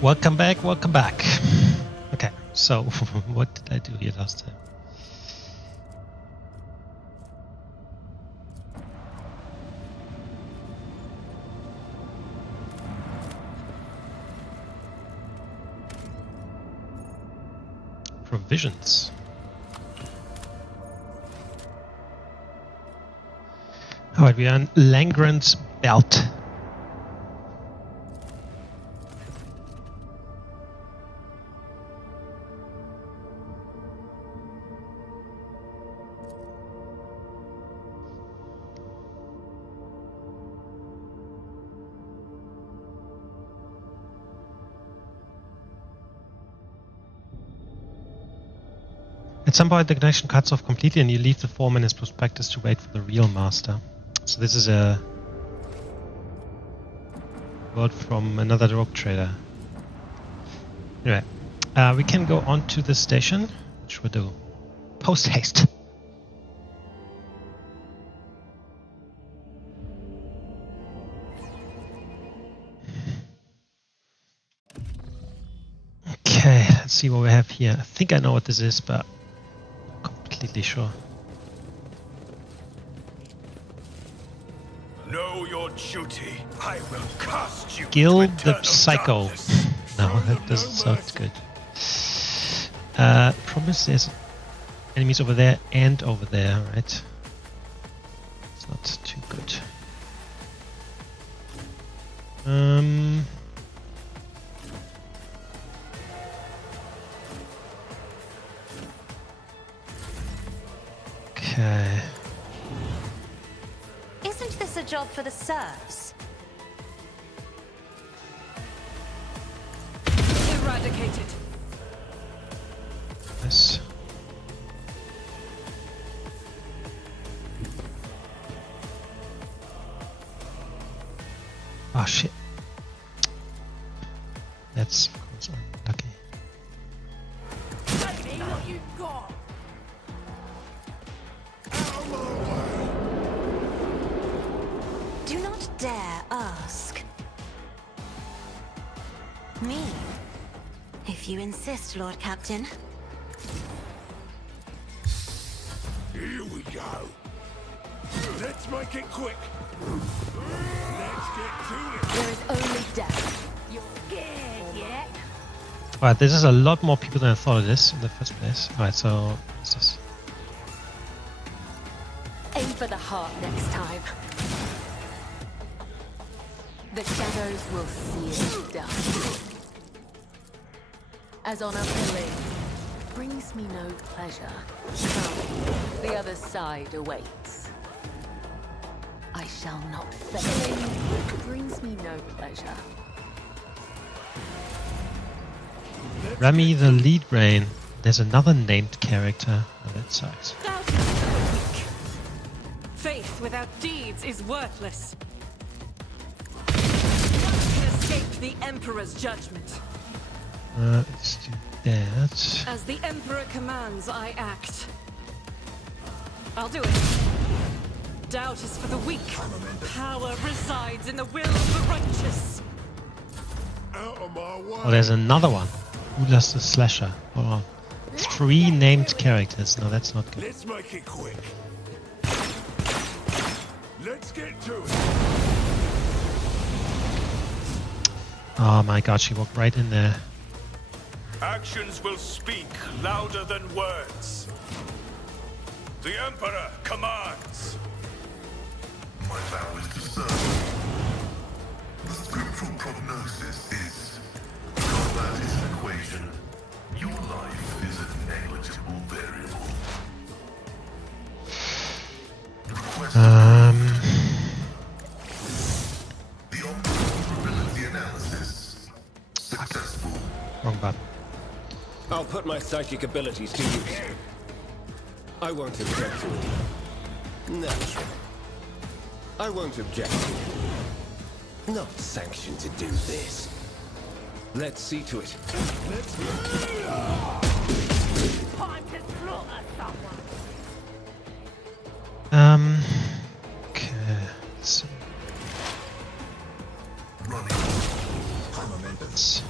Welcome back, welcome back. Okay, so what did I do here last time? Provisions. Alright, we are on Langren's Belt. At some point the connection cuts off completely and you leave the foreman in his prospectus to wait for the real master. So this is a word from another rope trader. Anyway, we can go on to the station, which we'll do post haste. Okay, let's see what we have here. I think I know what this is, but completely sure. Know your duty. I will cast you. Gil to the eternal Psycho. darkness. No, that doesn't sound good. Promise there's enemies over there and over there, right? It's not too good. Okay. Isn't this a job for the serfs? Eradicated. Yes. Oh shit. That's of course unlucky. You got. Do not dare ask. Me? If you insist, Lord Captain. Here we go. Let's make it quick. Let's get to it. There is only death. You're scared yet? Alright, this is a lot more people than I thought it is in the first place. Alright, so what's this? Aim for the heart next time. The shadows will see it done. As on a pilling brings me no pleasure. Come, the other side awaits. I shall not fail. Brings me no pleasure. Remy the lead brain. There's another named character. Oh, that sucks. Faith without deeds is worthless. None can escape the Emperor's judgment. Let's do that. As the Emperor commands, I act. I'll do it. Doubt is for the weak. Power resides in the will of the righteous. Out of my way. Oh, there's another one. Ulas the Slasher. Hold on. 3 named characters. No, that's not good. Let's make it quick. Let's get to it. Oh my god, she walked right in there. Actions will speak louder than words. The Emperor commands. My vow is to serve. The scriptural prognosis is combat is an equation. Your life is a negligible variable. Request the vulnerability analysis successful. Wrong button. I'll put my psychic abilities to use. I won't object to it. Natural. I won't object to it. Not sanctioned to do this. Let's see to it. Time to slaughter someone. Okay. So, Running. let's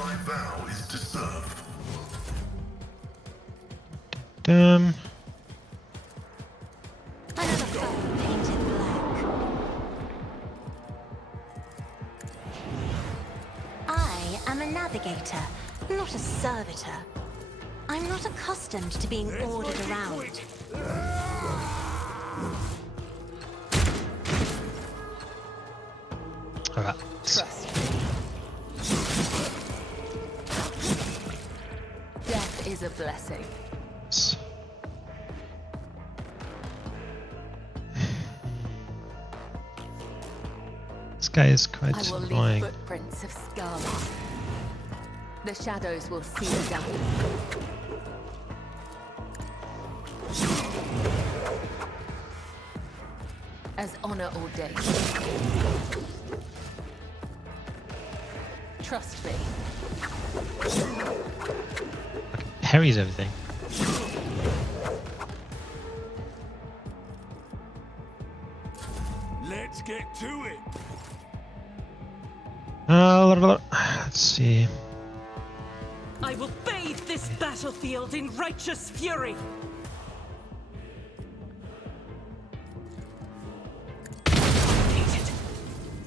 my vow is to serve. Damn. Another foe painted black. I am a navigator, not a servitor. I'm not accustomed to being ordered around. Alright. Trust me. Death is a blessing. This guy is quite I will annoying. leave footprints of scarlet. The shadows will see the down. As honor ordained. Trust me. Parries everything. Let's get to it. Let's see. I will bathe this battlefield in righteous fury.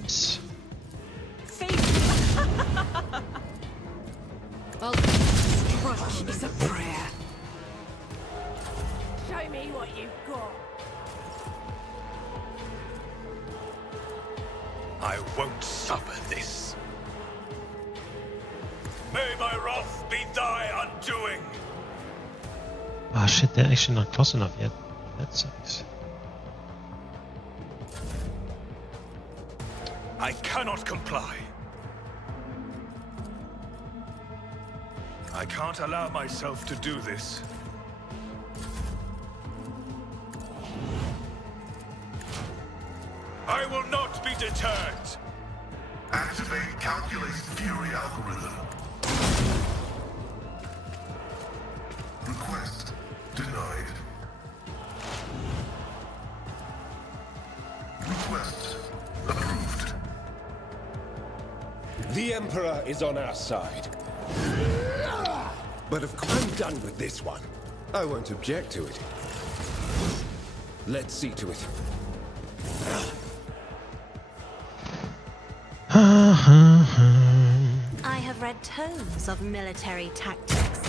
Yes. Faith. Well, strike is a prayer. Show me what you've got. I won't suffer this. May my wrath be thy undoing. Oh shit, they're actually not close enough yet. That sucks. I cannot comply. I can't allow myself to do this. I will not be deterred. Activate calculated fury algorithm. Request denied. Request approved. The Emperor is on our side. But of course, I'm done with this one. I won't object to it. Let's see to it. I have read tomes of military tactics.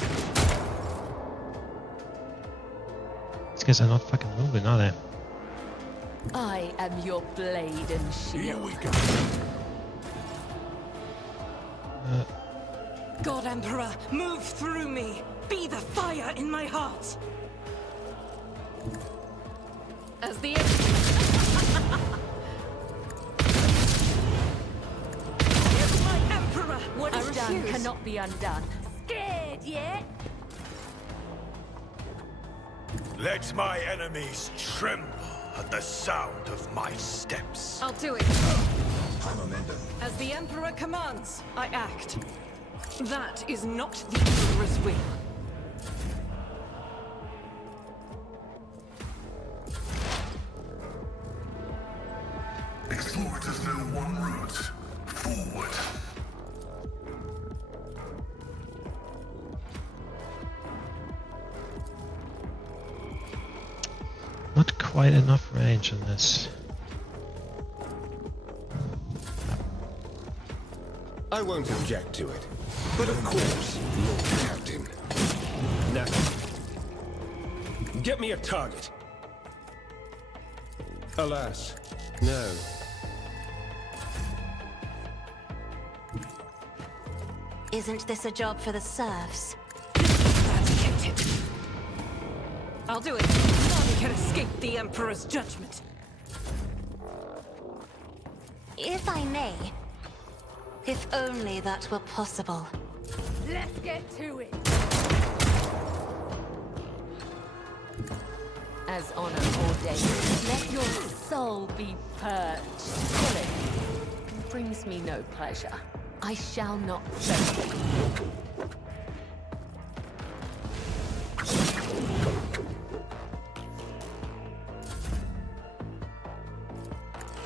These guys are not fucking moving, are they? I am your blade and Here we shield. go. God Emperor, move through me. Be the fire in my heart. As the My Emperor. what is done cannot be undone. Scared yet? Let my enemies tremble at the sound of my steps. I'll do it. As the Emperor commands, I act. That is not the Emperor's will. Explorators know one route. Forward. Not quite enough range on this. I won't object to it. But of course, Lord Captain. Now, get me a target. Alas, no. Isn't this a job for the serfs? Eradicated. I'll do it. None can escape the Emperor's judgment. If I may. If only that were possible. Let's get to it. As honor ordained, let your soul be purged. Killing brings me no pleasure. I shall not fail.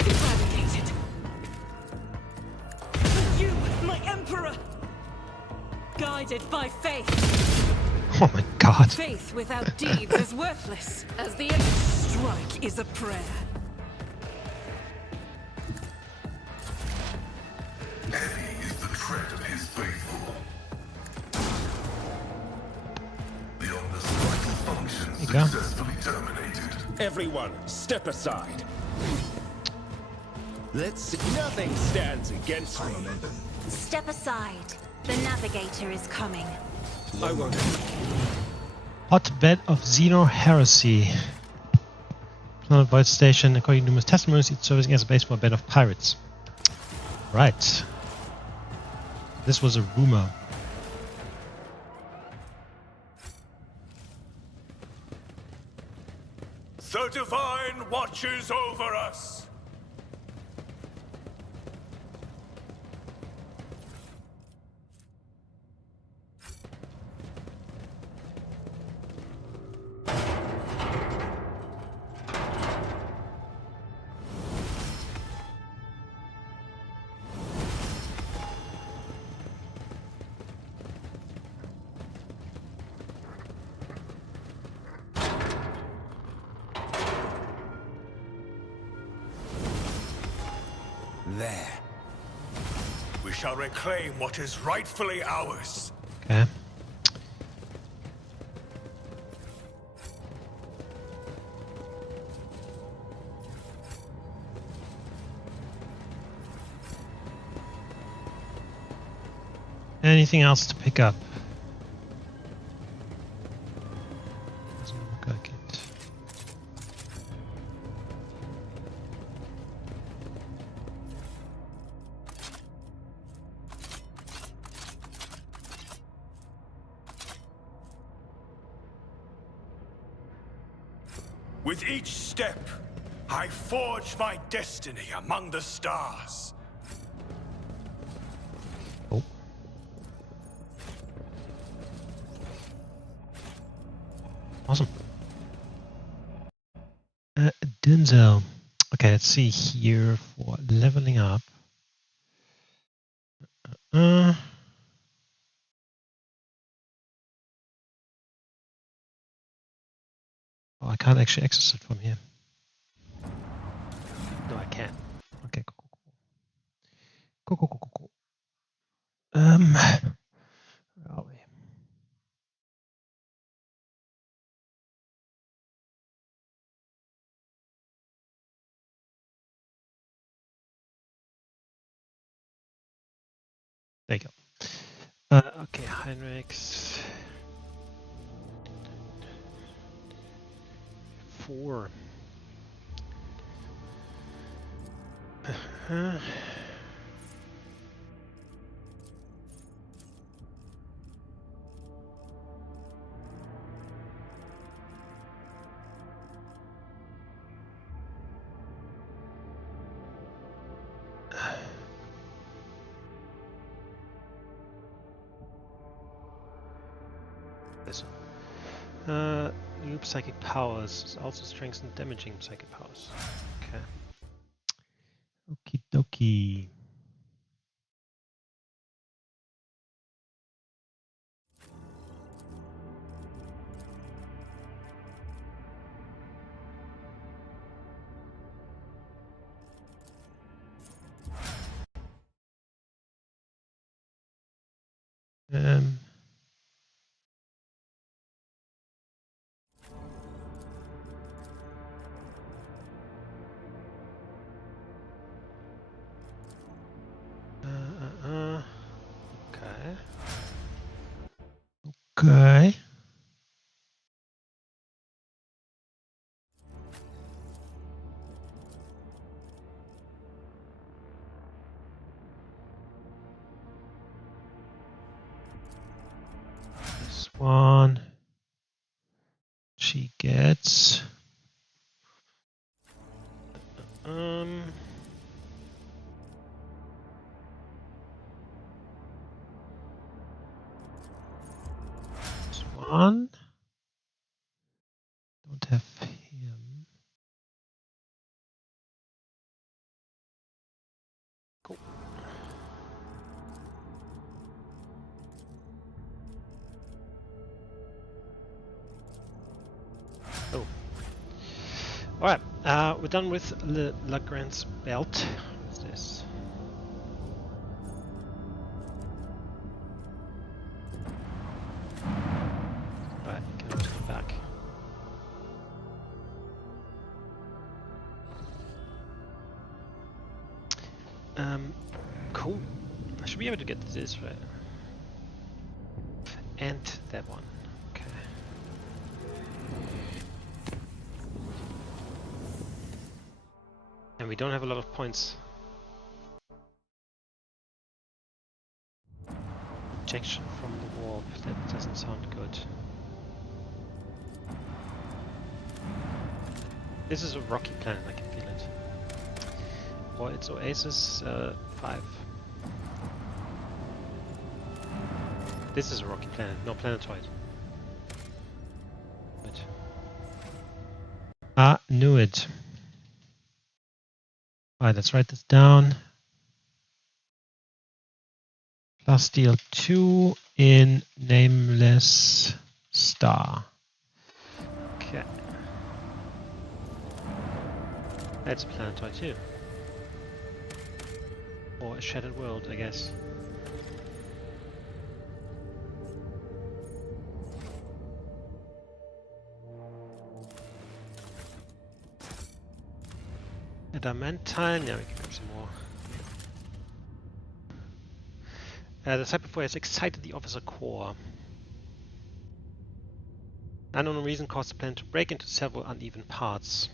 Eradicated. For you, my Emperor! guided by faith. Oh my god. Faith without deeds is worthless, as the end strike is a prayer. Heavy is the tread of his faithful. The Omnis vital function you go. successfully terminated. Everyone, step aside. Let's see. Nothing stands against me. Step aside. The navigator is coming. I won't. Hotbed of Xeno Heresy. Planet Void Station, according to numerous testimonies, it's serving as a base for a band of pirates. Right. This was a rumor. The Divine watches over us. There. We shall reclaim what is rightfully ours. Okay. Anything else to pick up? Doesn't look like it. With each step, I forge my destiny among the stars. Oh. Awesome. Denzel. Okay, let's see here for leveling up. Oh, I can't actually access it from here. No, I can. Okay, cool. Cool. Where are we? There you go. Okay, Heinrichs. 4. This one. New psychic powers also strengthen damaging psychic powers. Okay. Okie dokie. Okay. This one she gets. This one. Don't have him. Cool. Alright, we're done with Lagrange's belt. What's this? Right, can always come back. Cool. I should be able to get this right. And that one. Okay. And we don't have a lot of points. Ejection from the warp. That doesn't sound good. This is a rocky planet, I can feel it. Or its Oasis 5. This is a rocky planet, no planetoid. Good. Ah, knew it. Alright, let's write this down. Plus deal 2 in nameless star. Okay. That's a planetoid too. Or a shattered world, I guess. Adamantine, yeah, we can grab some more. The Type 4 has excited the officer core. Unknown reason caused the planet to break into several uneven parts.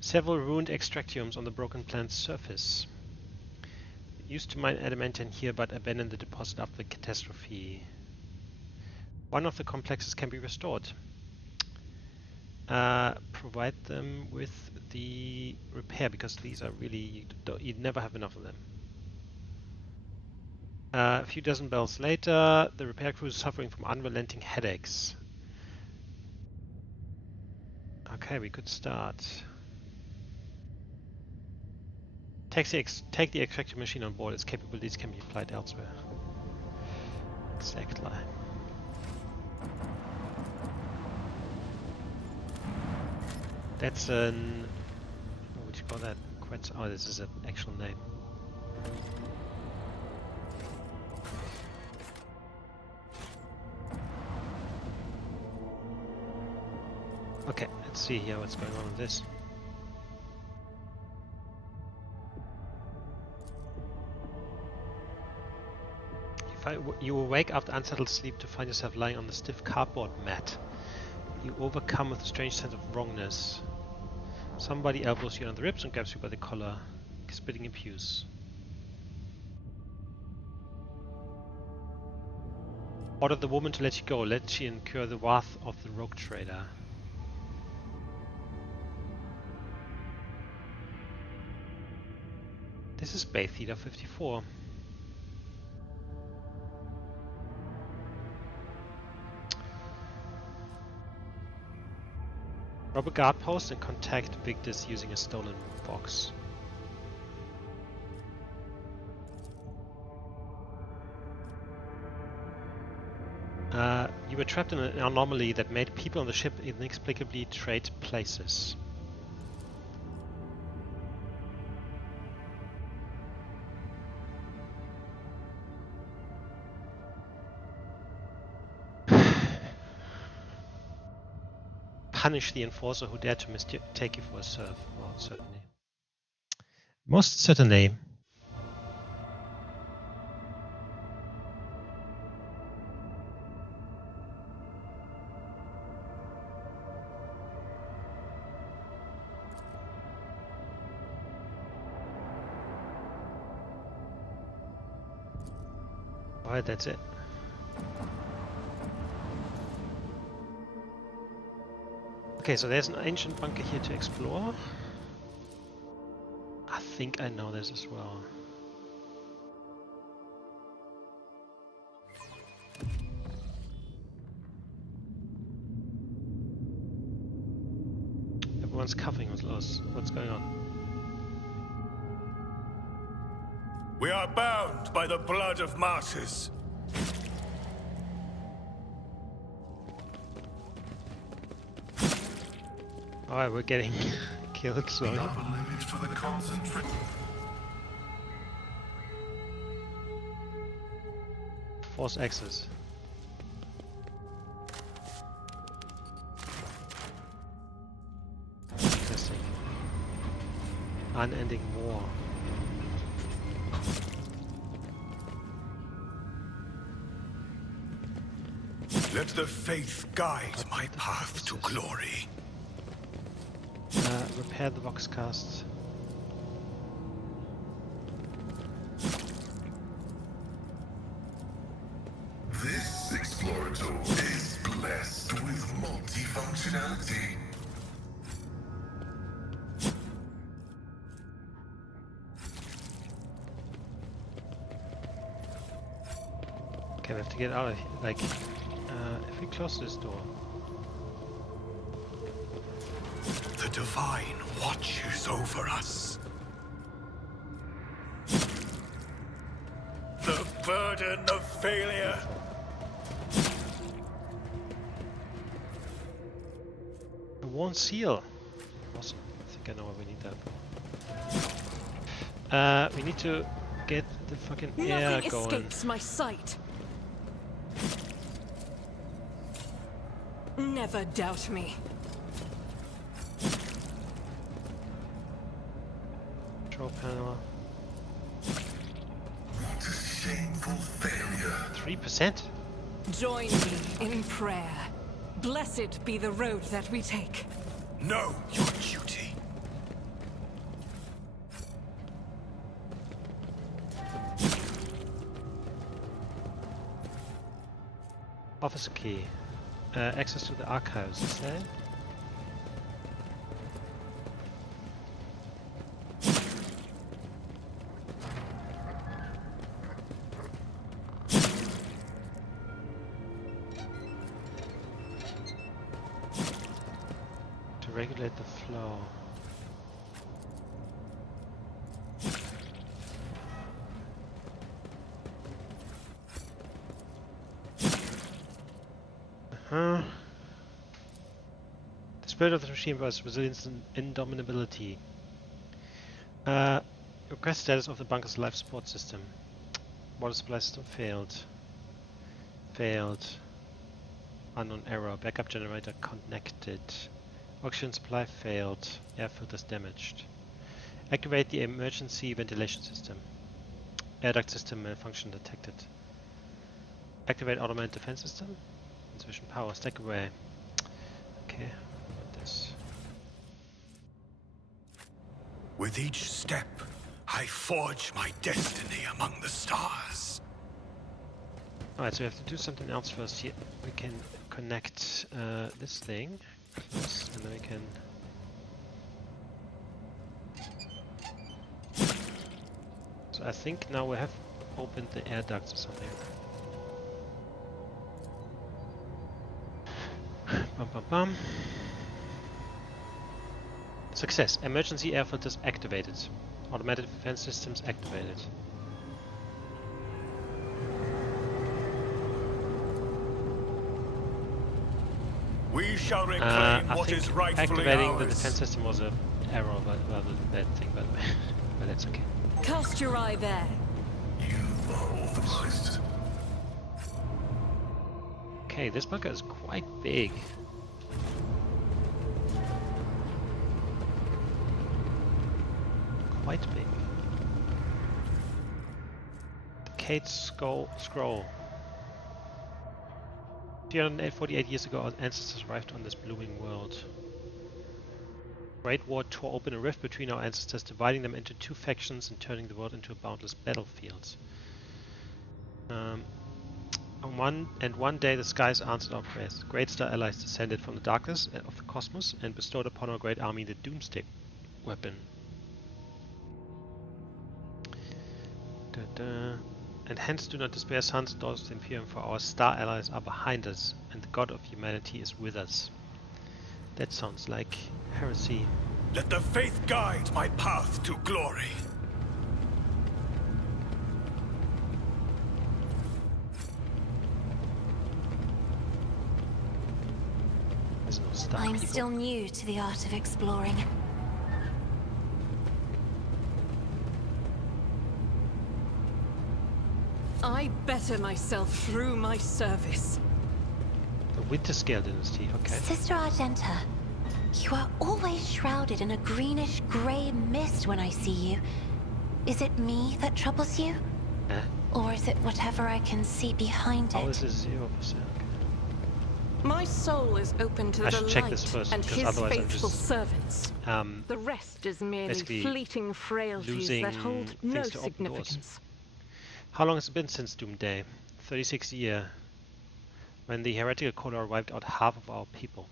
Several ruined extractiums on the broken planet's surface. Used to mine adamantine here, but abandoned the deposit after the catastrophe. One of the complexes can be restored. Provide them with the repair, because these are really, you'd never have enough of them. A few dozen bells later, the repair crew is suffering from unrelenting headaches. Okay, we could start. Take the extractor machine on board. Its capabilities can be applied elsewhere. Exactly. That's an... what would you call that? Oh, this is an actual name. Okay, let's see here what's going on with this. You awake after unsettled sleep to find yourself lying on the stiff cardboard mat. You overcome with a strange sense of wrongness. Somebody elbows you on the ribs and grabs you by the collar, spitting abuse. Order the woman to let you go, let she incur the wrath of the rogue trader. This is Bay Theater 54. Rob a guard post and contact Victus using a stolen box. You were trapped in an anomaly that made people on the ship inexplicably trade places. Punish the enforcer who dared to mistake you for a serf. Well, certainly. Most certainly. Alright, that's it. Okay, so there's an ancient bunker here to explore. I think I know this as well. Everyone's coughing. What's going on? We are bound by the blood of martyrs. Alright, we're getting killed The slowly. upper limit for the concentration. Force access. Interesting. Unending war. Let the faith guide my path to glory. Repair the vox cast. This explorator is blessed with multifunctionality. Okay, we have to get out of here. Like, if we close this door. The divine watches over us. The burden of failure. A worn seal. Awesome. I think I know what we need that for. We need to get the fucking air Nothing going. escapes my sight. Never doubt me. Control panel. What a shameful failure. 3%? Join me in prayer. Blessed be the road that we take. Know your duty. Officer key. Access to the archives, is there? To regulate the flow. The spirit of the machine was resilience and indomitability. Request status of the bunker's life support system. Water supply system failed. Failed. Unknown error. Backup generator connected. Oxygen supply failed. Air filters damaged. Activate the emergency ventilation system. Air duct system malfunction detected. Activate automated defense system. Insufficient power. Stack away. Okay. What this? With each step, I forge my destiny among the stars. Alright, so we have to do something else first here. We can connect this thing. Close, and then we can... So I think now we have opened the air ducts or something. Bum bum bum. Success. Emergency air filters activated. Automatic defense systems activated. We shall reclaim I what think is rightfully activating ours. the defense system was an error, but rather than bad thing, by the way. But that's okay. Cast your eye there. You are authorized. Okay, this bunker is quite big. Quite big. Decade scroll. 348 years ago, our ancestors arrived on this blooming world. Great War tore open a rift between our ancestors, dividing them into two factions and turning the world into a boundless battlefield. One day the skies answered our prayers. Great star allies descended from the darkness of the cosmos and bestowed upon our great army the Doomsday weapon. And hence do not despair, sons and daughters of the Imperium, for our star allies are behind us, and the God of humanity is with us. That sounds like heresy. Let the faith guide my path to glory. There's no stuff, I'm people. still new to the art of exploring. I better myself through my service. The Winterscale dynasty, okay. Sister Argenta, you are always shrouded in a greenish-gray mist when I see you. Is it me that troubles you? Eh? Or is it whatever I can see behind How it? is this 0%? My soul is open to I the should check light this first, and because his otherwise I'm faithful just servants. um, The rest is merely basically fleeting frailties losing that hold no things to open doors. significance. How long has it been since Doomday? 36 year. When the heretical Kodor wiped out half of our people.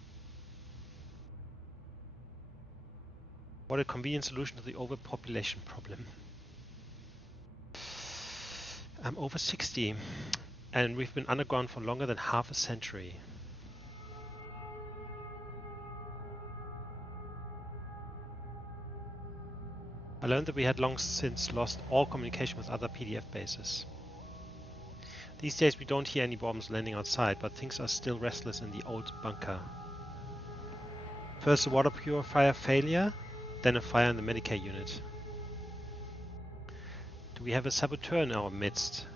What a convenient solution to the overpopulation problem. I'm over 60, and we've been underground for longer than half a century. I learned that we had long since lost all communication with other PDF bases. These days we don't hear any bombs landing outside, but things are still restless in the old bunker. First a water purifier failure, then a fire in the Medicare unit. Do we have a saboteur in our midst?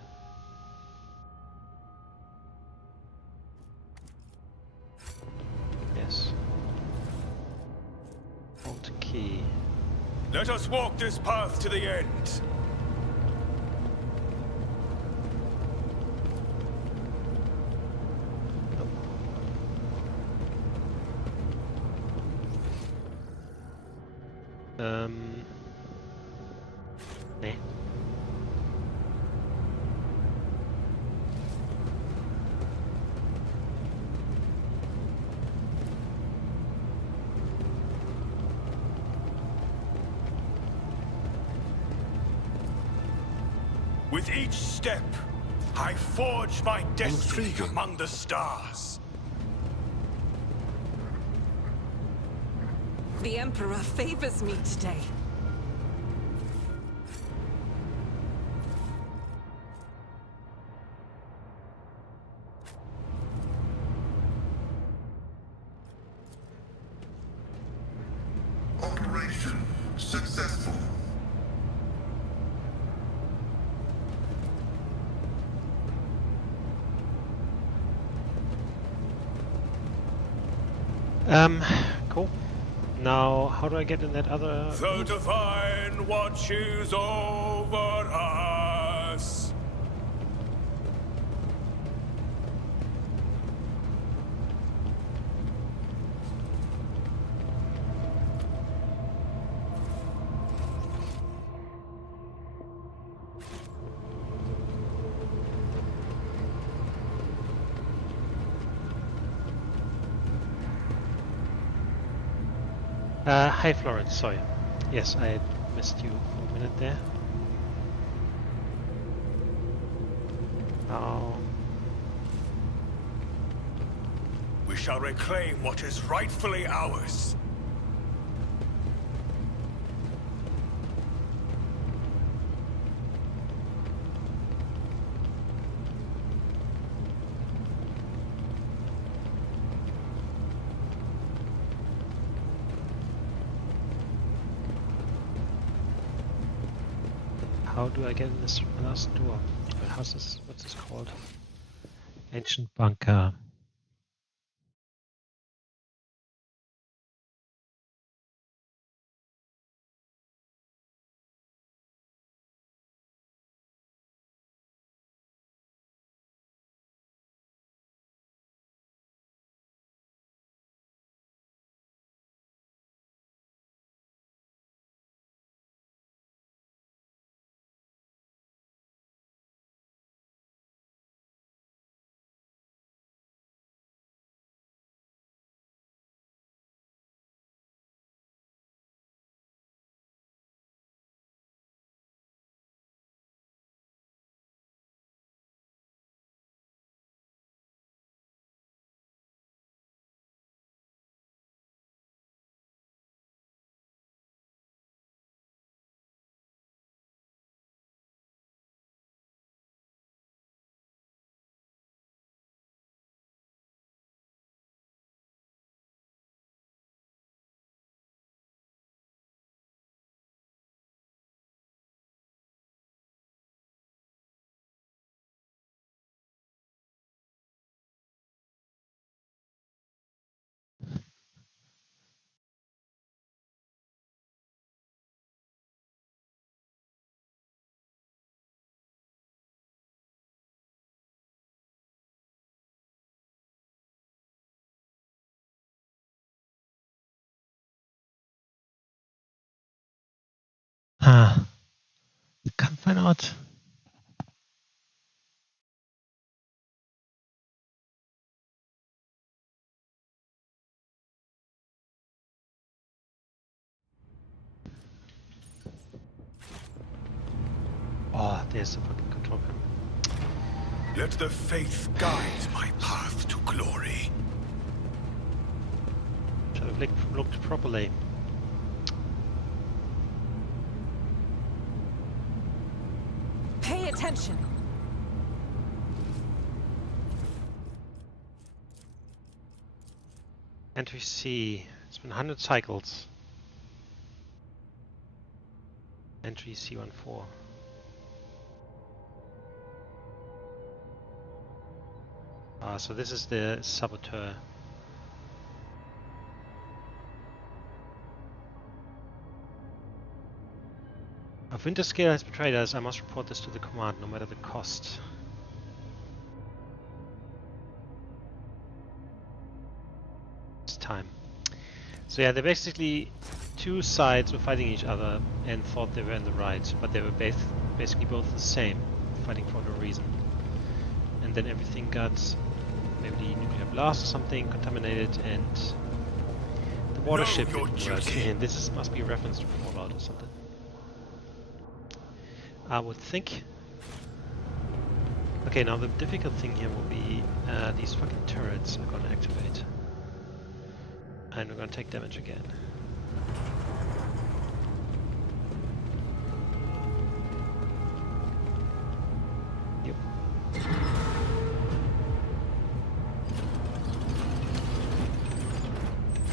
Yes. Alt key. Let us walk this path to the end. Nee. With each step, I forge my destiny Intriguing. among the stars. The Emperor favors me today. Operation successful. Cool. Now, how do I get in that other... The divine watches over us. Hi Florence, sorry. Yes, I missed you for a minute there. Now... We shall reclaim what is rightfully ours. How do I get in this last door? How's this, what's this called? Ancient bunker. Ah, can't find out. Oh, there's the fucking control panel. Let the faith guide my path to glory. Should have looked properly. Pay attention. Entry C. It's been 100 cycles. Entry C14. Ah, so this is the saboteur. If Winterscale has betrayed us, I must report this to the command, no matter the cost. It's time. So yeah, they're basically two sides were fighting each other and thought they were in the right, but they were basically both the same, fighting for no reason. And then everything got maybe nuclear blast or something contaminated, and the water ship didn't work. And this must be a reference to Fallout or something. I would think. Okay, now the difficult thing here will be these fucking turrets are gonna activate. And we're gonna take damage again. Yep.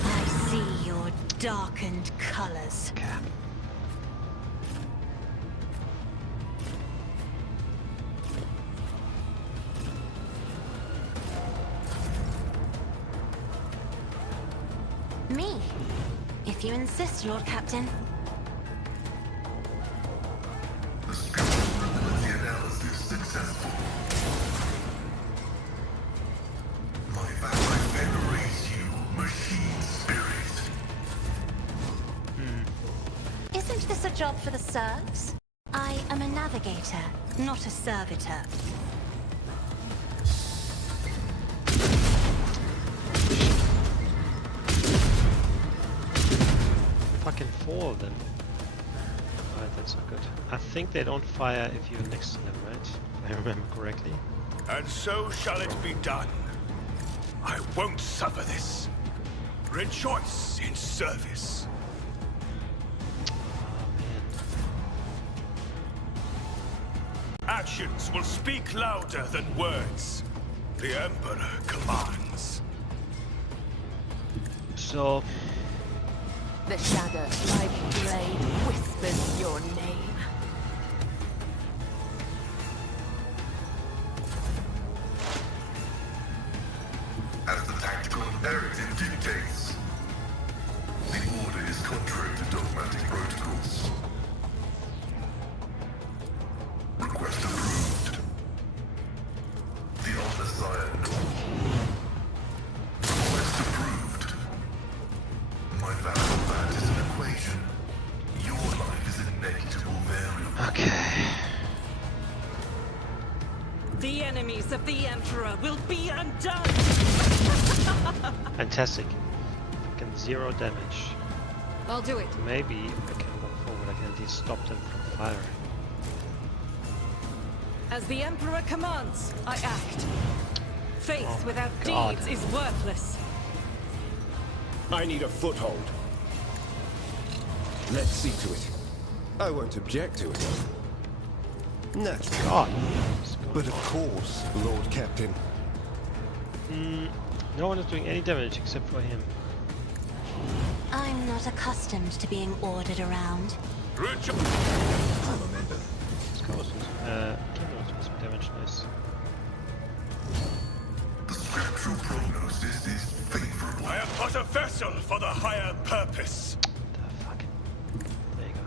I see your darkened colors. Okay. Me, if you insist, Lord Captain. The ability analysis successful. My vow venerates you, machine spirit. Isn't this a job for the serfs? I am a navigator, not a servitor. Fucking 4 of them. Alright, that's not good. I think they don't fire if you're next to them, right? If I remember correctly. And so shall it be done. I won't suffer this. Rejoice in service. Oh man. Actions will speak louder than words. The Emperor commands. So, The shadow, my blade, whispers your name. As the tactical imperative dictates. The order is contrary to dogmatic protocols. Request approved. The Omnissiah Request approved. My vow of that is an equation. Your life is a negligible variable. okay. The enemies of the Emperor will be undone! Fantastic. Fucking 0 damage. I'll do it. Maybe if I can go forward, I can at least stop them from firing. As the Emperor commands, I act. Faith Oh without God. deeds is worthless. I need a foothold. Let's see to it. I won't object to it. Naturally. God. What's going But of on? course, Lord Captain. No one is doing any damage except for him. I'm not accustomed to being ordered around. Rejoice. Let's go with Kirimdor doing some damage, nice. The scriptural prognosis is favorable. I am but a vessel for the higher purpose. The fuck? There you go.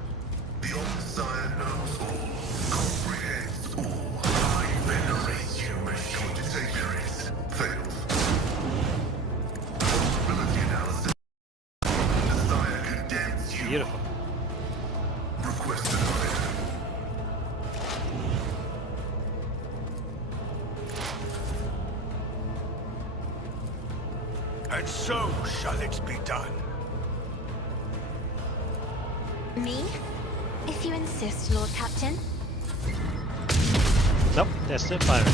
The Omnissiah knows all, comprehends all. I venerate you, machine spirit. Fails. Ability analysis. Messiah condemns you. Beautiful. Request And so shall it be done. Me? If you insist, Lord Captain. Nope, they're still firing.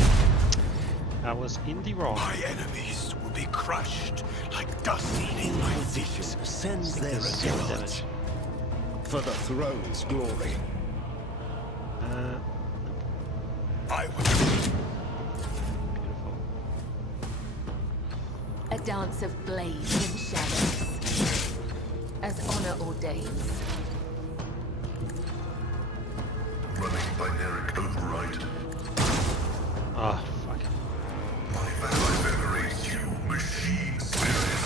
I was in the wrong. My enemies will be crushed like dust in my feet. Sends their Zero guard damage. for the throne's glory. I will. Beautiful. A dance of blades and shadows, as honor ordains. Running binaric override. Oh, fuck. My ally venerates you, machine spirit.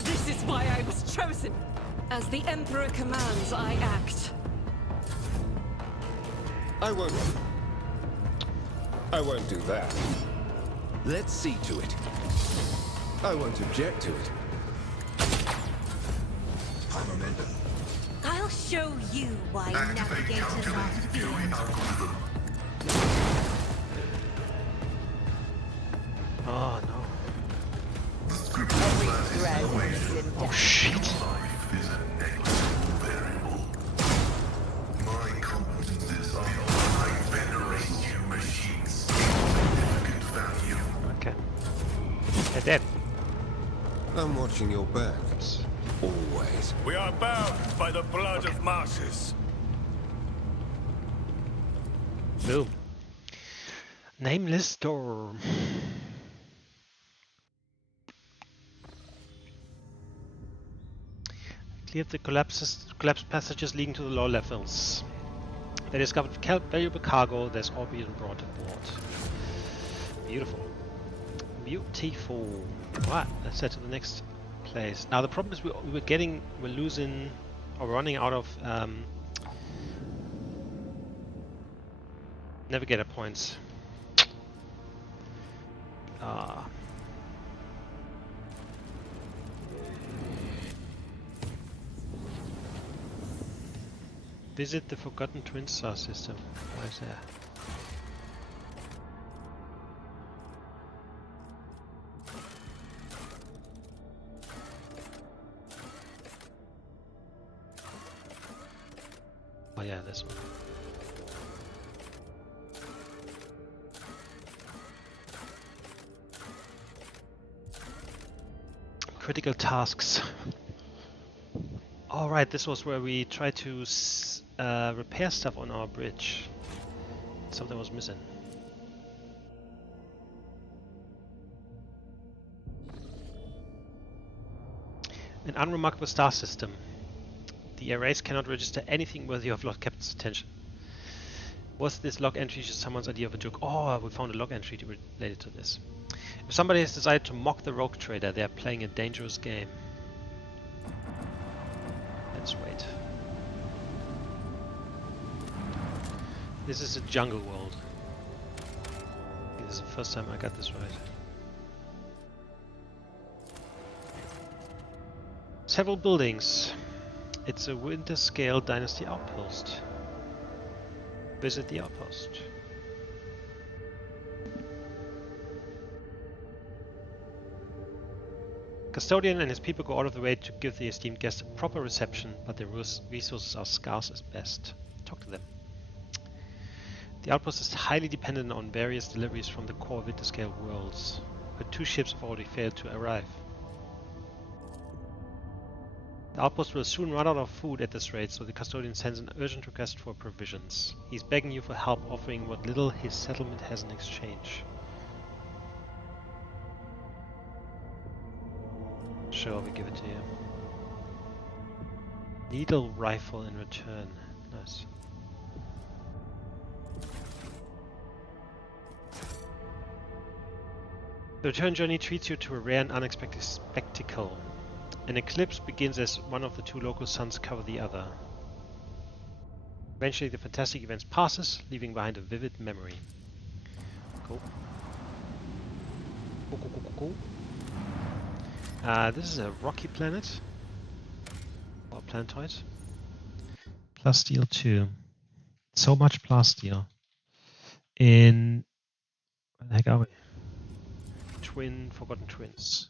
This is why I was chosen. As the Emperor commands, I act. I won't do that. Let's see to it. I won't object to it. I'll show you why Activate navigators are calculated fury feared. algorithm. Oh no. The script that is Thread equation. is in Oh death. shit. Life is a negligible variable. My competences are I venerate you, machines. Significant value. Okay. They're dead. I'm watching your back. Always. We are bound by the blood of martyrs. Boom. Nameless storm. Cleared the collapsed passages leading to the lower levels. They discovered valuable cargo. There's all being brought aboard. Beautiful. Beautiful. Right, let's head to the next place. Now the problem is we're losing or running out of navigator points. Visit the Forgotten Twin Star system. Why is that? Oh yeah, this one. Critical tasks. Alright, this was where we tried to repair stuff on our bridge. Something was missing. An unremarkable star system. The arrays cannot register anything worthy of Lord Captain's attention. Was this log entry just someone's idea of a joke? Oh, we found a log entry related to this. If somebody has decided to mock the rogue trader, they are playing a dangerous game. Let's wait. This is a jungle world. This is the first time I got this right. Several buildings. It's a winter scale dynasty outpost. Visit the outpost. Custodian and his people go out of the way to give the esteemed guest a proper reception, but their resources are scarce at best. Talk to them. The outpost is highly dependent on various deliveries from the core winter scale worlds, but 2 ships have already failed to arrive. The outpost will soon run out of food at this rate, so the custodian sends an urgent request for provisions. He's begging you for help, offering what little his settlement has in exchange. Sure, we give it to you. Needle rifle in return. Nice. The return journey treats you to a rare and unexpected spectacle. An eclipse begins as one of the 2 local suns cover the other. Eventually the fantastic event passes, leaving behind a vivid memory. Cool. Cool. This is a rocky planet. Or planetoid. Plasteel 2. So much plasteel. In Where the heck are we? Forgotten Twins.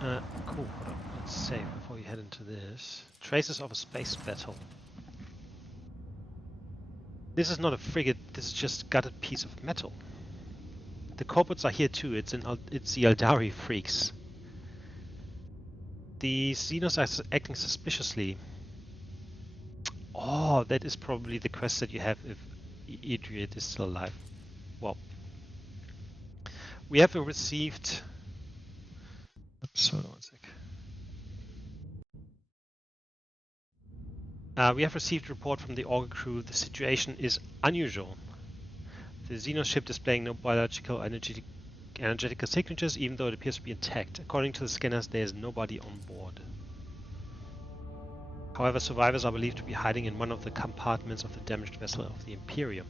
Cool. Hold on. Let's save before we head into this. Traces of a space battle. This is not a frigate. This is just a gutted piece of metal. The corporates are here too. It's the Eldari freaks. The Xenos are acting suspiciously. Oh, that is probably the quest that you have if Idriot is still alive. Well, we have received. Oops, hold on one sec. We have received a report from the Augur crew. The situation is unusual. The Xenos ship displaying no biological energetical signatures, even though it appears to be intact. According to the scanners, there is nobody on board. However, survivors are believed to be hiding in one of the compartments of the damaged vessel of the Imperium.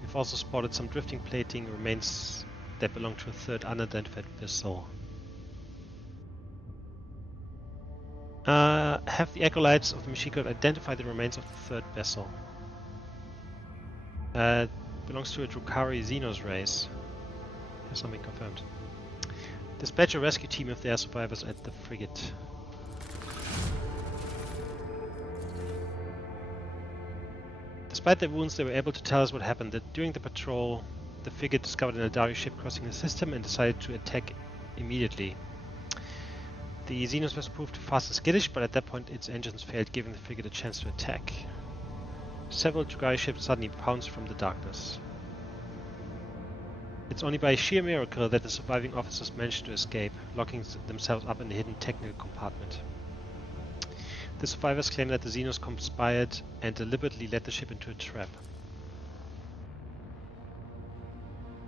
We've also spotted some drifting plating remains that belong to a third unidentified vessel. Have the acolytes of the machine code identify the remains of the third vessel? Belongs to a Drukhari Xenos race. Has something confirmed. Dispatch a rescue team if there are survivors at the frigate. Despite their wounds, they were able to tell us what happened. That during the patrol, the frigate discovered an Eldari ship crossing the system and decided to attack immediately. The Xenos vessel proved fast and skittish, but at that point its engines failed, giving the frigate a chance to attack. Several Drukhari ships suddenly pounced from the darkness. It's only by sheer miracle that the surviving officers managed to escape, locking themselves up in the hidden technical compartment. The survivors claim that the Xenos conspired and deliberately led the ship into a trap.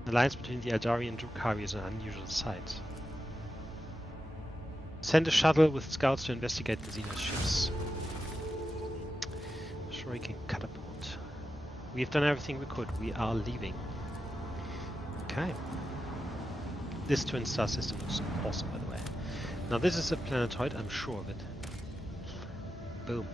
The alliance between the Eldari and Drukhari is an unusual sight. Send a shuttle with scouts to investigate the Xenos ships. Shuriken catapult. We have done everything we could. We are leaving. Okay. This twin star system looks awesome, by the way. Now this is a planetoid, I'm sure of it. Boom.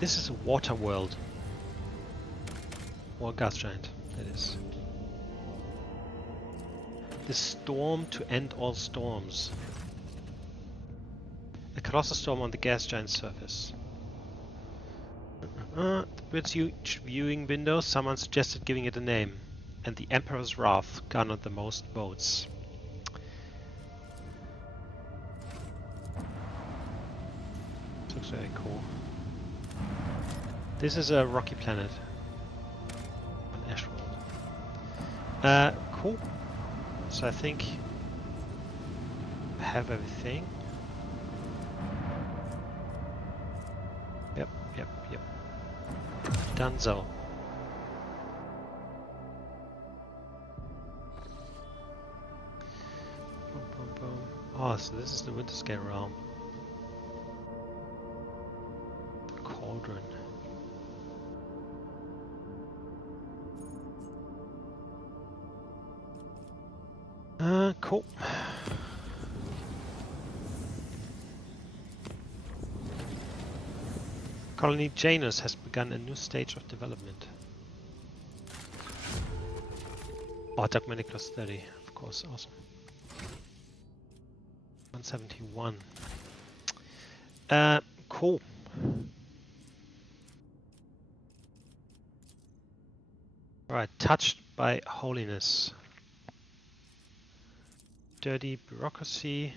This is a water world. Or gas giant, that is. The storm to end all storms. A colossal storm on the gas giant's surface. The bird's huge viewing window, someone suggested giving it a name, and the Emperor's Wrath garnered the most votes. This looks very cool. This is a rocky planet. An ash world. Cool. So I think I have everything. Yep. Dunzo. Boom, boom, boom. Oh, so this is the Winterscale realm. The Cauldron. Cool. Colony Janus has begun a new stage of development. Oh, Dogmatic plus 30, of course, awesome. 171. Cool. Alright, touched by holiness. Dirty bureaucracy.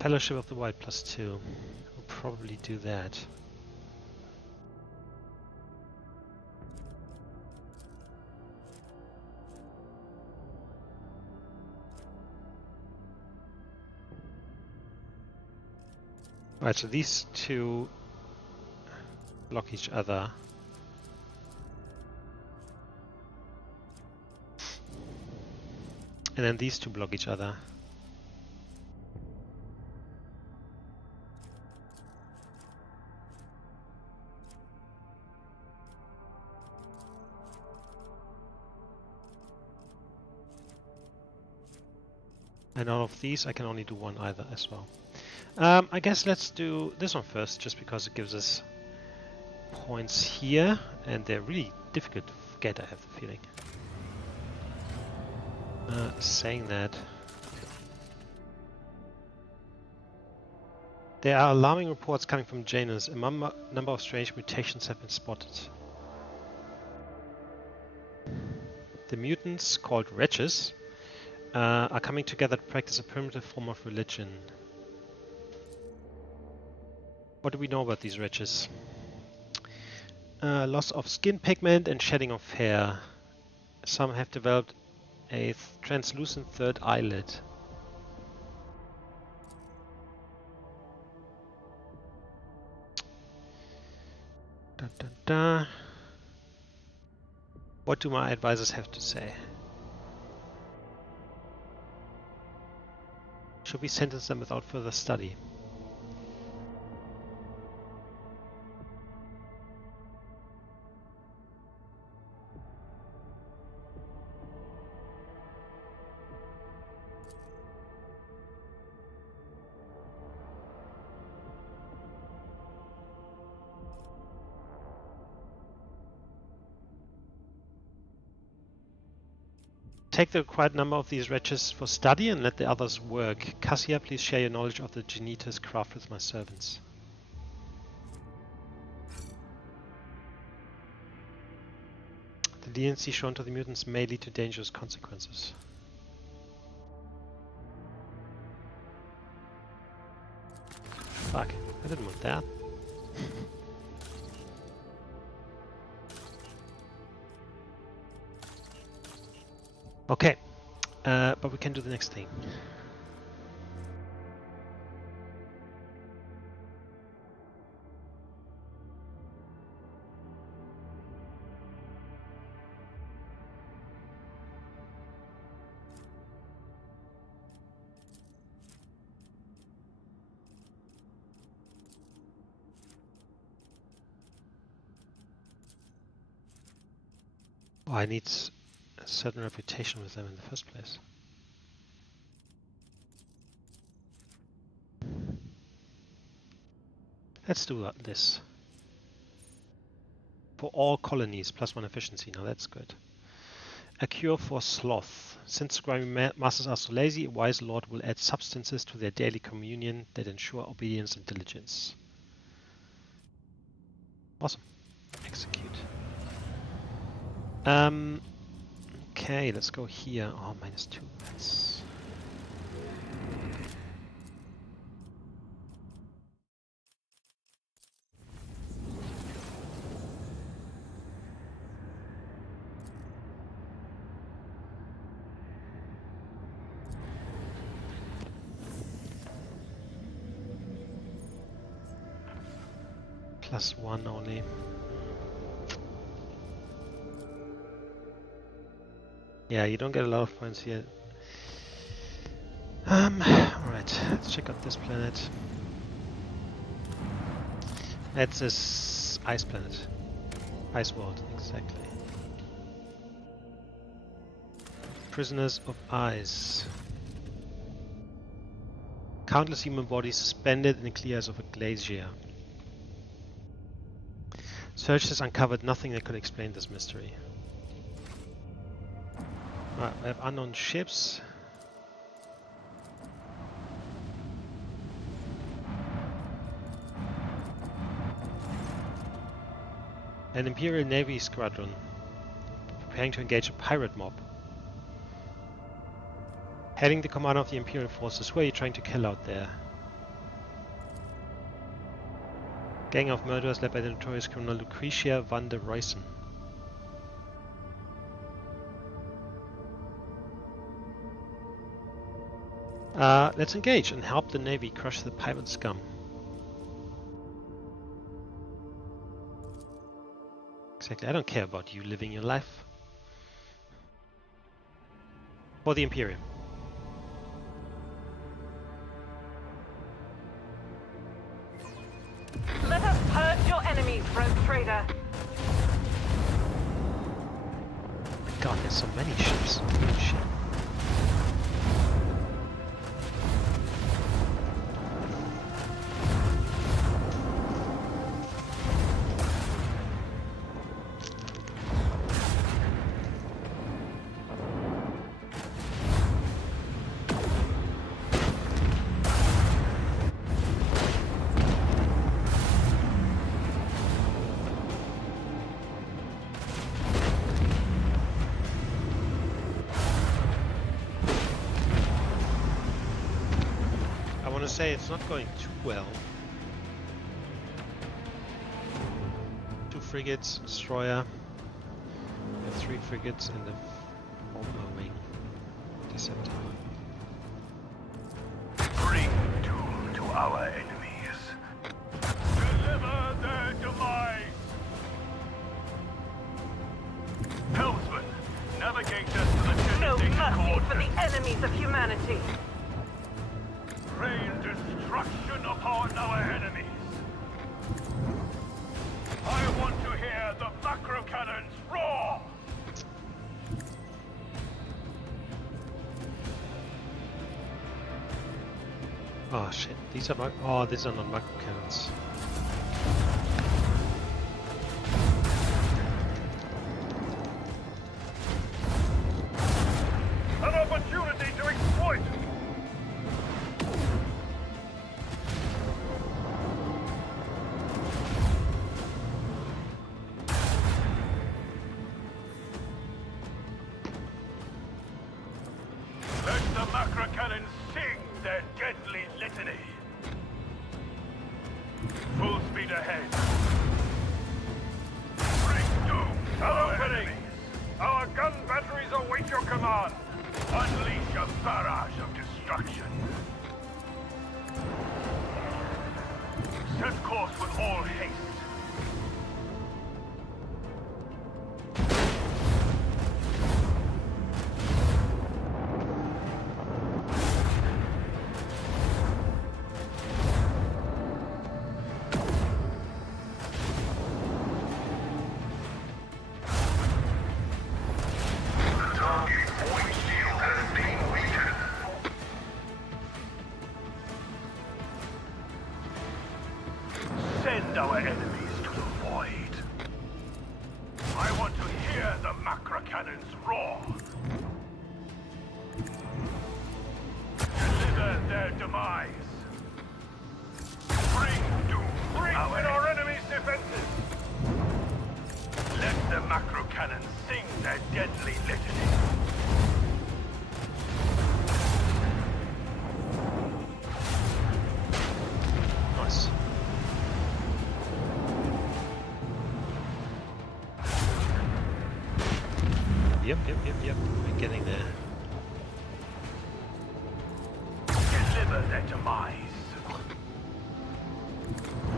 Fellowship of the White plus 2. We'll probably do that. Right, so these two block each other. And then these two block each other. And out of these I can only do one either as well. I guess let's do this one first, just because it gives us points here, and they're really difficult to get, I have the feeling. Saying that, there are alarming reports coming from Janus. A number of strange mutations have been spotted. The mutants, called wretches, are coming together to practice a primitive form of religion. What do we know about these wretches? Loss of skin pigment and shedding of hair. Some have developed a translucent third eyelid. Da, da, da. What do my advisors have to say? Should we sentence them without further study? Take the required number of these wretches for study and let the others work. Cassia, please share your knowledge of the Genitor's craft with my servants. The leniency shown to the mutants may lead to dangerous consequences. Fuck, I didn't want that. Okay, but we can do the next thing. Oh, I need a certain reputation with them in the first place. Let's do this. For all colonies, +1 efficiency. Now that's good. A cure for sloth. Since scribe masters are so lazy, a wise lord will add substances to their daily communion that ensure obedience and diligence. Awesome. Execute. Okay, let's go here. Oh, -2. That's... +1 only. Yeah, you don't get a lot of points here. Alright, let's check out this planet. That's this ice planet. Ice world, exactly. Prisoners of ice. Countless human bodies suspended in the clear ice of a glacier. Search has uncovered nothing that could explain this mystery. Right, we have unknown ships. An Imperial Navy squadron preparing to engage a pirate mob. Hailing the commander of the Imperial forces. Who are you trying to kill out there? Gang of murderers led by the notorious criminal Lucretia van der Ruysen. Let's engage and help the Navy crush the pirate scum. Exactly. I don't care about you living your life. For the Imperium. Let us purge your enemies, rogue trader. God, there's so many ships. Holy shit. I want to say it's not going too well. 2 frigates, destroyer, and 3 frigates and the bomber wing interceptor. Bring doom to our enemies. Deliver their demise. Helmsman, navigate us to the No designated mercy for coordinates. the enemies of humanity. Rain destruction upon our enemies. I want to hear the macro cannons roar. Oh shit, these are these are not macro cannons. An opportunity to exploit. Let the macro cannons sing their deadly litany. Full speed ahead. Bring doom to our enemies. Our gun batteries await your command. Unleash a barrage of destruction. Set course with all haste. Target point shield has been weakened. Send our enemies to the void. I want to hear the macro cannons roar. Deliver their demise. Bring doom. Bring in our enemies' defenses. Let the macro cannons sing their deadly litany. Nice. Yep. We're getting there. Deliver their demise.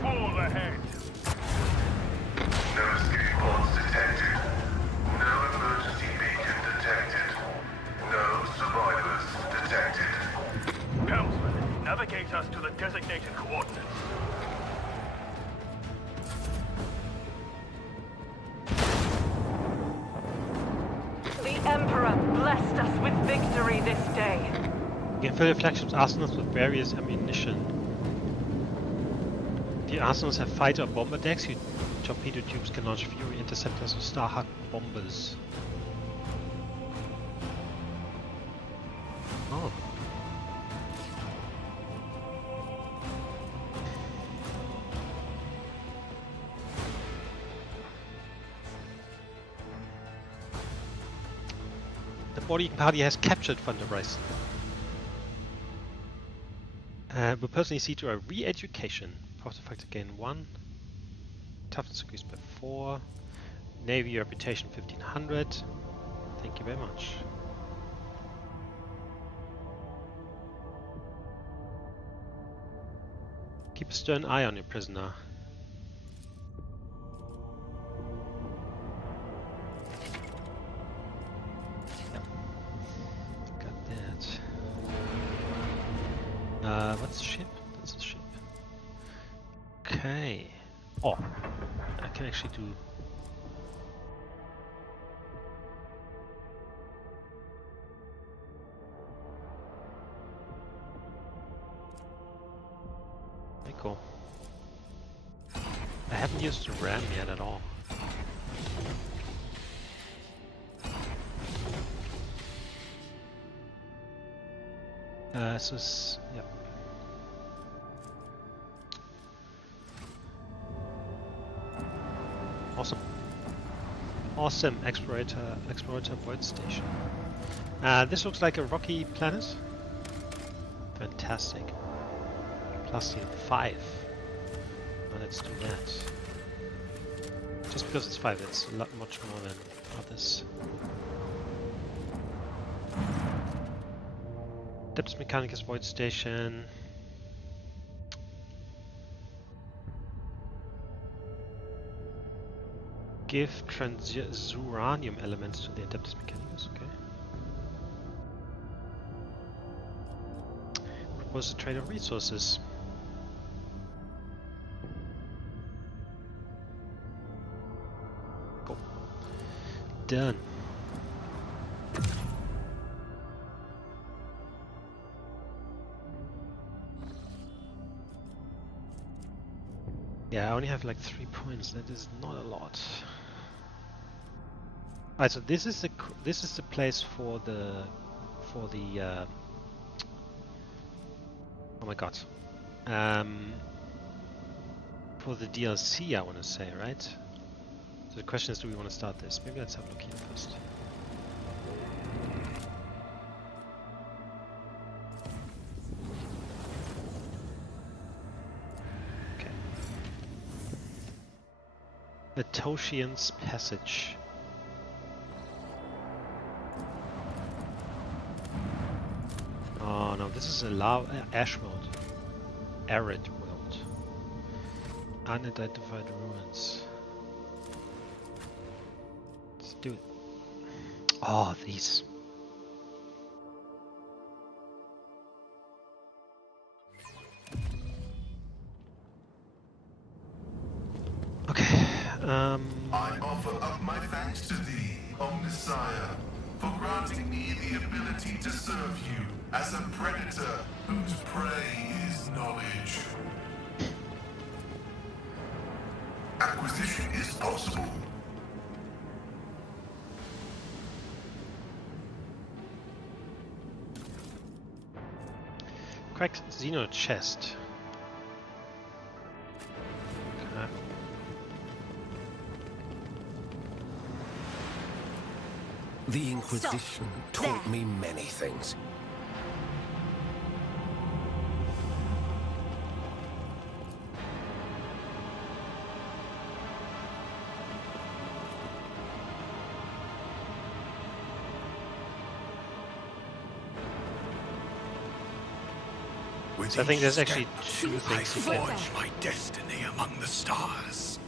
Full ahead. No escape pods detected. No emergency beacon detected. No survivors detected. Helmsman, navigate us to the designated coordinates. The Emperor blessed us with victory this day. You can fill your flagship's arsenals with various ammunition. The arsenals have fighter or bomber decks. Your torpedo tubes can launch Fury interceptors or Starhawk bombers. Oh. The boarding party has captured Thunder Rise. We'll personally see to a re-education. Power factor gain 1. Toughness increased by 4. Navy reputation 1500. Thank you very much. Keep a stern eye on your prisoner. What's the ship? That's the ship. Okay. Oh, I can actually do. Very cool. I haven't used the RAM yet at all. Yep. Awesome. Awesome explorator void station. This looks like a rocky planet. Fantastic. Plus 5. Well, let's do that. Just because it's 5, it's a lot much more than others. Depth Mechanicus void station. Give transuranium elements to the Adeptus Mechanicus, okay. Propose a trade of resources. Cool. Done. Yeah, I only have like 3 points. That is not a lot. Alright, so this is the place for the oh my god, for the DLC, I want to say, right? So the question is, do we want to start this? Maybe let's have a look here first. Okay. The Toshian's Passage. Oh no, this is a ash world. Arid world. Unidentified ruins. Let's do it. Oh, these. Okay. I offer up my thanks to thee, O Messiah, for granting me the ability to serve you as a predator whose prey is knowledge. Acquisition is possible. Cracked Xeno chest. Okay. The Inquisition taught me many things. So I think there's actually 2 I things you can. forge my destiny among the stars.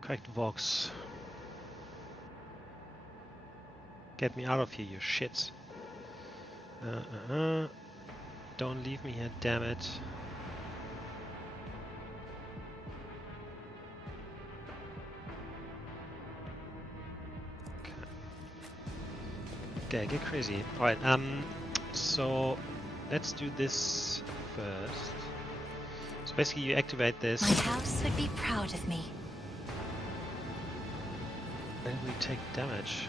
Cracked Vox. Get me out of here, you shits. Don't leave me here, damn it. Okay, get crazy. Alright, so let's do this first. So basically you activate this. My house would be proud of me. Then we take damage.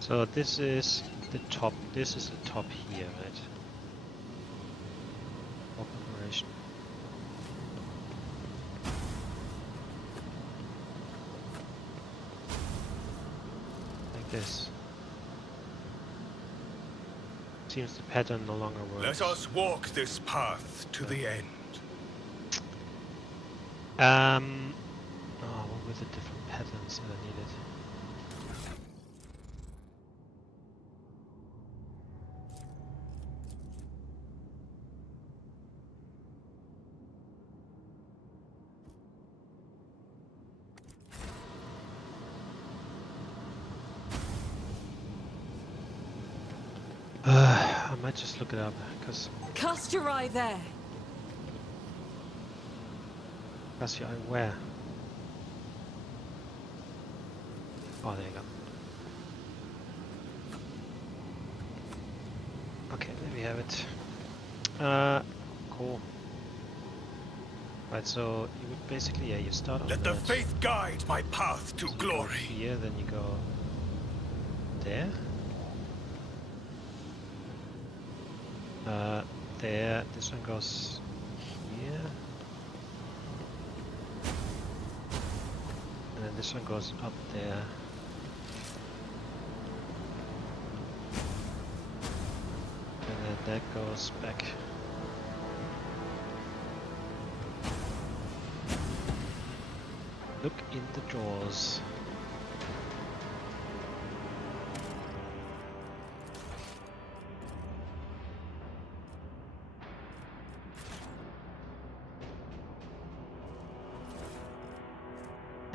So this is the top. This is the top here, right? Operation. Like this. Seems the pattern no longer works. Let us walk this path to the end. Oh, what were the different patterns that I needed? I might just look it up, because Cast your eye there. that's your where? Oh, there you go. Okay, there we have it. Cool. Right, so you would basically, yeah, you start on Let the that. faith guide my path to So you go glory. here, then you go there. There. This one goes here. And then this one goes up there. And then that goes back. Look in the drawers.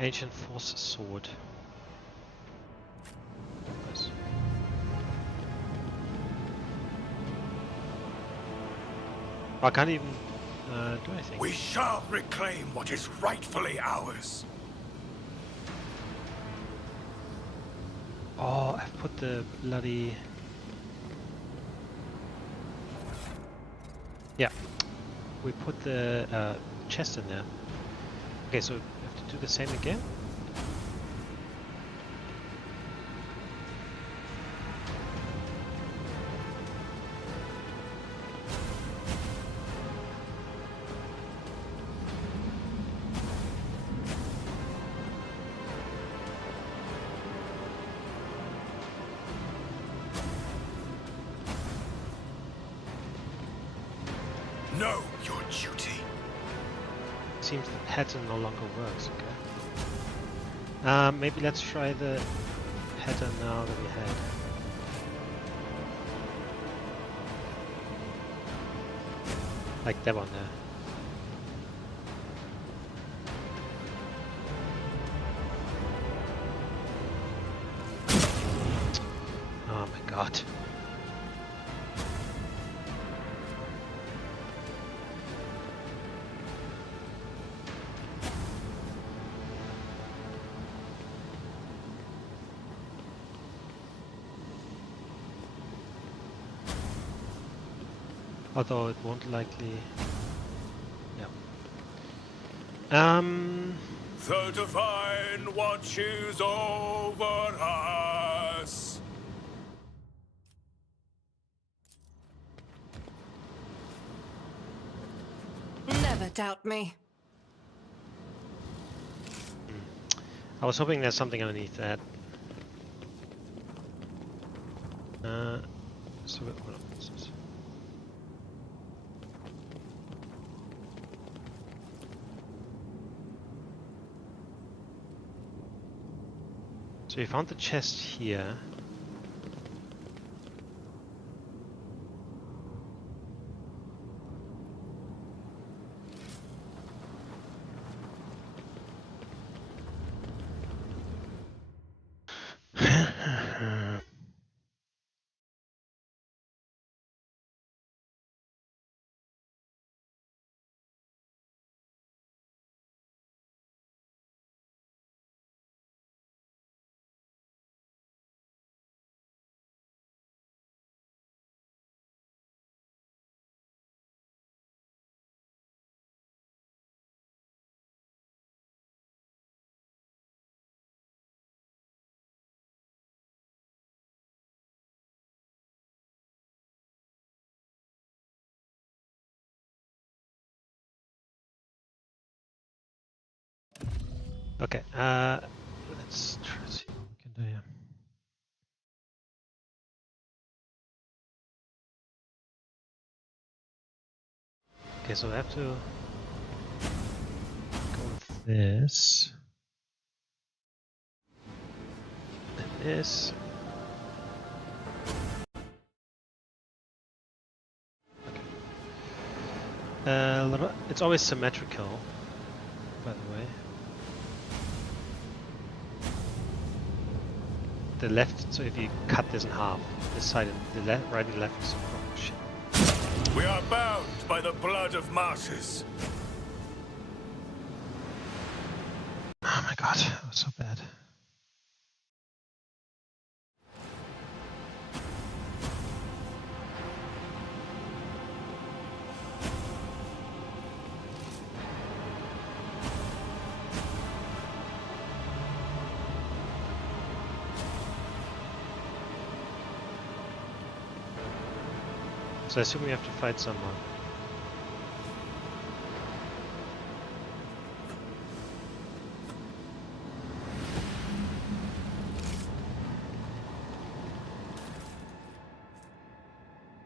Ancient Force Sword. Nice. I can't even do anything. We shall reclaim what is rightfully ours. Oh, I've put the bloody... Yeah, we put the chest in there. Okay, so we have to do the same again? Know your duty. Seems the pattern no longer works, okay. Maybe let's try the pattern now that we had. Like that one there. Oh my god. Although it won't likely... Yeah. The divine watches over us. Never doubt me. I was hoping there's something underneath that. So hold on, what's this? So we found the chest here. Okay, let's try to see what we can do here. Okay, so I have to go with this. And this. Okay. It's always symmetrical, by the way. The left, so if you cut this in half, this side and the left, right and left is oh, shit. We are bound by the blood of martyrs. Oh my god, that was so bad. So I assume we have to fight someone.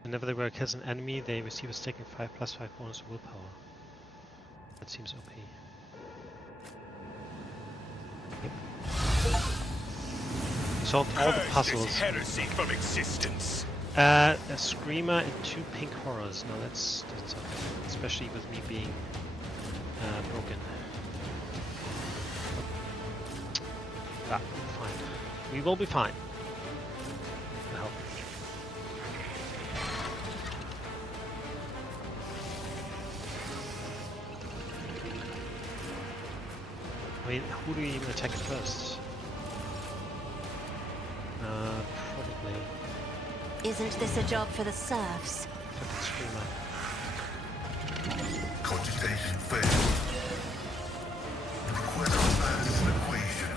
Whenever the work has an enemy, they receive a stacking 5+5 bonus willpower. That seems OP. Yep. Solved all the puzzles. This heresy from existence. A screamer and 2 pink horrors. No, that's okay. Especially with me being broken. Ah, fine. We will be fine. I hope. I mean, who do you even attack first? Probably. Isn't this a job for the serfs? Fucking screamer. Cogitation failed. Request that is an equation.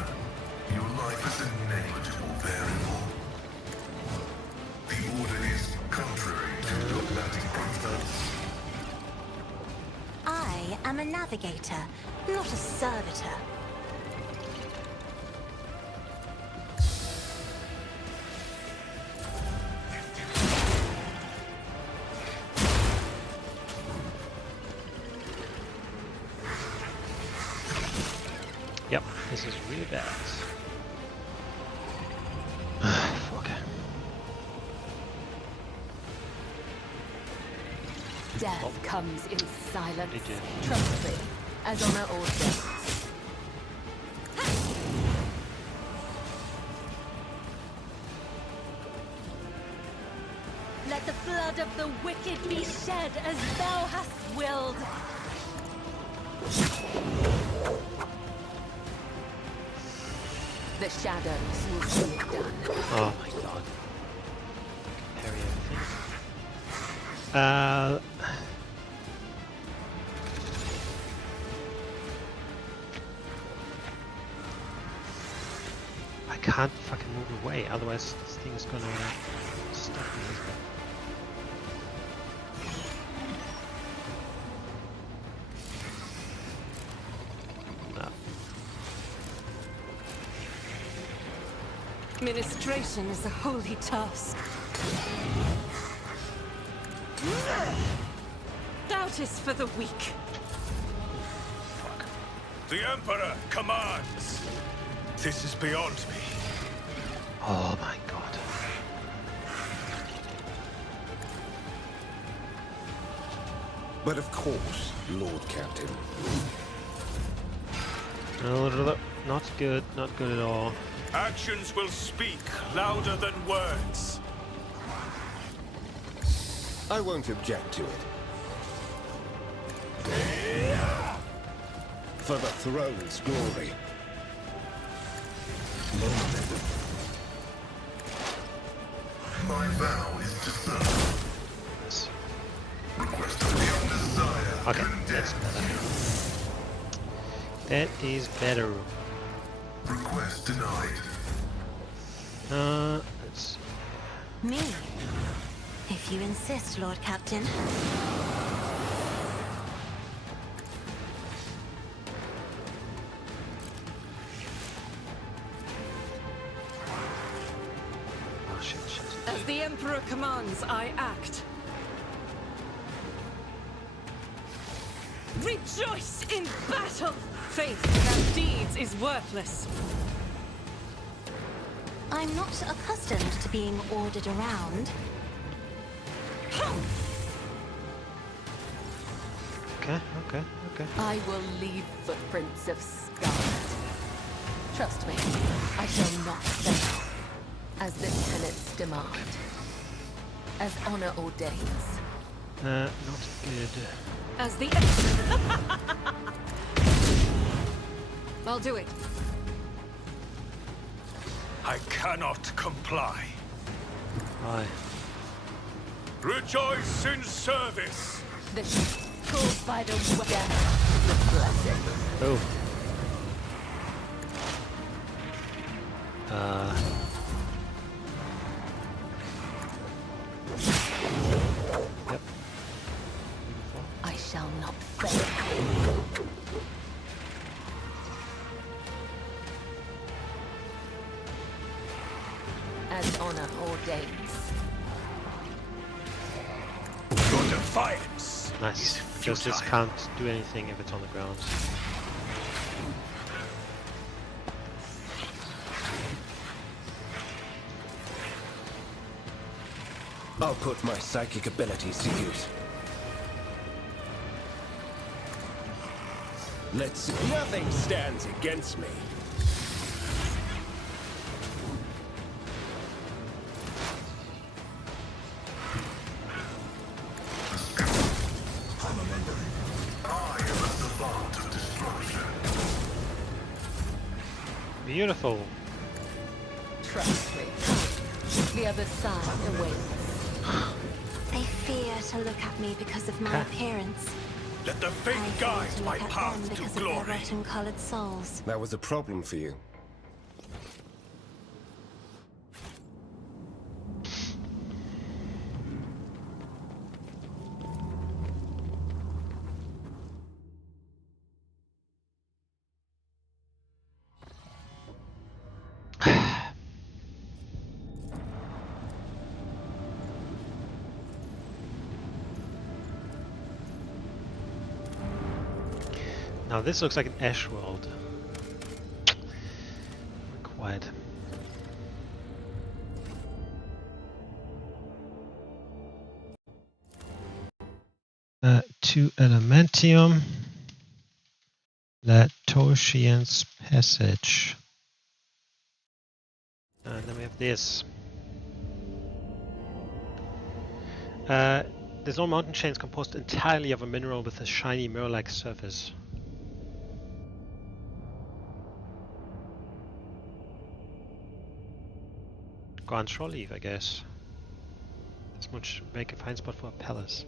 Your life is a negligible variable. The order is contrary to dogmatic process. I am a navigator, not a servitor. Yep, this is really bad. Fuck. Death comes in silence. It did. Trust me, as honor or death. Let the blood of the wicked be shed as thou hast willed. The shadows will see it done. Oh my god. Parry everything. I can't fucking move away, otherwise this thing is gonna stop me, isn't it? Administration is a holy task. Doubt is for the weak. The Emperor commands. This is beyond me. Oh my god. But of course, Lord Captain. No, not good, not good at all. Actions will speak louder than words. I won't object to it. For the throne's glory. My vow is to serve. Request of the desire. Okay, that's better. That is better. Request denied. Let's see. Me? If you insist, Lord Captain. Oh shit. As the Emperor commands, I act. Rejoice in battle! Faith without deeds is worthless. I'm not accustomed to being ordered around. Okay. I will leave footprints of scarlet. Trust me, I shall not fail. As the tenets demand. As honor ordains. Not good. As the... I'll do it. I cannot comply. Aye. Rejoice in service. The called by the death with blessing. Oh. Yep. I shall not fail. As honor ordains. Your defiance. Nice. is Because this futile. can't do anything if it's on the ground. I'll put my psychic abilities to use. Let's see. Nothing stands against me. I am a savant of destruction. Beautiful. Trust me. The other side awaits. They fear to look at me because of my Huh. appearance. Let the I fate fear guide to my look at them path to because of their glory. rotten-colored souls. That was a problem for you. Now this looks like an ash world. Quiet. To Elementium. Latosian's Passage. And then we have this. There's no mountain chains composed entirely of a mineral with a shiny mirror-like surface. Grand shore leave, I guess. This much make a fine spot for a palace.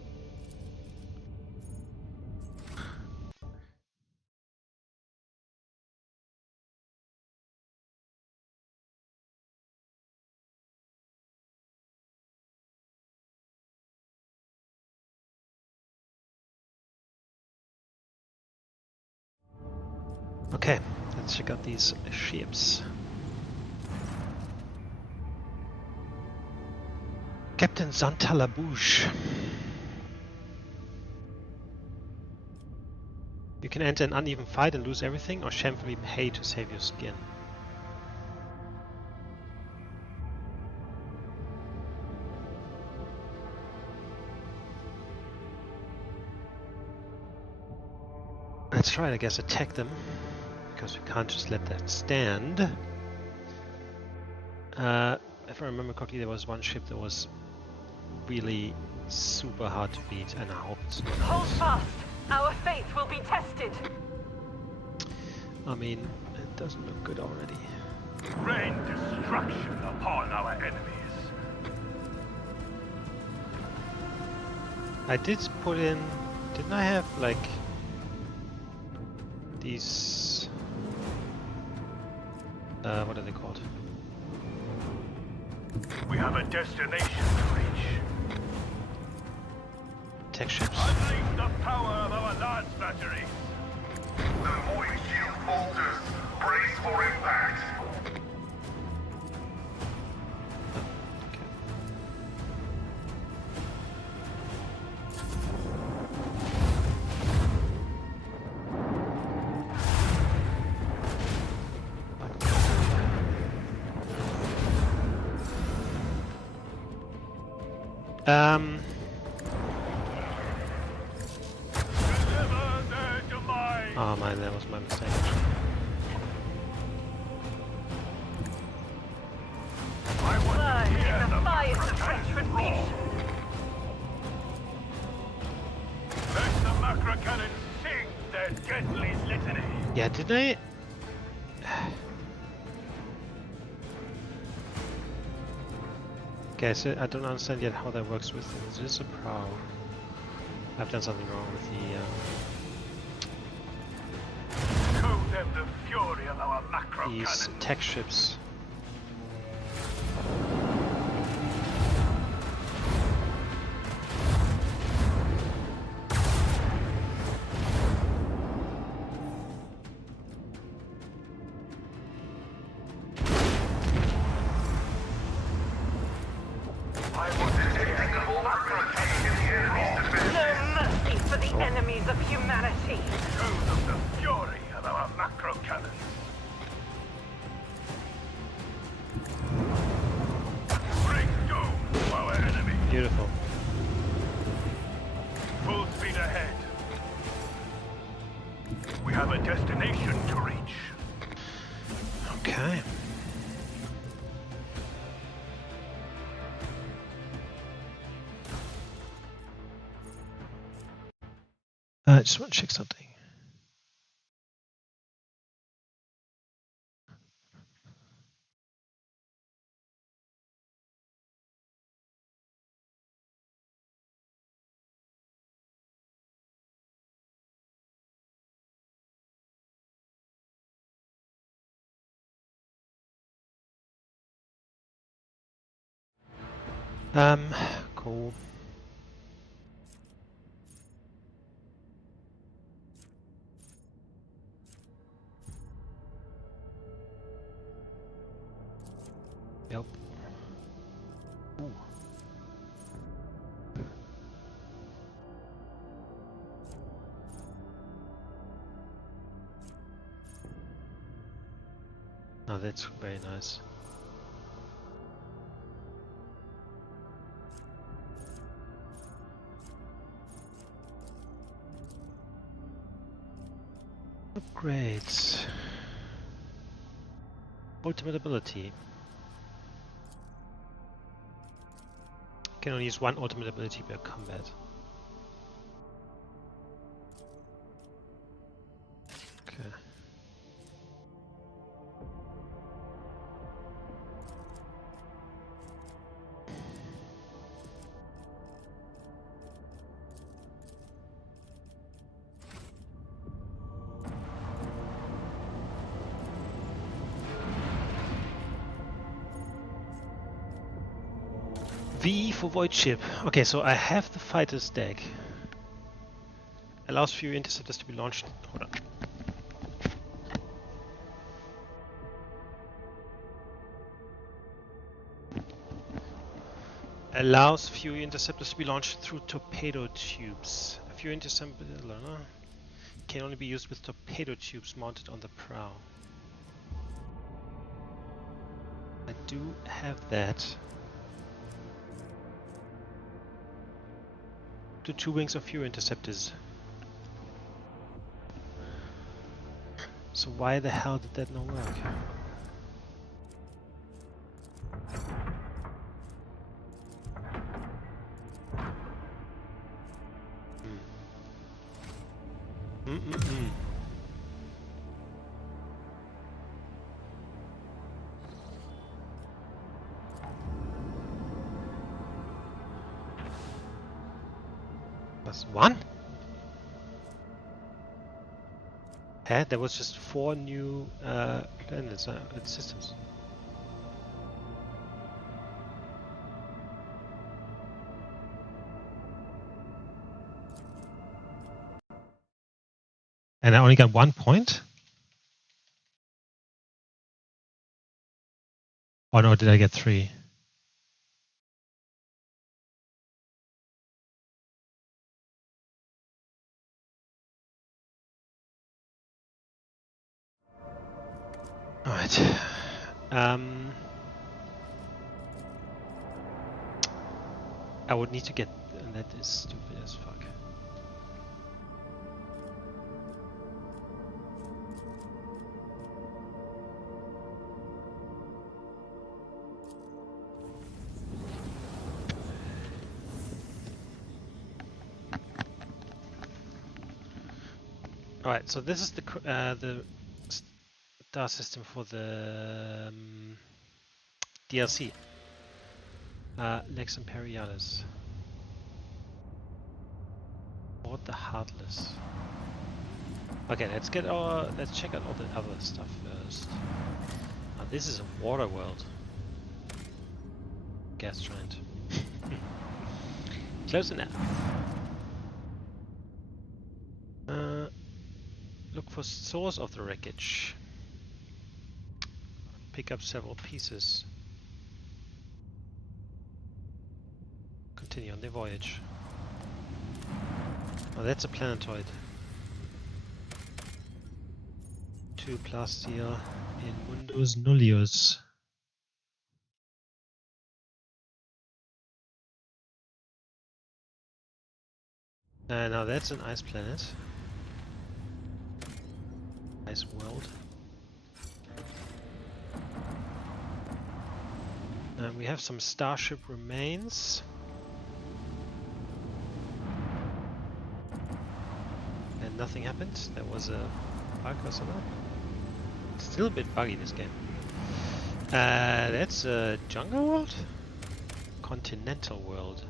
Okay, let's check out these ships. Captain Zantalabouche. You can enter an uneven fight and lose everything, or shamefully pay to save your skin. Let's try it, I guess, attack them, because we can't just let that stand. If I remember correctly, there was one ship that was really super hard to beat, and I hope it's not. Hold fast! Our faith will be tested! I mean, it doesn't look good already. Rain destruction upon our enemies. I did put in... Didn't I have, like... these... what are they called? We have a destination to reach. Tech ships. Unleash the power of our lance batteries. The void shield falters. Brace for impact. Okay. Deliver their demise. Oh man, that was my mistake. I want to hear the fires of French retreat. Let the macro cannons sing their deadly litany. Yeah, did I? Okay, so I don't understand yet how that works with this a prow. I've done something wrong with Show them the fury of our macro these cannons. attack ships. I want to take the whole macro cannon in the enemy's defense. No mercy for the enemies of humanity. Show them the fury of our macro cannons. Bring doom to our enemy. Beautiful. Full speed ahead. We have a destination to reach. Okay. I just want to check something. Cool. Yep. Ooh. Oh, that's very nice. Upgrades. Ultimate ability. Can only use one ultimate ability per combat. Okay. V for Void Ship. Okay, so I have the fighter's deck. Allows few interceptors to be launched. Hold on. Allows few interceptors to be launched through torpedo tubes. A few interceptors can only be used with torpedo tubes mounted on the prow. I do have that. To 2 wings of few interceptors. So why the hell did that not work? That's one? Huh? There was just 4 new planets, systems. And I only got 1 point? Oh no, did I get 3? Alright. I would need to get... that is stupid as fuck. Alright, so this is the star system for the DLC. Lex Imperialis. Or the Heartless. Okay, let's check out all the other stuff first. This is a water world. Gas giant. Close enough. Look for source of the wreckage. Pick up several pieces. Continue on the voyage. Oh, that's a planetoid. 2 Plastia in Mundus Nullius. Now that's an ice planet. Ice world. We have some starship remains. And nothing happened. There was a bug or something. Still a bit buggy, this game. That's a jungle world? Continental world.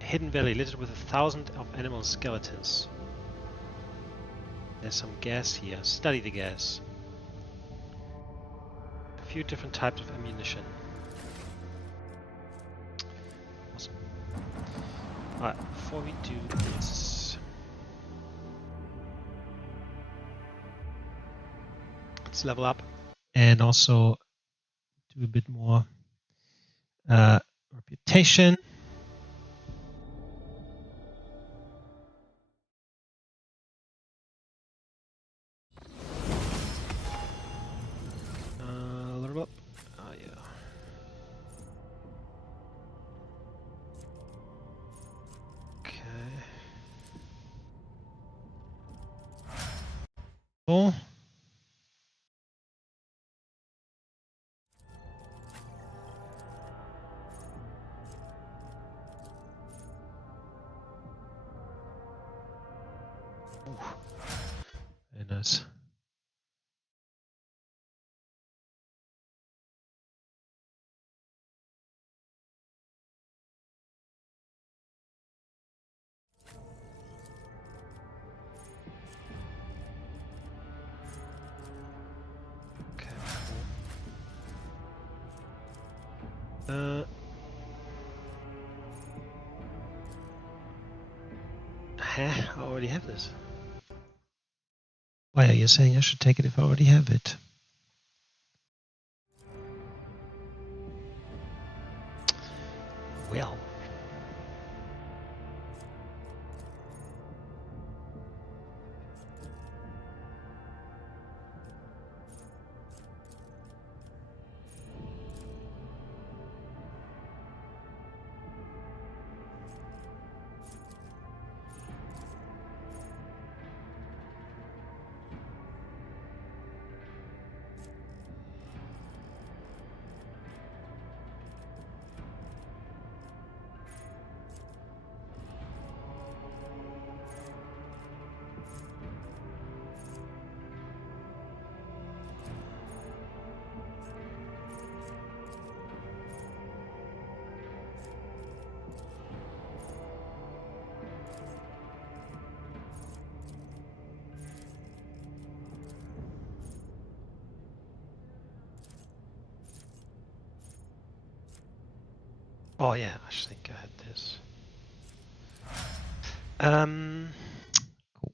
Hidden valley littered with 1,000 of animal skeletons. There's some gas here. Study the gas. A few different types of ammunition. Awesome. Alright, before we do this, let's level up and also do a bit more reputation. Level up. Oh yeah. Okay. Oh. Very nice. Okay. I already have this. Why are you saying I should take it if I already have it? Well. Oh yeah, I think I had this. Cool.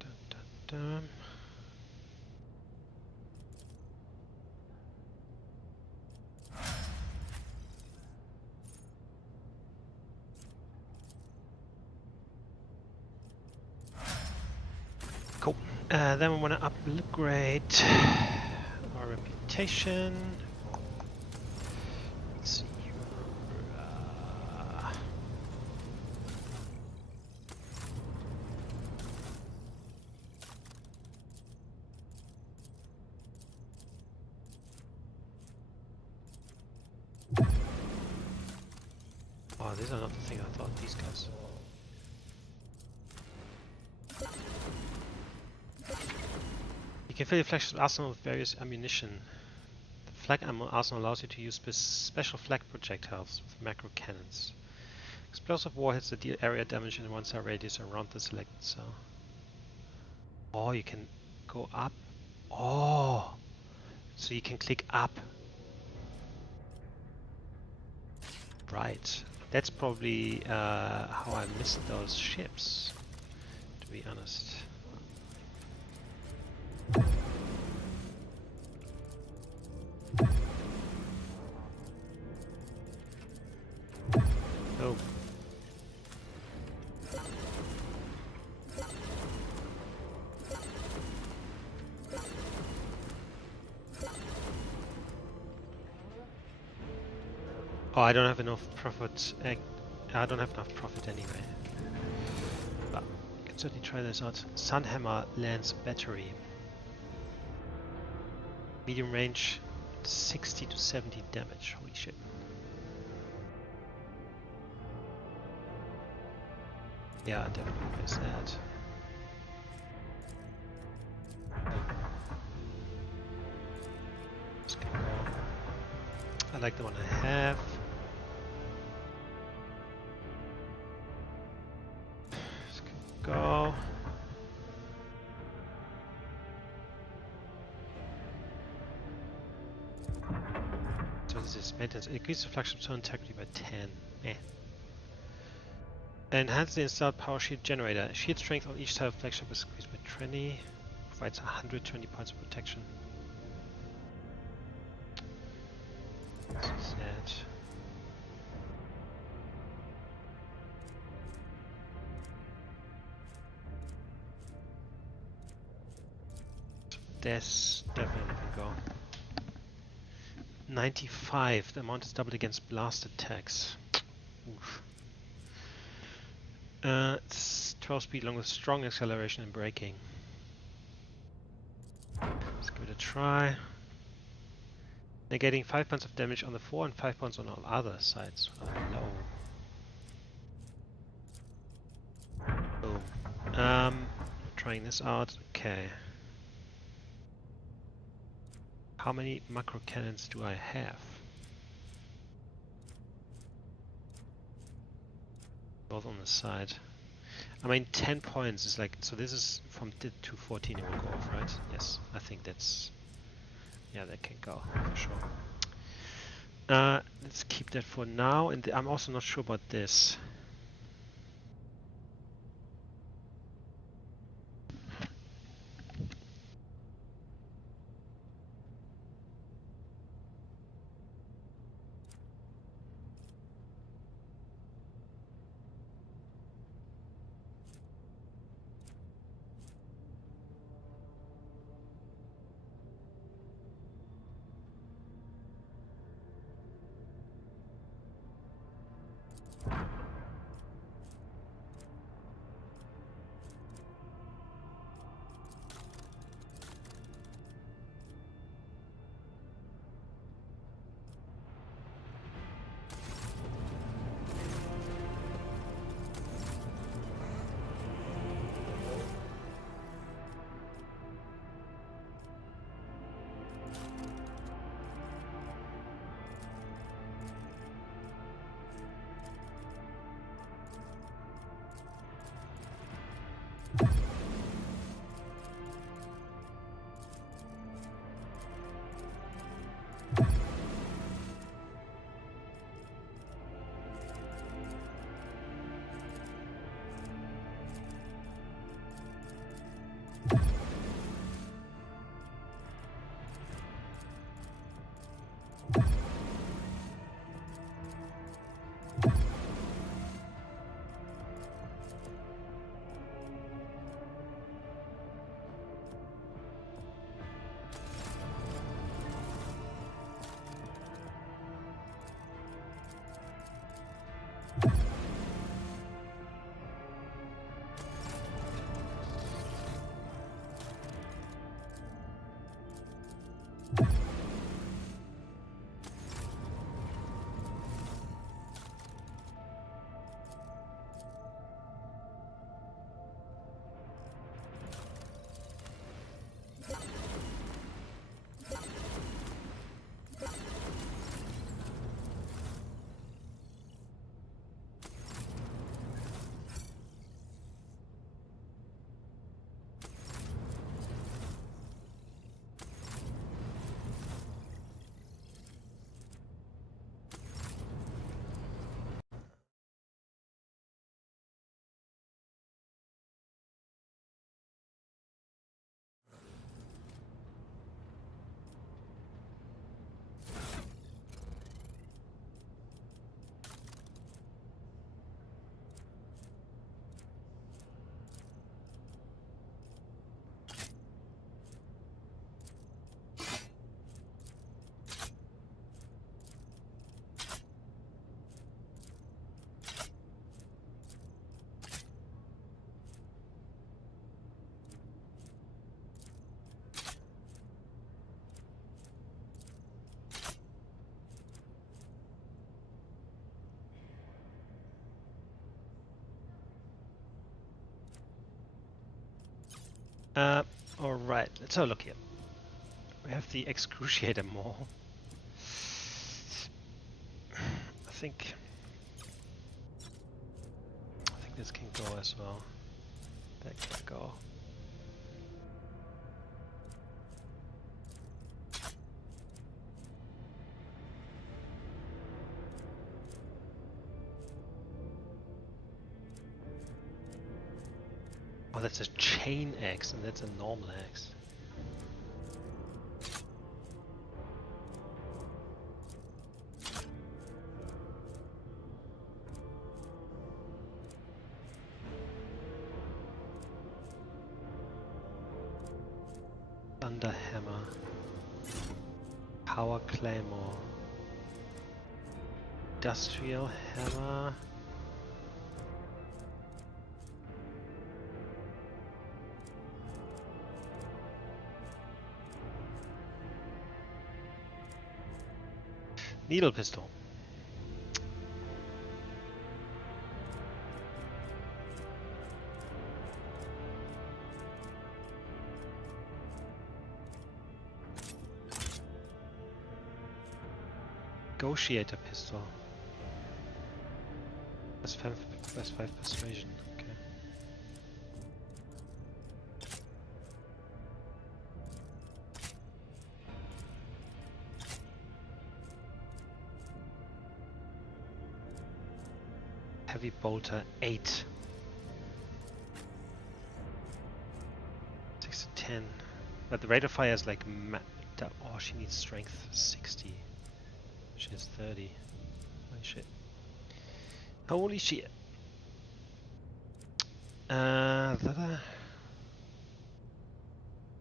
Dun, dun, dun. Then we want to upgrade our reputation. Let's see. Oh, these are not the thing I thought, these guys. You can fill your flagship arsenal with various ammunition. The flag ammo arsenal allows you to use special flag projectiles with macro cannons. Explosive warheads that deal area damage in 1 cell radius around the selected cell. Oh, you can go up. Oh, so you can click up. Right. That's probably how I missed those ships, to be honest. Oh. Oh, I don't have enough profit. I don't have enough profit anyway. But you can certainly try this out. Sunhammer Lance Battery. Medium range, 60 to 70 damage. Holy shit. Yeah, definitely press that. Just gonna go. I like the one I have. Just gonna go. So this is maintenance. Increase the flagship zone integrity by 10. Eh. Enhance the installed power shield generator. Shield strength on each side of flagship is increased by 20. Provides 120 points of protection. This is that. This definitely can go. 95. The amount is doubled against blast attacks. Oof. It's 12 speed along with strong acceleration and braking. Let's give it a try. Negating 5 points of damage on the 4 and 5 points on all other sides. Low. Boom. Trying this out. Okay. How many macro cannons do I have? Both on the side. I mean, 10 points is like, so this is from 214 it will go off, right? Yes, I think that's, yeah, that can go for sure. Let's keep that for now, and I'm also not sure about this. Alright, let's have a look here. We have the Excruciator Maul. I think this can go as well. That can go. Oh, that's a chain axe, and that's a normal axe. Thunder Hammer. Power Claymore. Industrial Hammer. Needle Pistol. Negotiator Pistol. +5 persuasion. Okay. Heavy Bolter 8. 6 to 10. But the rate of fire is like oh, she needs strength 60. She has 30. Holy shit. Holy shit.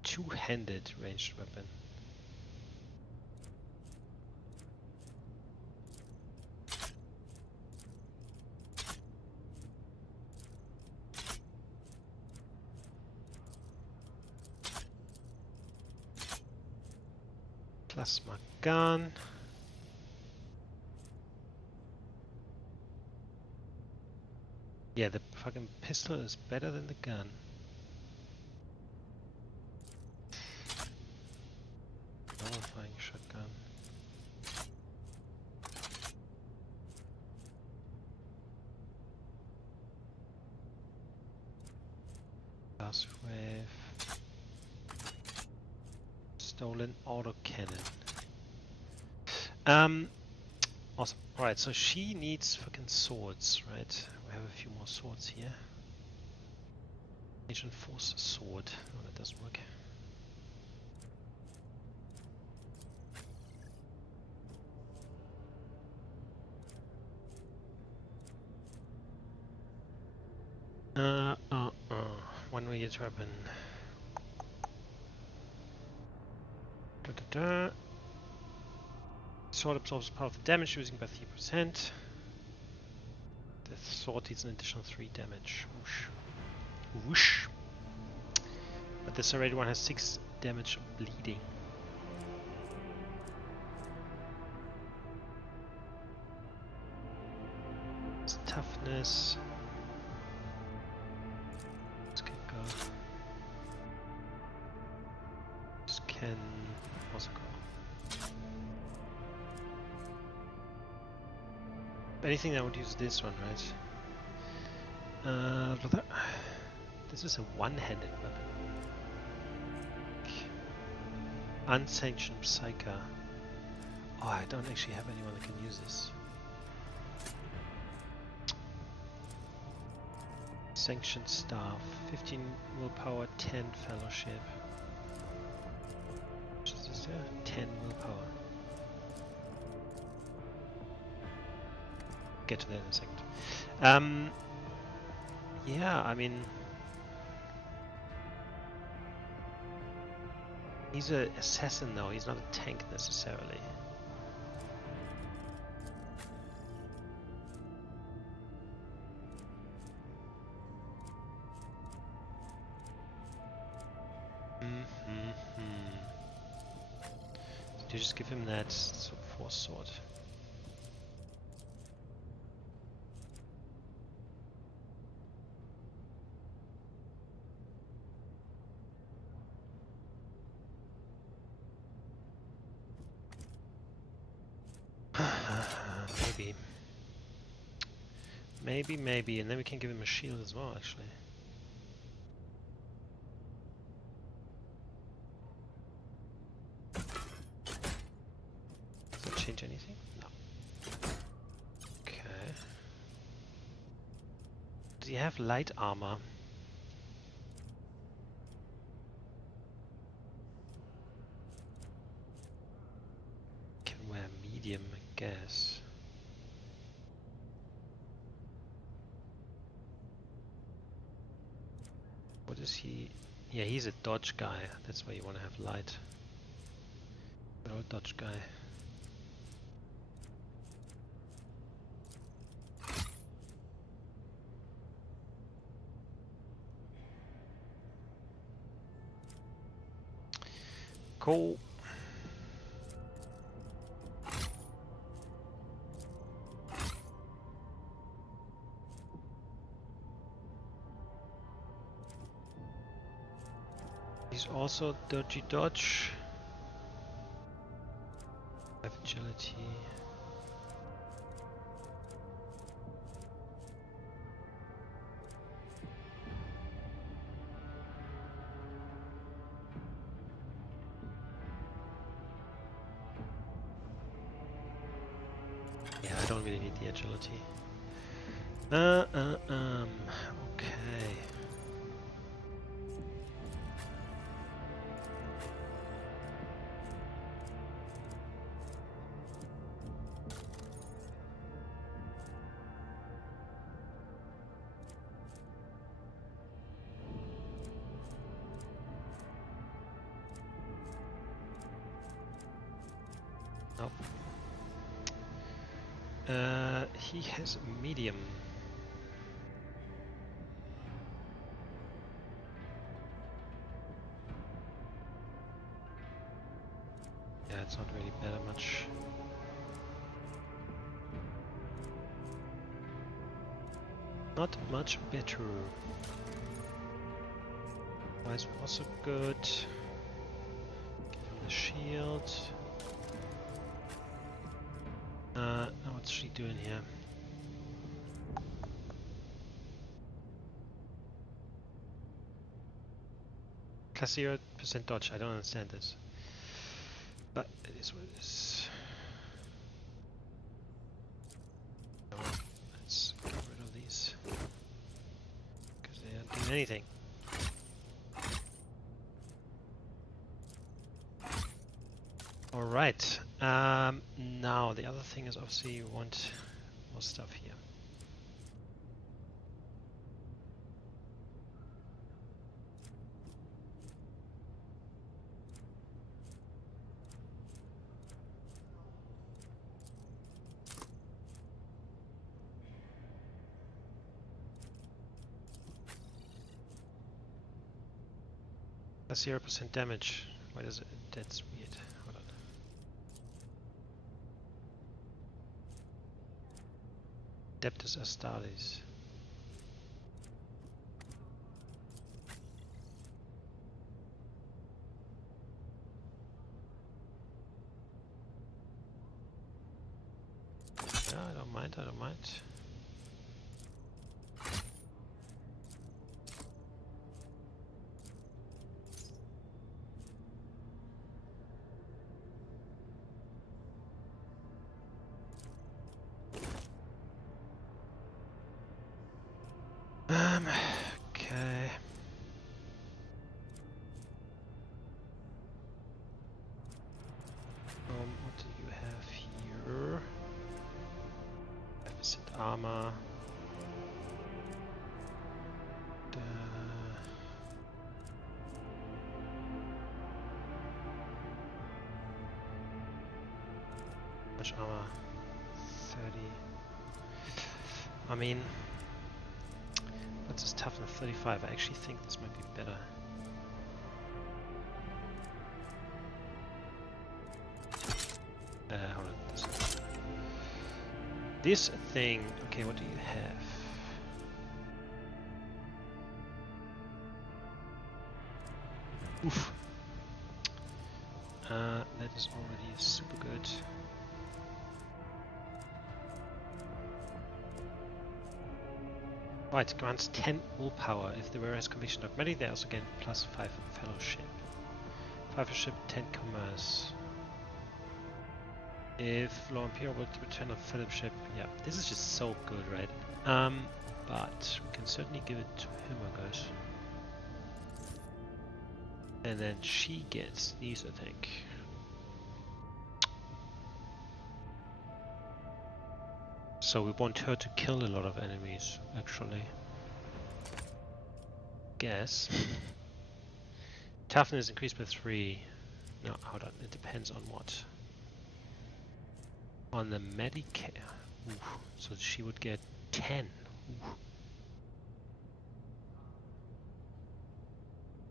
Two-handed ranged weapon. Plasma gun. Yeah, the fucking pistol is better than the gun. Nullifying shotgun. Blast wave. Stolen autocannon. Awesome. Alright, so she needs fucking swords, right? We have a few more swords here. Agent Force sword. Oh, that doesn't work. One-way weapon. Sword absorbs powerful damage using by 3%. The sword deals an additional 3 damage. Whoosh. Whoosh. But this already one has 6 damage of bleeding. It's toughness. This can go. This can also go. Anything that would use this one, right? This is a one-handed weapon. Unsanctioned Psyker. Oh, I don't actually have anyone that can use this. Sanctioned Staff. 15 willpower, 10 fellowship. Which is this there? 10 willpower. Get to that in a second. Yeah, I mean, he's an assassin though, he's not a tank necessarily. So you just give him that force sword. maybe. Maybe, and then we can give him a shield as well, actually. Does that change anything? No. Okay. Does he have light armor? Can wear medium, I guess. What is he? Yeah, he's a dodge guy. That's why you want to have light. Good old dodge guy. Cool. He's also dodgy dodge. Have agility. Yeah, I don't really need the agility. Okay. Nope. He has medium. Yeah, it's not really better much. Not much better. Wise also good. Give him the shield. What's she doing here? Plus 0% dodge. I don't understand this. But it is what it is. Let's get rid of these. Because they don't do anything. Alright. Now the other thing is obviously you want more stuff here. That's 0% damage. Why does it? That's weird. Hold on. Adeptus Astartes. Yeah, I don't mind. I don't mind. Okay. What do you have here? Deficit armor. Much armor? 30. I mean, what's his toughness? 35. I actually think this might be better. Hold on. This thing. Okay, what do you have? Oof. That is already super good. Right, grants 10 willpower. If the wearer has conviction dogmatic, they also gain +5 fellowship. 5 fellowship, 10 commerce. If Law Imperial would return a fellowship, yeah, this is just so good, right? But we can certainly give it to him, I guess. And then she gets these, I think. So we want her to kill a lot of enemies, actually. Guess. Toughness increased by 3. No, hold on, it depends on what. On the Medicare. Ooh, so she would get 10. Ooh.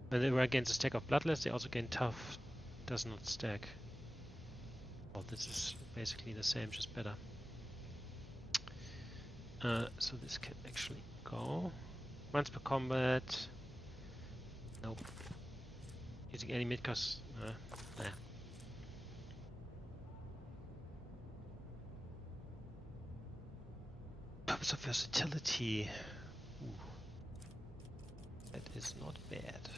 When they were against a stack of Bloodless, they also gain tough. Does not stack. Well, this is basically the same, just better. So this can actually go. Once per combat. Nope. Using any mid-cost. Nah. Purpose of versatility. Ooh. That is not bad.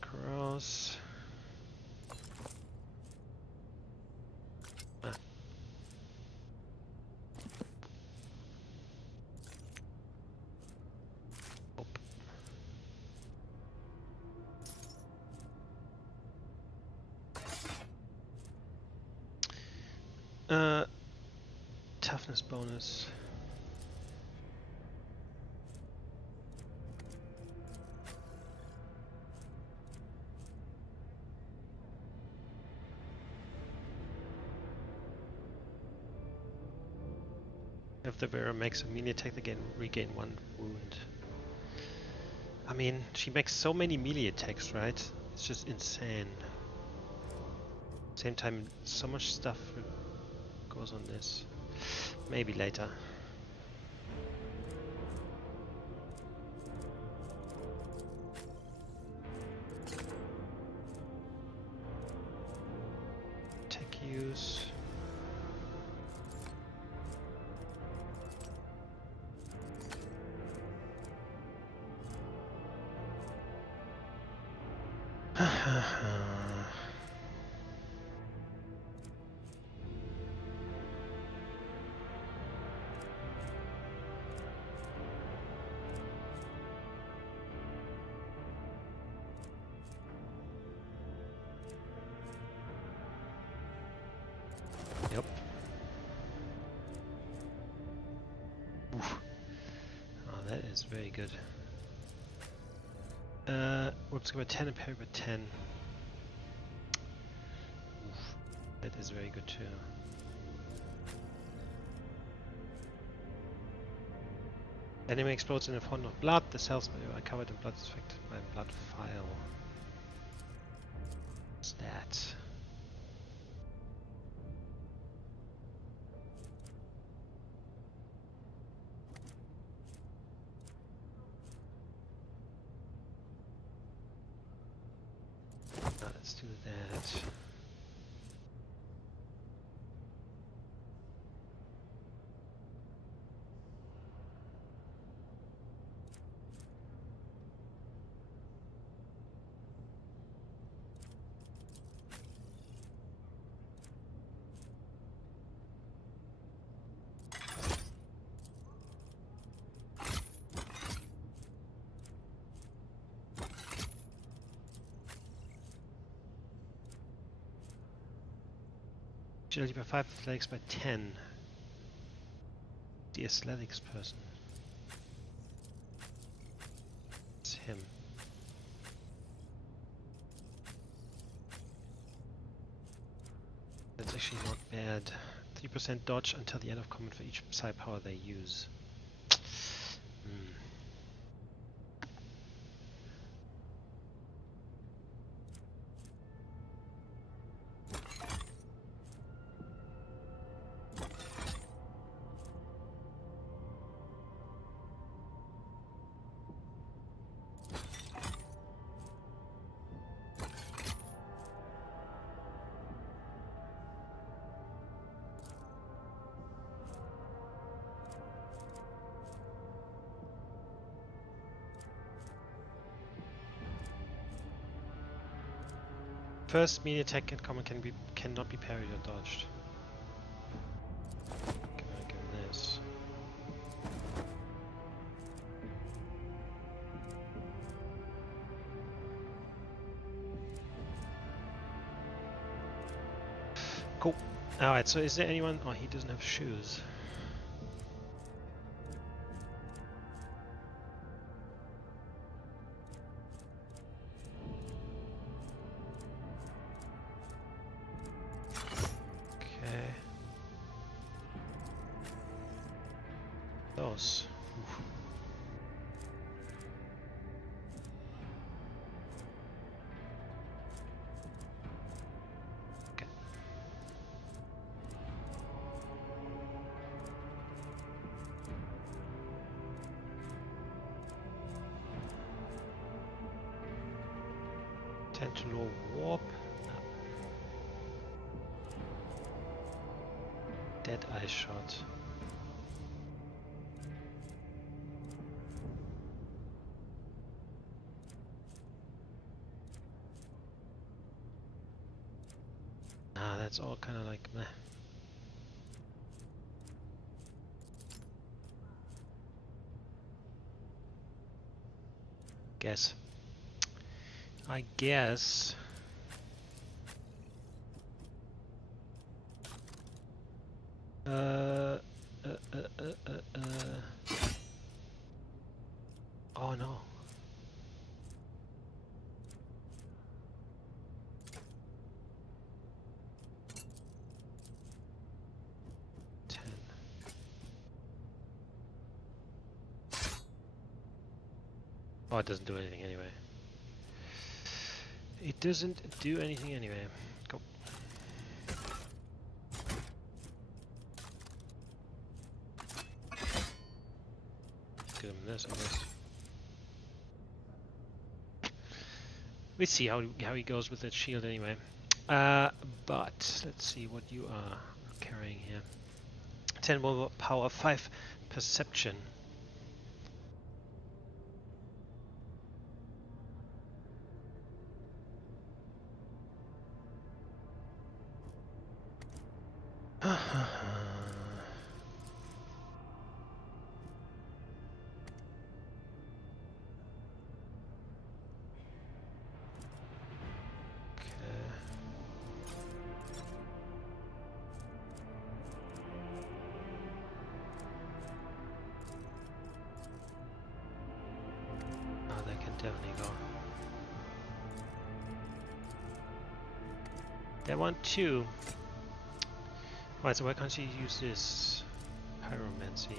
Cross. Toughness bonus. If the wearer makes a melee attack, they regain 1 wound. I mean, she makes so many melee attacks, right? It's just insane. Same time, so much stuff goes on this. Maybe later. Tech use. Yep. Oof. Oh, that is very good. Whoops, give it 10 and parry with 10. Oof. That is very good too. Enemy explodes in a font of blood. The cells are covered in blood is affected by blood file. What's that? Let's do that. Agility by 5, athletics by 10. The athletics person. It's him. That's actually not bad. 3% dodge until the end of combat for each psi power they use. First melee attack incoming cannot be parried or dodged. Can I give him this? Cool. Alright, so is there anyone? Oh, he doesn't have shoes. Okay. Those. Oof. Okay. Tentacle warp. Dead eye shot. Ah, that's all kind of like meh. I guess. Oh no. Oh, it doesn't do anything anyway. It doesn't do anything anyway. Go. Give him this, I guess. We see how he goes with that shield anyway. But let's see what you are carrying here. 10 more power, 5 perception. Definitely go. They want two. Right, so why can't she use this pyromancy?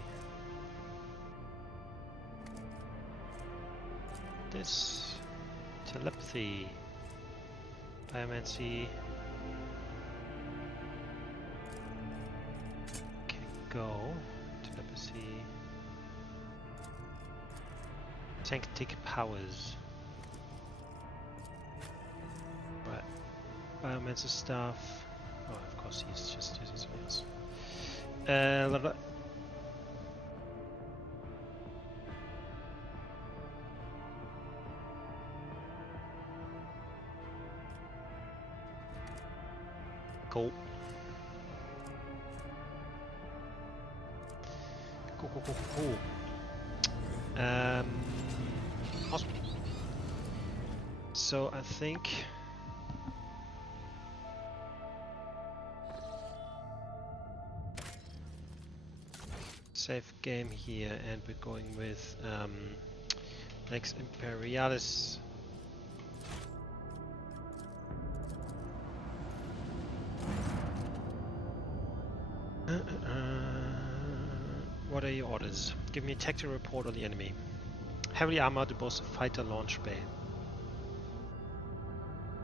This telepathy, pyromancy can go. Telepathy. Sanctic powers. Right. Biomancer stuff. Oh, of course he's just using something else. Blah, blah. Cool. Cool. Awesome. So I think save game here, and we're going with Lex Imperialis. What are your orders? Give me a tactical report on the enemy. Heavily armored to boast a fighter launch bay.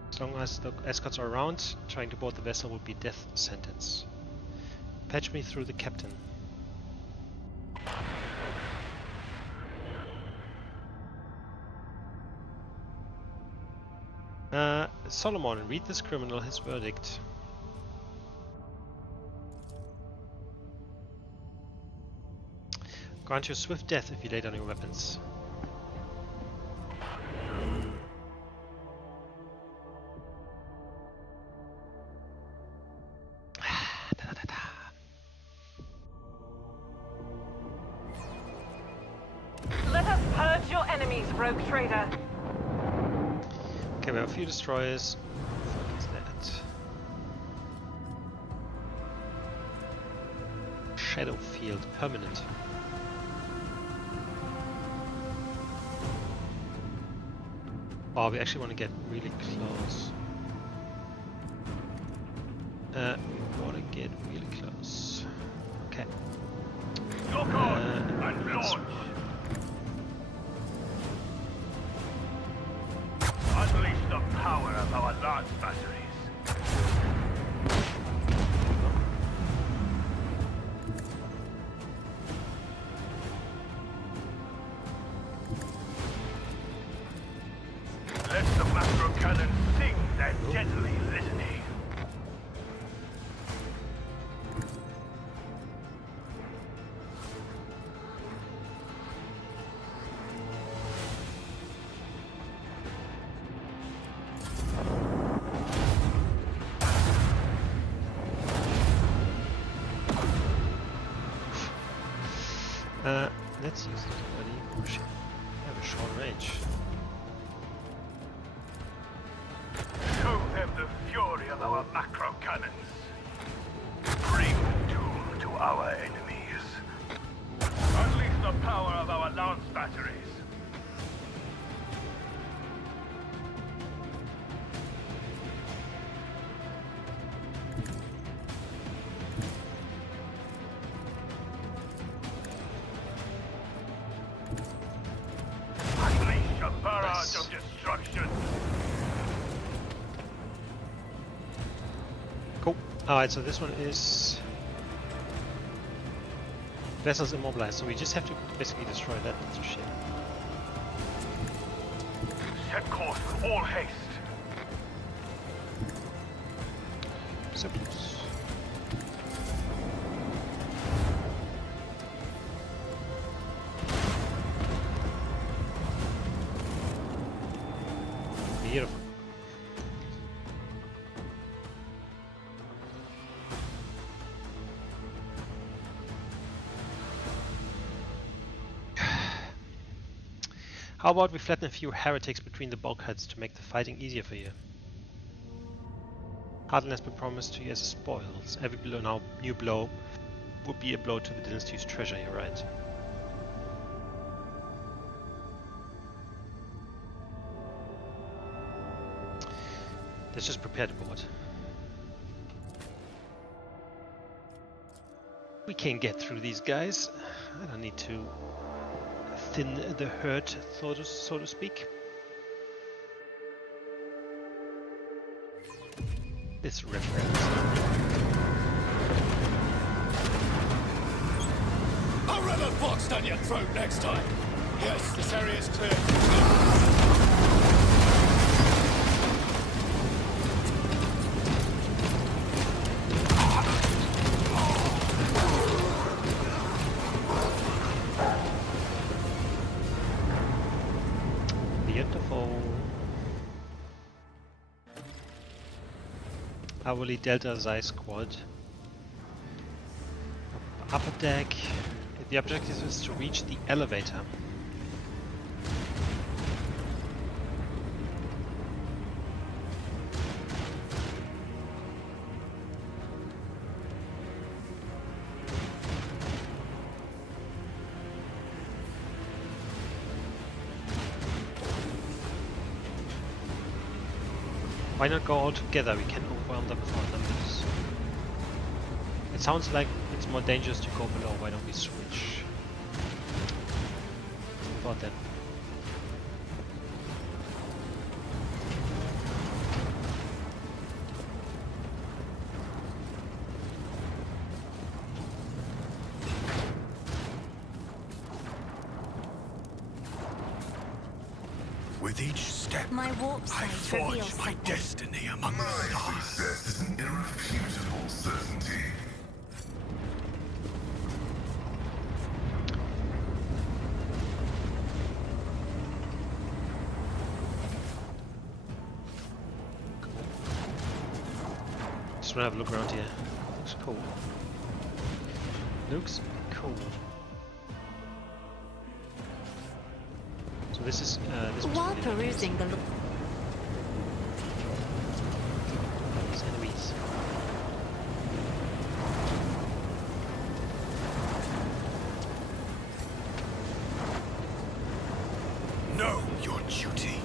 As long as the escorts are around, trying to board the vessel would be death sentence. Patch me through the captain. Solomon, read this criminal his verdict. Grant you swift death if you lay down your weapons. rogue trader. Okay, we have a few destroyers. What the fuck is that? Shadow field, permanent. Oh, we actually want to get really close. We want to get really close. Okay. Lock on and launch. Unleash the power of our lance batteries. Let the macro cannon sing their gently litany. Let's use it already. Oh shit. I have a short range. Show them the fury of our macro cannons. Bring doom to our enemies. Unleash the power of our lance batteries. Unleash a barrage of destruction. Cool. Alright, so this one is vessels immobilized, so we just have to basically destroy that piece of shit. Set course with all haste. So close. Beautiful. How about we flatten a few heretics between the bulkheads to make the fighting easier for you? Heartland has been promised to you as spoils. Every new blow would be a blow to the dynasty's treasure, you're right. Let's just prepare the board. We can get through these guys. I don't need to thin the herd, so to speak. This reference. I'll ram a box down your throat next time. Yes, this area is clear. Beautiful. Hourly Delta Xi squad. Upper deck. The objective is to reach the elevator. Why not go all together? We can overwhelm them with our numbers. It sounds like it's more dangerous to go below. Why don't we switch? About that. With each step, My warp I sight reveals forge my something. destiny among My the stars. success is an irrefutable certainty. Just wanna have a look around here. Looks cool. Looks cool. So So this is this was While really perusing the these enemies. Know your duty.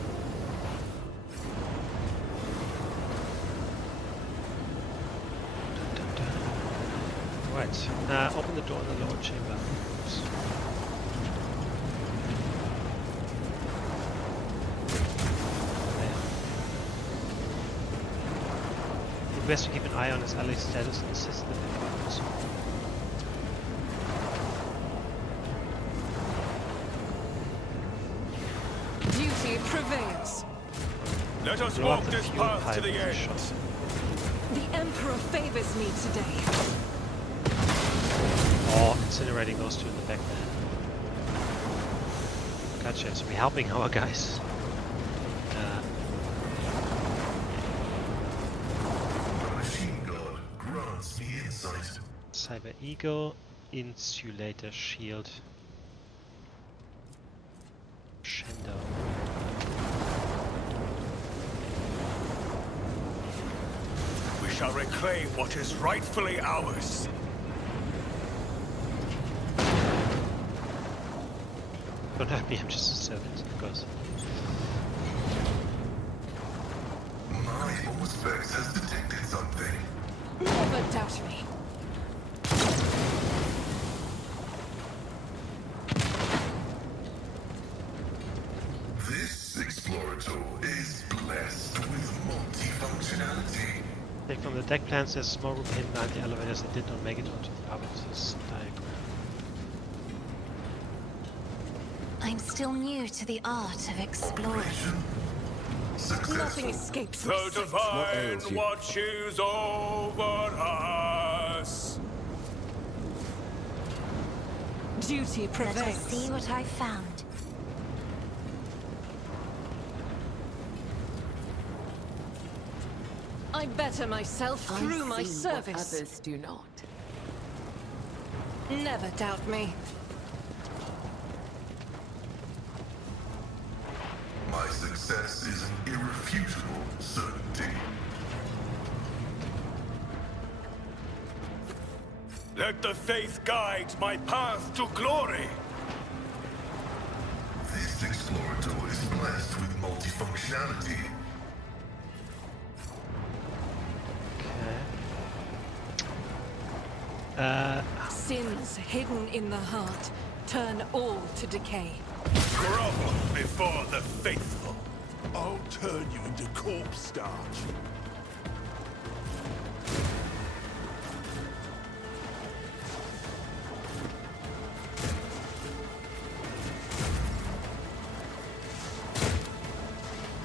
Dun, dun, dun. Right. Open the door in the lower chamber. Oops. It best to keep an eye on his ally's status and assist them if possible. Duty prevails. Let us Blow walk up the this fuel path pipe to the with a end. shot. The Emperor favors me today. Oh, incinerating those two in the back there. Gotcha, so we're helping our guys. The machine god grants me insight. Cyber Eagle, Insulator Shield. Shendo. We shall reclaim what is rightfully ours. Don't hurt me, I'm just a servant, of course. My Auspex has detected something. Never doubt me. This Explorator is blessed with multifunctionality. Take from the deck plans, there's a small room hidden behind the elevators that did not make it onto the arbiter's diagram. I'm still new to the art of exploring. Operation Nothing successful. escapes The my sight. divine ails you? watches over us. Duty Let us prevails. see what I've found. I better myself through my I see what service. others do not. Never doubt me. My success is an irrefutable certainty. Let the faith guide my path to glory. This Explorator is blessed with multifunctionality. Okay. Sins hidden in the heart turn all to decay. Grovel before the faithful. I'll turn you into corpse starch.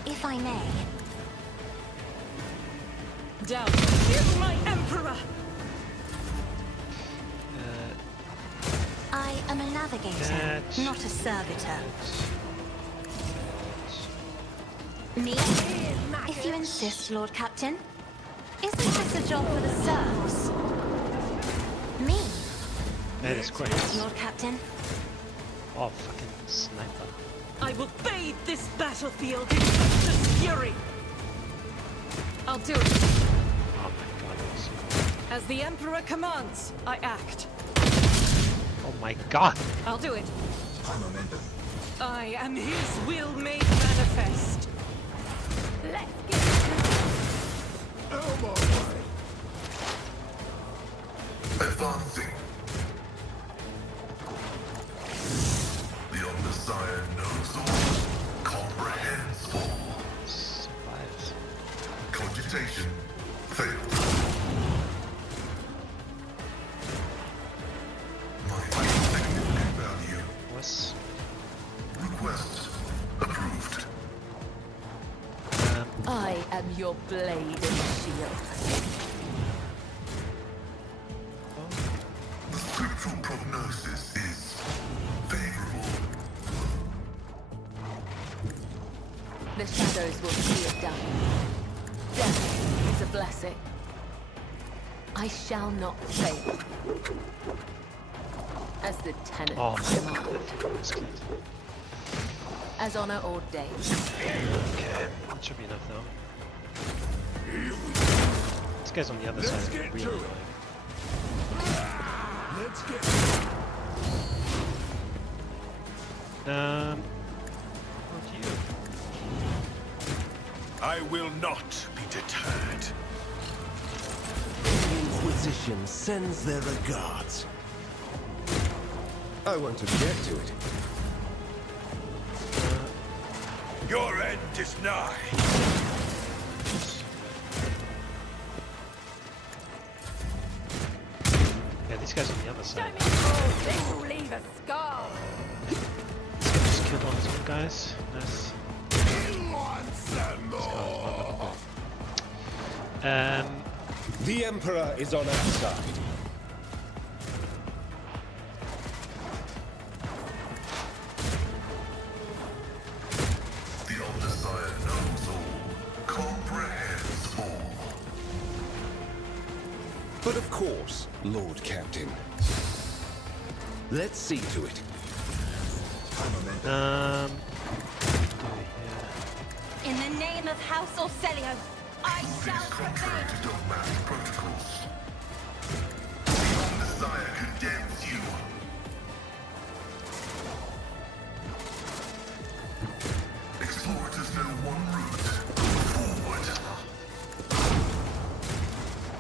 If I may, Doubt, kill my Emperor! I am a navigator, That- not a servitor. Me? If you insist, Lord Captain. Isn't this a job for the serfs? Me? That is great. Lord Captain. Oh, fucking sniper. I will bathe this battlefield in justice fury! I'll do it. Oh my god, that was so good. As the Emperor commands, I act. Oh my god! I'll do it. I'm a member. I am his will made manifest. Let's get to Out my way. Advancing. The Omnissiah knows all, comprehends all. Survives. Cogitation failed. My significant value. Was Request approved. I am your blade and shield. The scriptural prognosis is favorable. The shadows will see it done. Death is a blessing. I shall not fail. As the tenant Oh my command. god, that was good. As honor ordains. Okay, that should be enough though. This guy's on the other side. get Really to it. annoying. Let's get. What do you? I will not be deterred. The Inquisition sends their regards. I won't object to it. Your end is nigh. Yeah, these guys on the other side. This will leave a scar. This guy just killed one of his own guys. Nice. The Emperor is on our side. The Old Desire knows all, comprehends all. But of course, Lord Captain. Let's see to it. What do we here? In the name of House Orcelio, I shall This contrary prevail. to dogmatic protocols. The Old Desire condemns you. Explorers know one route. Forward.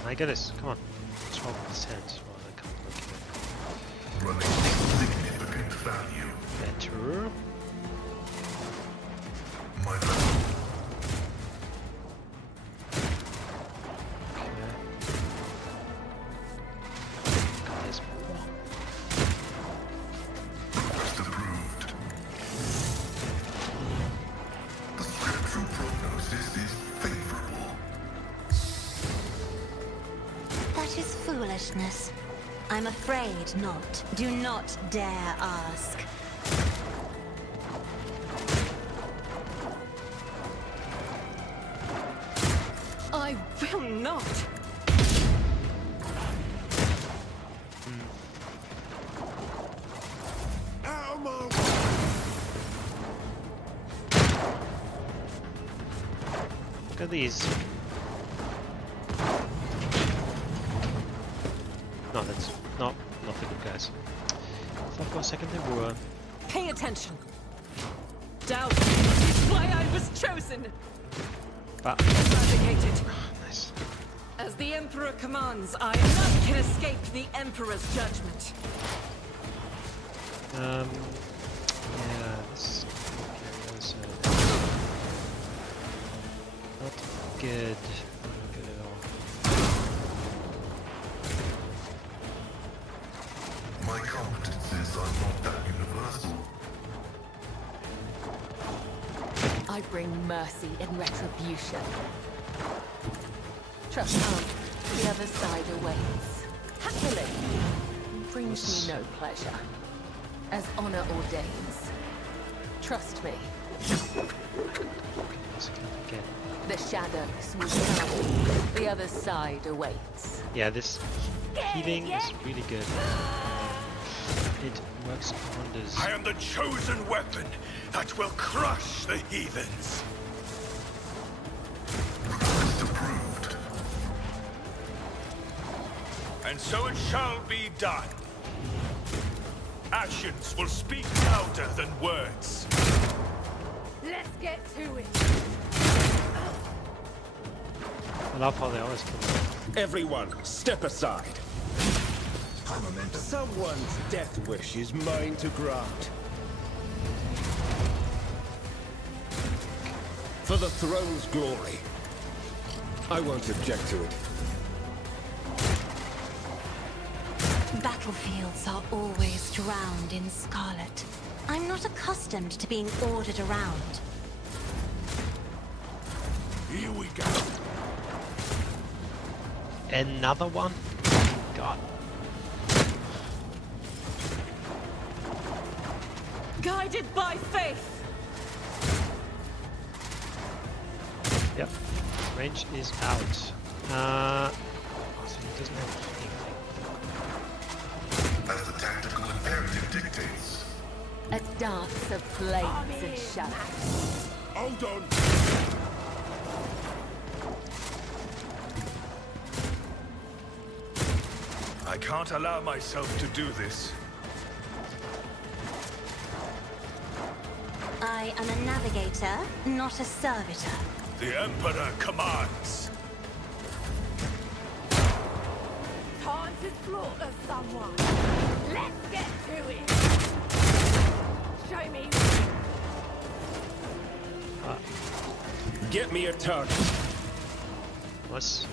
I get this. Come on. What's wrong with this tent? Well, I can't look at it. Running significant value. Better. My love. God, there's more. Just approved. The scriptural prognosis is favorable. That is foolishness. I'm afraid not. Do not dare ask. I will not. Out of my way. Look at these. No, that's not the good guys. I thought for a second they were. Pay attention. Doubt is why I was chosen. But Eradicated. nice. As the Emperor commands, none can escape the Emperor's judgment. Yeah, this. Okay, other side. Not good. Not good at all. My competences are not that universal. I bring mercy in retribution. Trust me, the other side awaits. Killing brings me no pleasure. As honor ordains. Trust me, Again. the shadows will come. The other side awaits. Yeah, this healing is really good. It works wonders. I am the chosen weapon that will crush the heathens. Request approved. And so it shall be done. Actions will speak louder than words. Let's get to it. I love how they always kill me. Everyone, step aside. Momentum. Someone's death wish is mine to grant. For the throne's glory. I won't object to it. Battlefields are always drowned in scarlet. I'm not accustomed to being ordered around. Here we go. Another one? God. Guided by faith. Yep. Range is out. So he doesn't have anything. As the tactical imperative dictates. A dance of flames and shadows. Hold on. I can't allow myself to do this. I am a navigator, not a servitor. The Emperor commands. Time to slaughter someone. Let's get to it. Show me. Get me a target. Was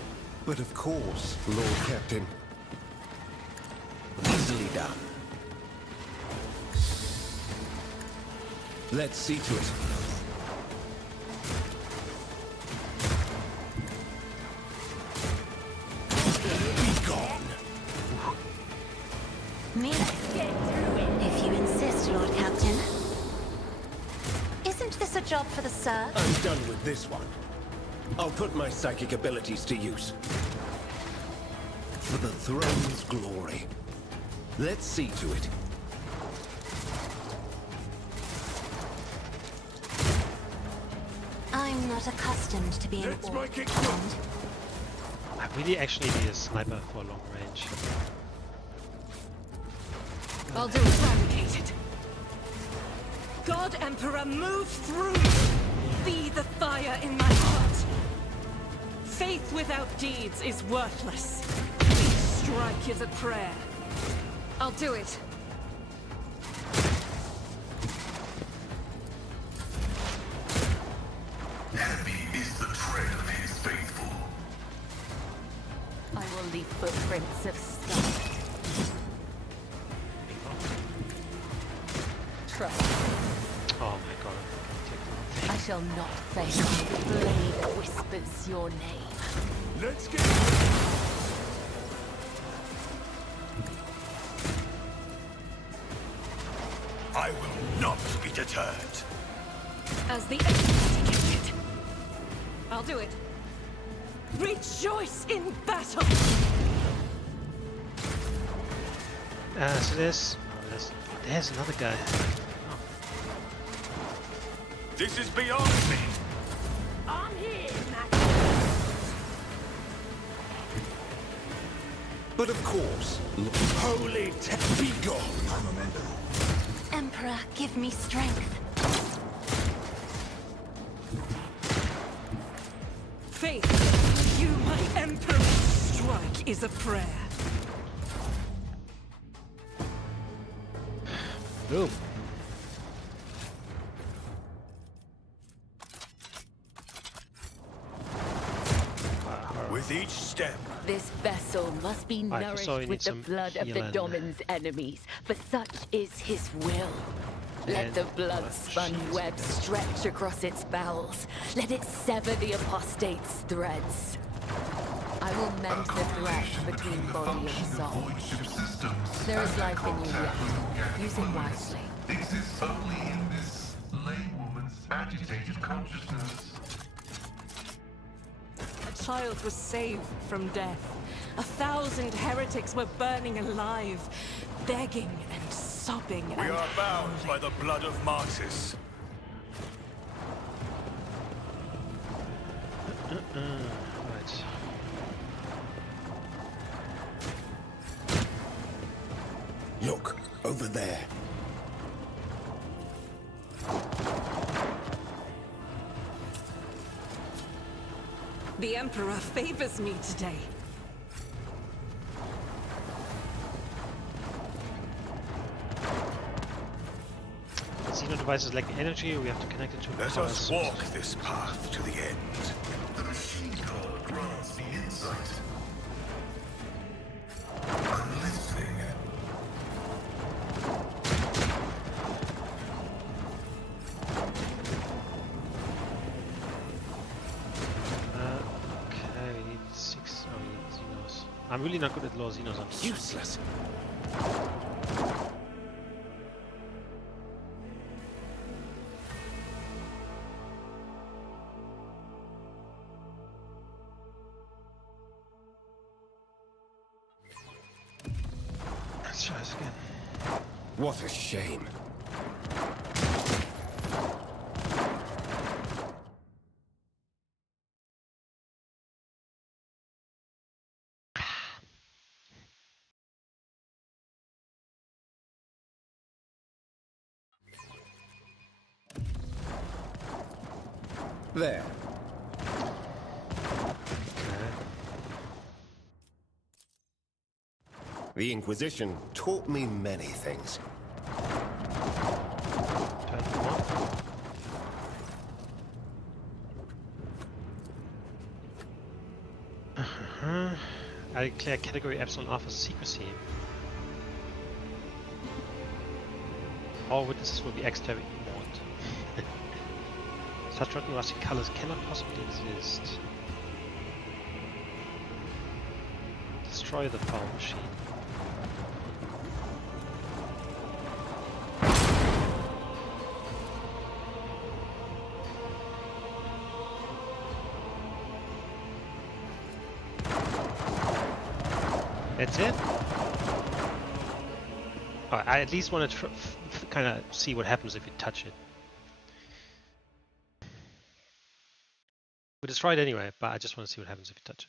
But of course, Lord Captain. Easily done. Let's see to it. Be gone. Me? If you insist, Lord Captain. Isn't this a job for the Sir? I'm done with this one. I'll put my psychic abilities to use. For the throne's glory. Let's see to it. I'm not accustomed to being Let's ordered. make it quick. I really actually need a sniper for long range. I'll do it. Fabricated. God Emperor, move through me. Be the fire in my heart. Faith without deeds is worthless. Each strike is a prayer. I'll do it. Heavy is the tread of his faithful. I will leave footprints of stone. Trust. Oh my god. I shall not fail. The blade whispers your name. Let's get I will not be deterred. As the instigated. I'll do it. Rejoice in battle! So there's another guy. This is beyond me. I'm here, Mac. But of course, holy be gone. Emperor, give me strength. Faith, you, my Emperor, strike is a prayer. Boom. With each step, This vessel must be Right, nourished so we need with the some blood of the healing. Domin's enemies, for such is his will. Let And the blood-spun she's web gonna- stretch across its bowels. Let it sever the apostate's threads. I will mend the thread between body and soul. Void ship systems. There is life in you yet. Use it wisely. Exists only in this laywoman's agitated consciousness. A child was saved from death. 1,000 heretics were burning alive, begging and sobbing we and are bound howling. by the blood of martyrs. Right. look, over there. The Emperor favors me today. Xeno devices lack energy, we have to connect it to a Let power us source. walk this path to the end. The machine card grants me insight. I'm listening. Okay, we need 6. Oh, we need Xenos. I'm really not good at low Xenos. Useless. Let's try this again. What a shame. There. The Inquisition taught me many things. Turn one. I declare category Epsilon Alpha secrecy. All witnesses will be extra warned. Such rotten rusty colors cannot possibly exist. Destroy the foul machine. That's it? Alright, I at least want to kind of see what happens if you touch it. We destroy it anyway, but I just want to see what happens if you touch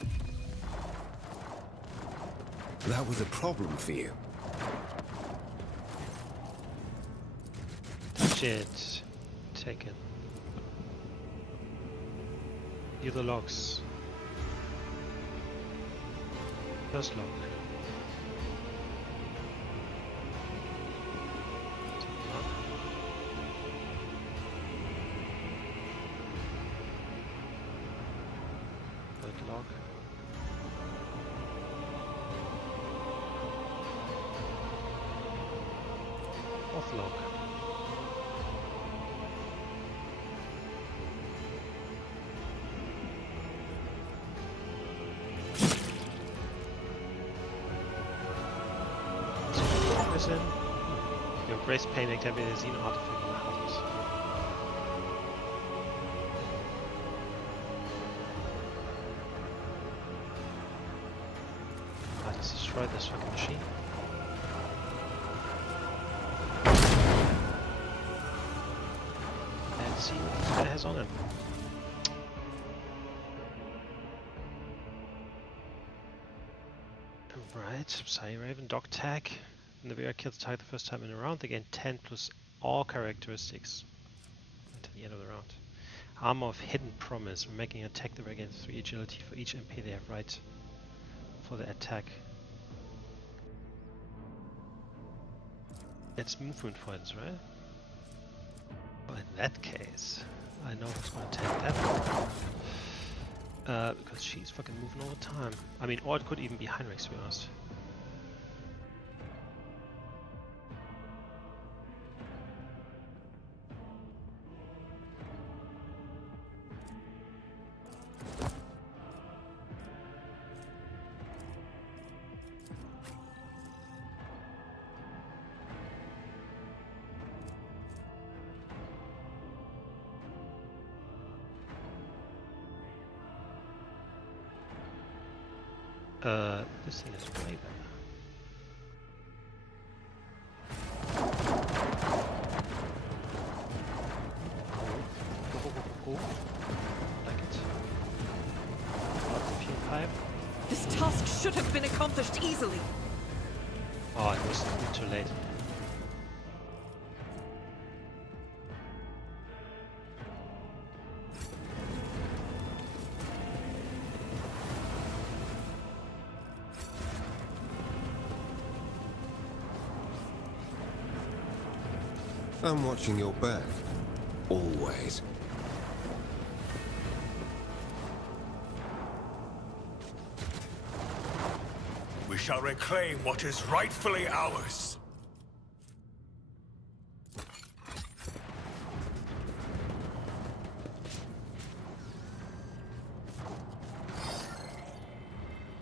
it. That was a problem for you. Touch it. Take it. View the logs. First log. Third log. Fourth log. In. Your brace pain activity is an artifact on the house. Let's destroy this fucking machine. And see what this guy has on him. Right, Psy Raven, dog tag. When the VR kills the target the first time in a round, they gain 10 plus all characteristics until the end of the round. Armor of Hidden Promise. When making an attack, they regain 3 agility for each MP they have right for the attack. It's movement points, right? Well, in that case, I know who's going to take that one. Because she's fucking moving all the time. I mean, or it could even be Heinrich, to be honest. This thing is way better. Cool. Like it. P5. This task should have been accomplished easily. Oh, it was too late. I'm watching your back. Always. We shall reclaim what is rightfully ours.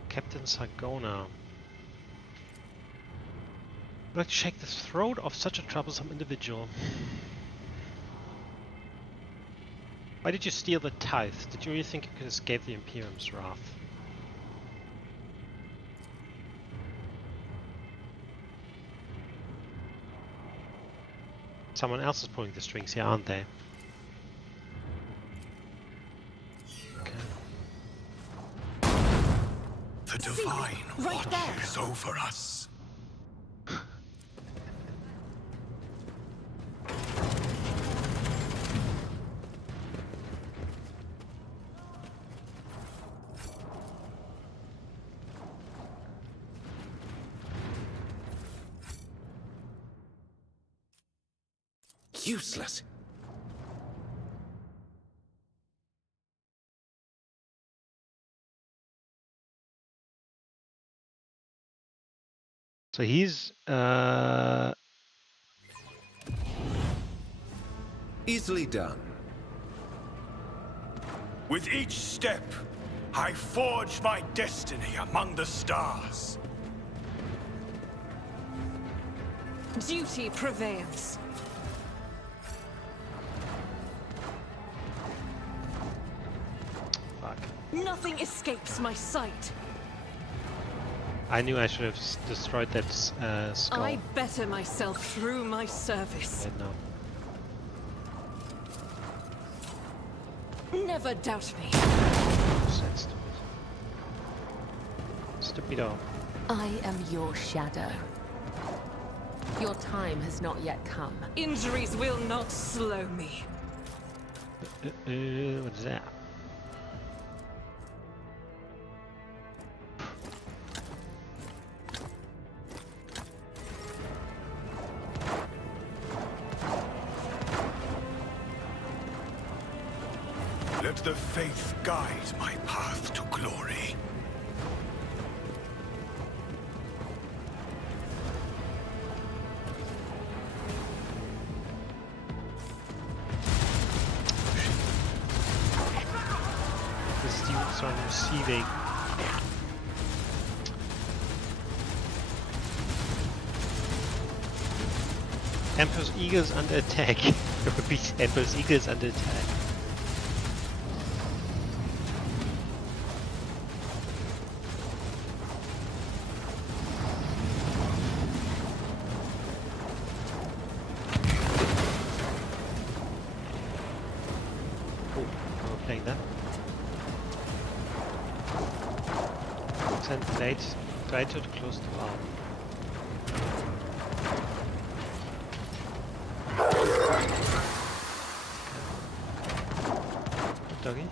Captain Sargona. I'd like to shake the throat of such a troublesome individual. Why did you steal the tithe? Did you really think you could escape the Imperium's wrath? Someone else is pulling the strings here, aren't they? Okay. The divine right there. watches over us. useless. So he's Easily done. With each step, I forge my destiny among the stars. Duty prevails. fuck. Nothing escapes my sight. I knew I should have destroyed that skull. I better myself through my service. Right now. Never doubt me. Sense to it. Stupido. I am your shadow. Your time has not yet come. Injuries will not slow me. What is that? Let the faith guide my path to glory. This is the so I'm receiving. Emperor's Eagles under attack. Repeat, Emperor's Eagles under attack. Oh, we're playing that. Send grenade. Try to close the wall. Doggy.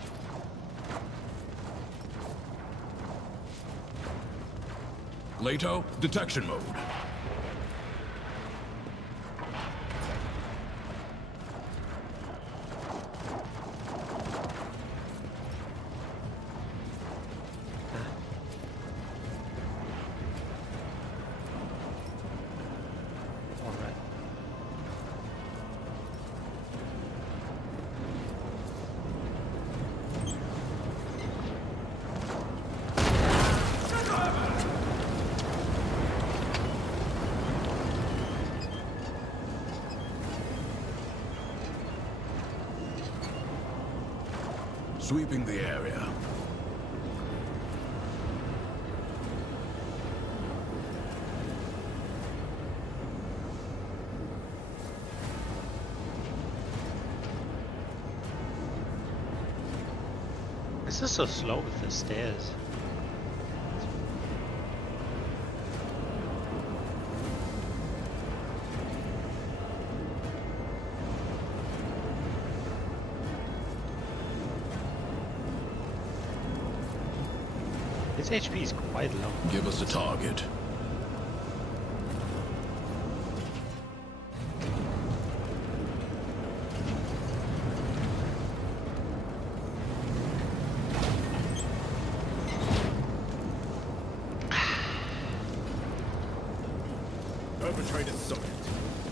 Leto, detection mode. All right. Sweeping the area. This is so slow with the stairs. His HP is quite low. Give us a target. Perpetrator socket.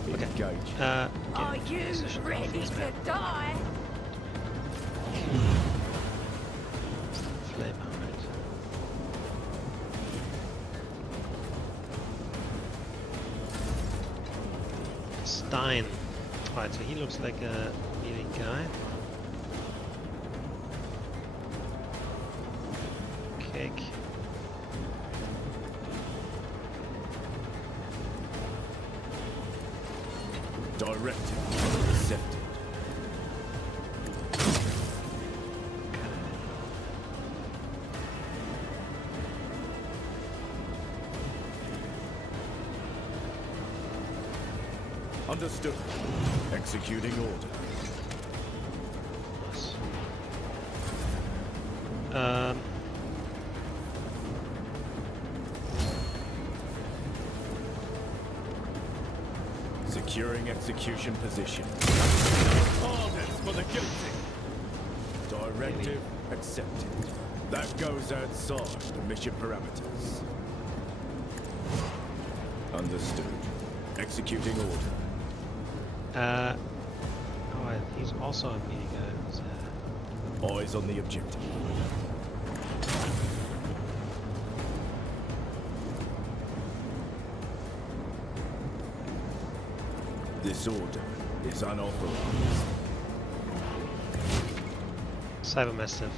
Okay. Engage. Are you ready to die? Flame helmet. Stein. Alright, so he looks like a melee guy. Kick. Directed. Accepted. Understood. Executing order. Nice. Securing execution position. Orders for the guilty. Directive accepted. That goes outside the mission parameters. Understood. Executing order. Oh, he's also a meeting. Eyes on the objective. This order is unauthorized. Cybermassive.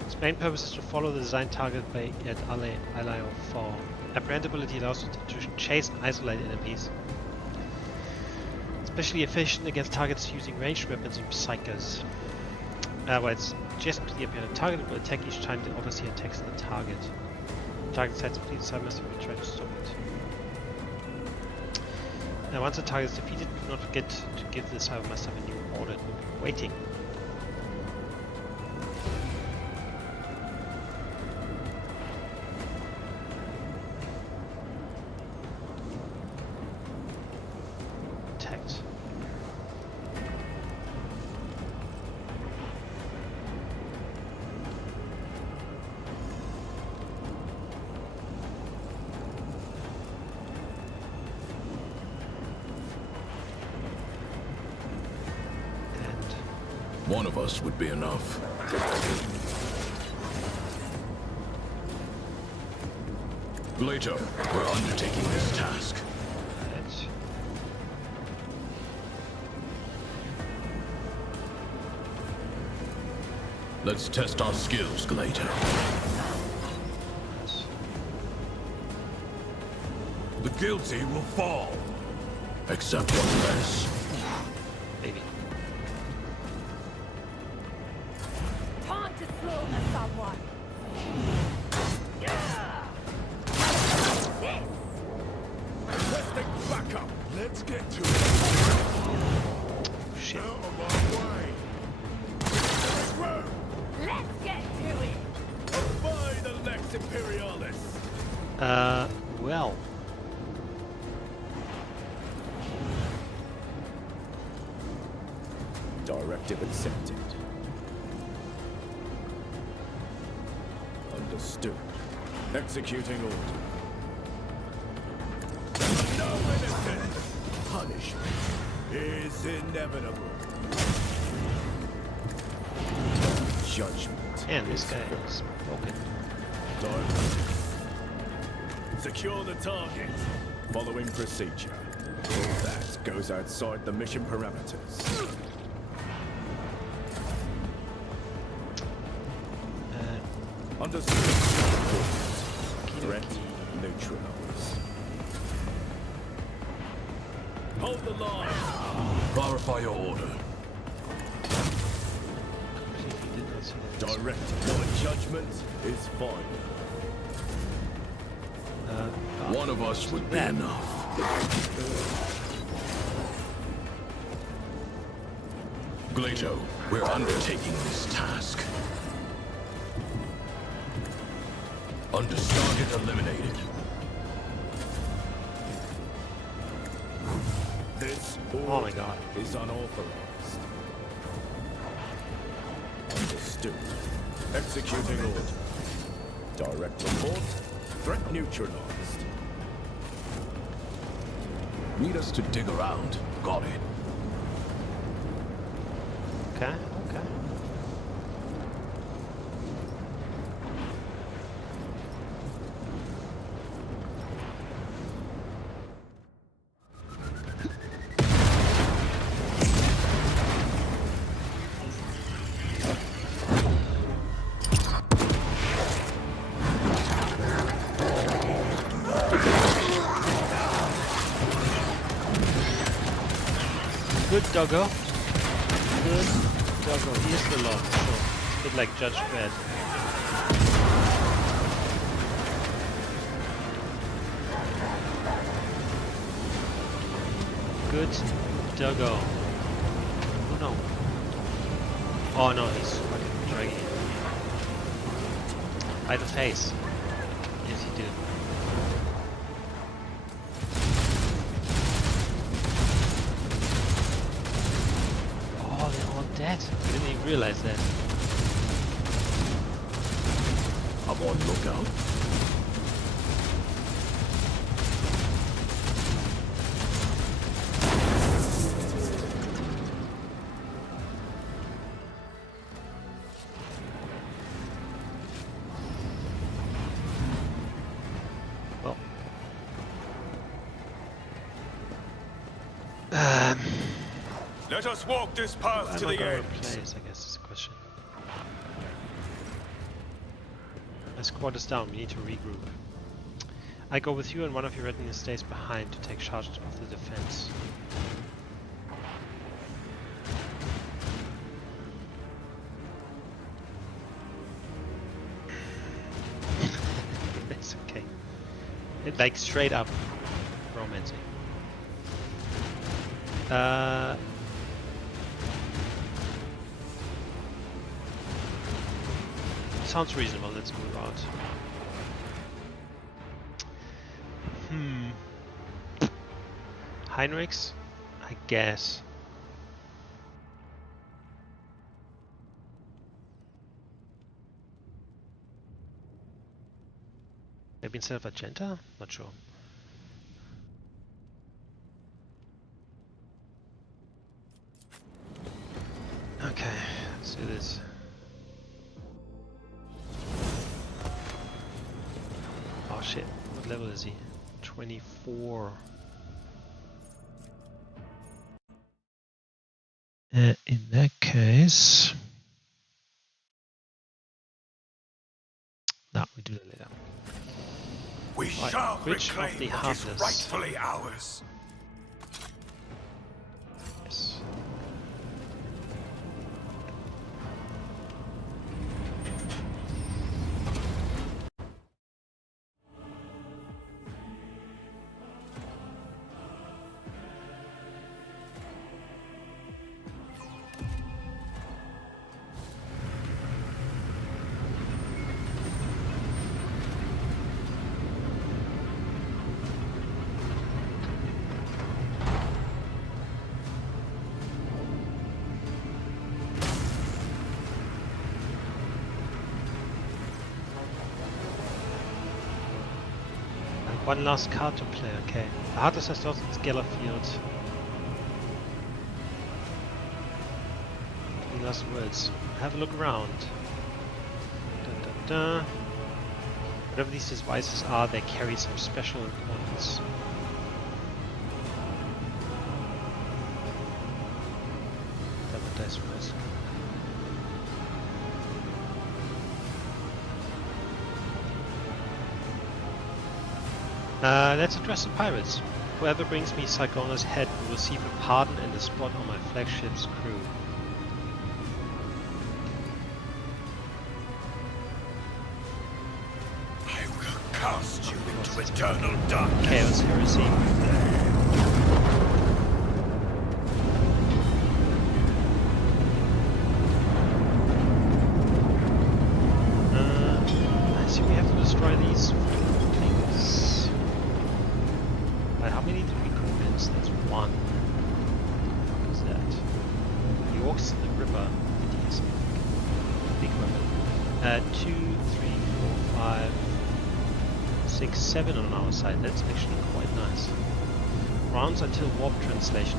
Its main purpose is to follow the design target by at Alio 4. Apparent ability allows you to chase and isolate enemies. Especially efficient against targets using ranged weapons and psychers. While it's just to the apparent target, it will attack each time the overseer attacks the target. Target sites defeated, Cybermassive will try to stop it. Now once the target is defeated, do not forget to give the Cybermassive a new order. It will be waiting. Attacked. One of us would be enough. Leto, we're undertaking this task. Let's test our skills, Glato. The guilty will fall. Except one less. Maybe. Time to slaughter someone. Requesting backup. Let's get to it. Shit. Out of our way. Let's get to it. By the Lex Imperialis. Well. Directive accepted. Understood. Executing order. No innocent! Punishment is inevitable. Judgment. And this guy is broken. Directive. Secure the target. Following procedure. That goes outside the mission parameters. Understood. Threat neutralized. Hold the line. Clarify your order. Direct. Your judgment is final. One of us would be enough. Glato, we're undertaking this task. Target eliminated. This Oh my god. is unauthorized. Understood. Executing order. Direct report. Threat neutralized. Need us to dig around. Got it. Okay, okay. Good doggo. Good doggo. He is the Lord, so it's a bit like Judge Dredd. Good doggo. Oh no. Oh no, he's fucking dragging it. By the face. Yes, he did. didn't realize that. I'm on lookout. Well. Let us walk this path Am to I the gonna end. replace, I guess is the question. My squad is down, we need to regroup. I go with you and one of your retinue stays behind to take charge of the defense. It's okay. It, like straight up romancing. Sounds reasonable, let's move out. Heinrichs? I guess. Maybe instead of Argenta? Not sure. Okay, let's do this. Oh shit, what level is he? 24. In that case... No, we do that later. We Right, shall which of reclaim the what is Heartless? rightfully ours. Yes. One last card to play, okay. The Heartless has lost its Geller field. Any last words? Have a look around. Dun, dun, dun. Whatever these devices are, they carry some special importance. Double dice risk. Let's address the pirates. Whoever brings me Sargona's head will receive a pardon and a spot on my flagship's crew. I will cast you into eternal darkness. Chaos Heresy. I see we have to destroy these things. But how many did we convince? That's one. What is that? The Orcs in the River. Idiots. Big weapon. 2, 3, 4, 5, 6, 7 on our side. That's actually quite nice. Rounds until warp translation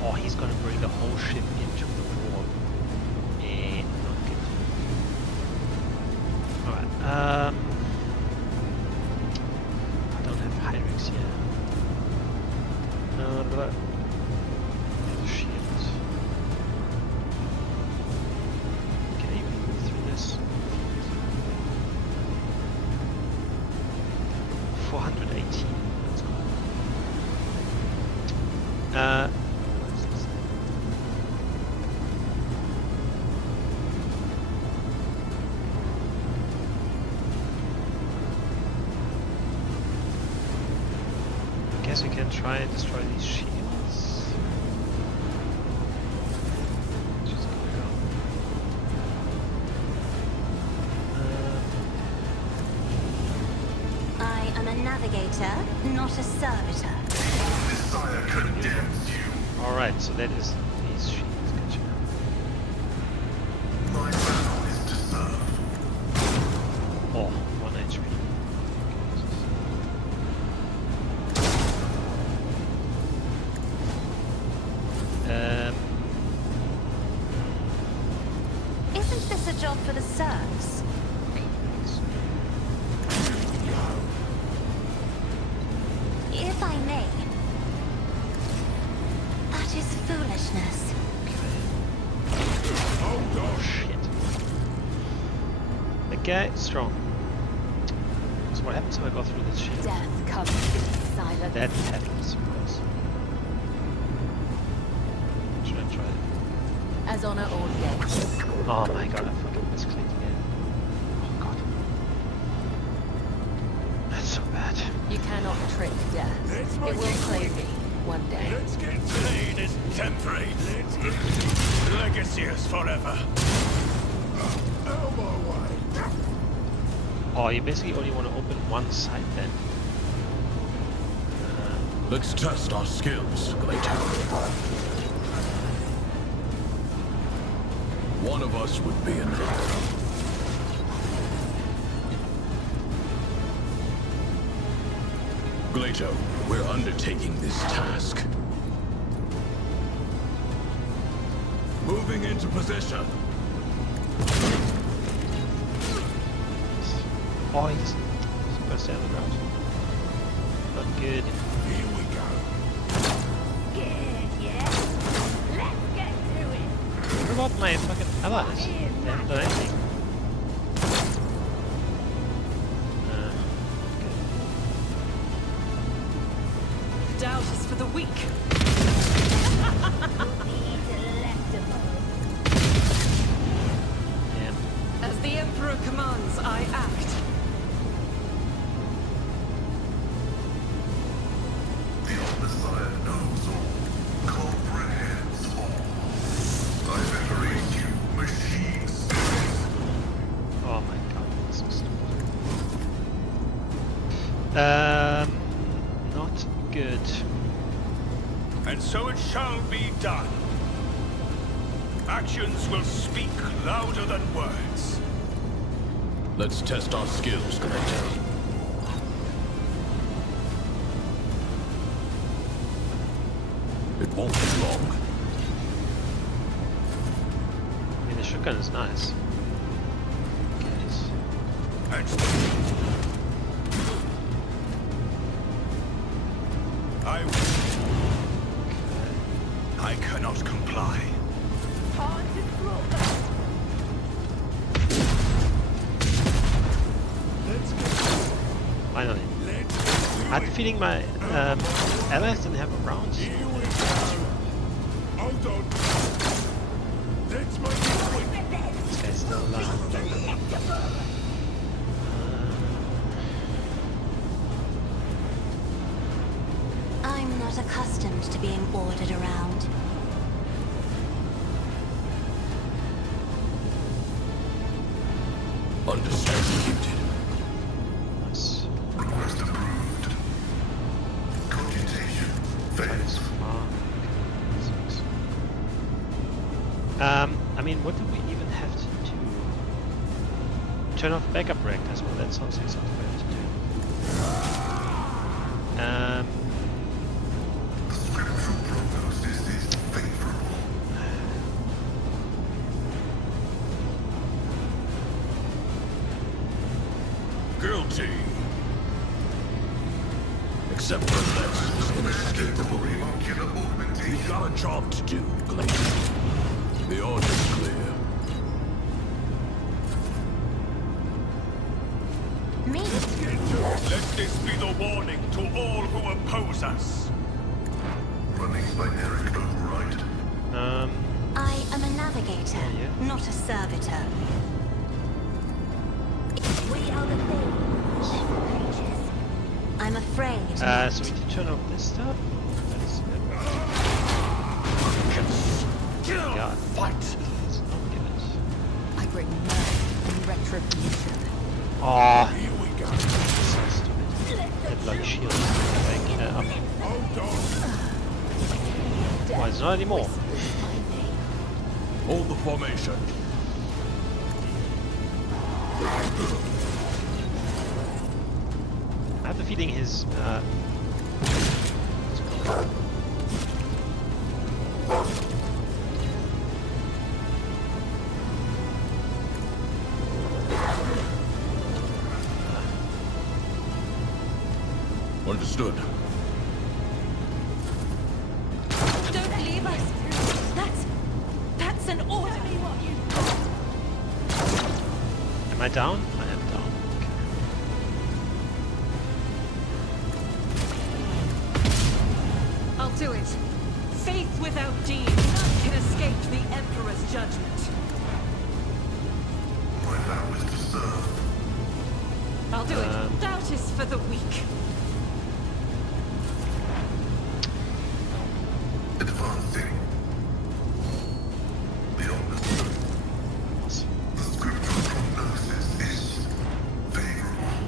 4. Oh, he's gonna bring the whole ship into the warp. Not good. Alright, I don't have Heinrichs yet. But shields. Can I even move through this? 418. That's cool. I guess we can try and destroy these shields. Just gonna go. I am a navigator, not a servitor. Messiah condemns you. Alright, so that is these shields. Gotcha. deserves. If I may, that is foolishness. Oh shit. Okay, strong. So what happens if I go through this shit? Death comes in silence. That happens, of course. Should I try it? As honor ordained. Oh my god, I fucking misclicked again. Oh god. That's so bad. You cannot trick death. It will claim me one day. Let's get pain is temporary. Legacy is forever. Oh, you basically only want to open one side then. Let's test our skills, Glacier. One of us would be enough. Glacier, we're undertaking this task. Moving into position. Oh, he's supposed to have the ground. Not good. Here we go. Good, yeah? Let's get to it. What about my fucking allies? They haven't done anything. Doubt is for the weak. Damn. As the Emperor commands, I act. The Messiah knows all, comprehends all. I venerate you, machine spirit. Oh my god, that's so stupid. Not good. And so it shall be done. Actions will speak louder than words. Let's test our skills, Glacier. It won't be long. I mean, the shotgun is nice. And I cannot comply. Finally. I had the feeling my allies didn't have rounds. Hold on. Let's make it quick. This guy's still alive. I'm not accustomed to being ordered around. Executed. Nice. Request approved. Cogitation fails. I mean, what do we even have to do? Turn off backup reactors. Well, that sounds like something we have to do. The scriptural prognosis is favorable. Guilty. Except for this is inescapable. Ocular augmentation. We've got a job to do, Glacier. The order's clear. Me? Let this be the warning to all who oppose us. Running binary override. I am a navigator, yeah. not a servitor. We are the things. I'm afraid. So we can turn off this stuff. That's God. Fight! It's not good. I bring mirth and retribution. Oh, Here we go. so stupid. That bloody shield. Like, up. Hold on. Why, it's not anymore. Whispers my name. Hold the formation. I have the feeling his Understood. Don't leave us. That's an order. Am I down? I am down. I'll do it. Faith without deeds, none can escape the Emperor's judgment. My vow is to serve. I'll do it. Doubt is for the weak. Advancing. Beyond the scriptural prognosis is favorable.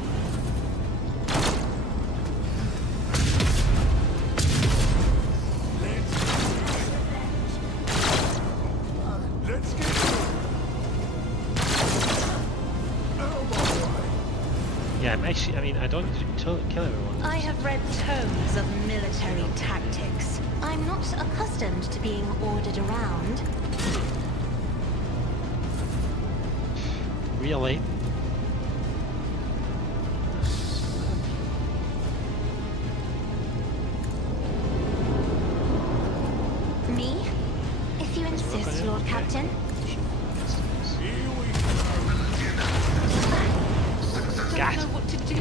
Let's get Yeah, I'm actually. I mean, I don't need to kill everyone. I have read tomes of military tactics. I'm not accustomed to being ordered around. Really? Me? If you insist, Lord Captain. God. Don't know what to do.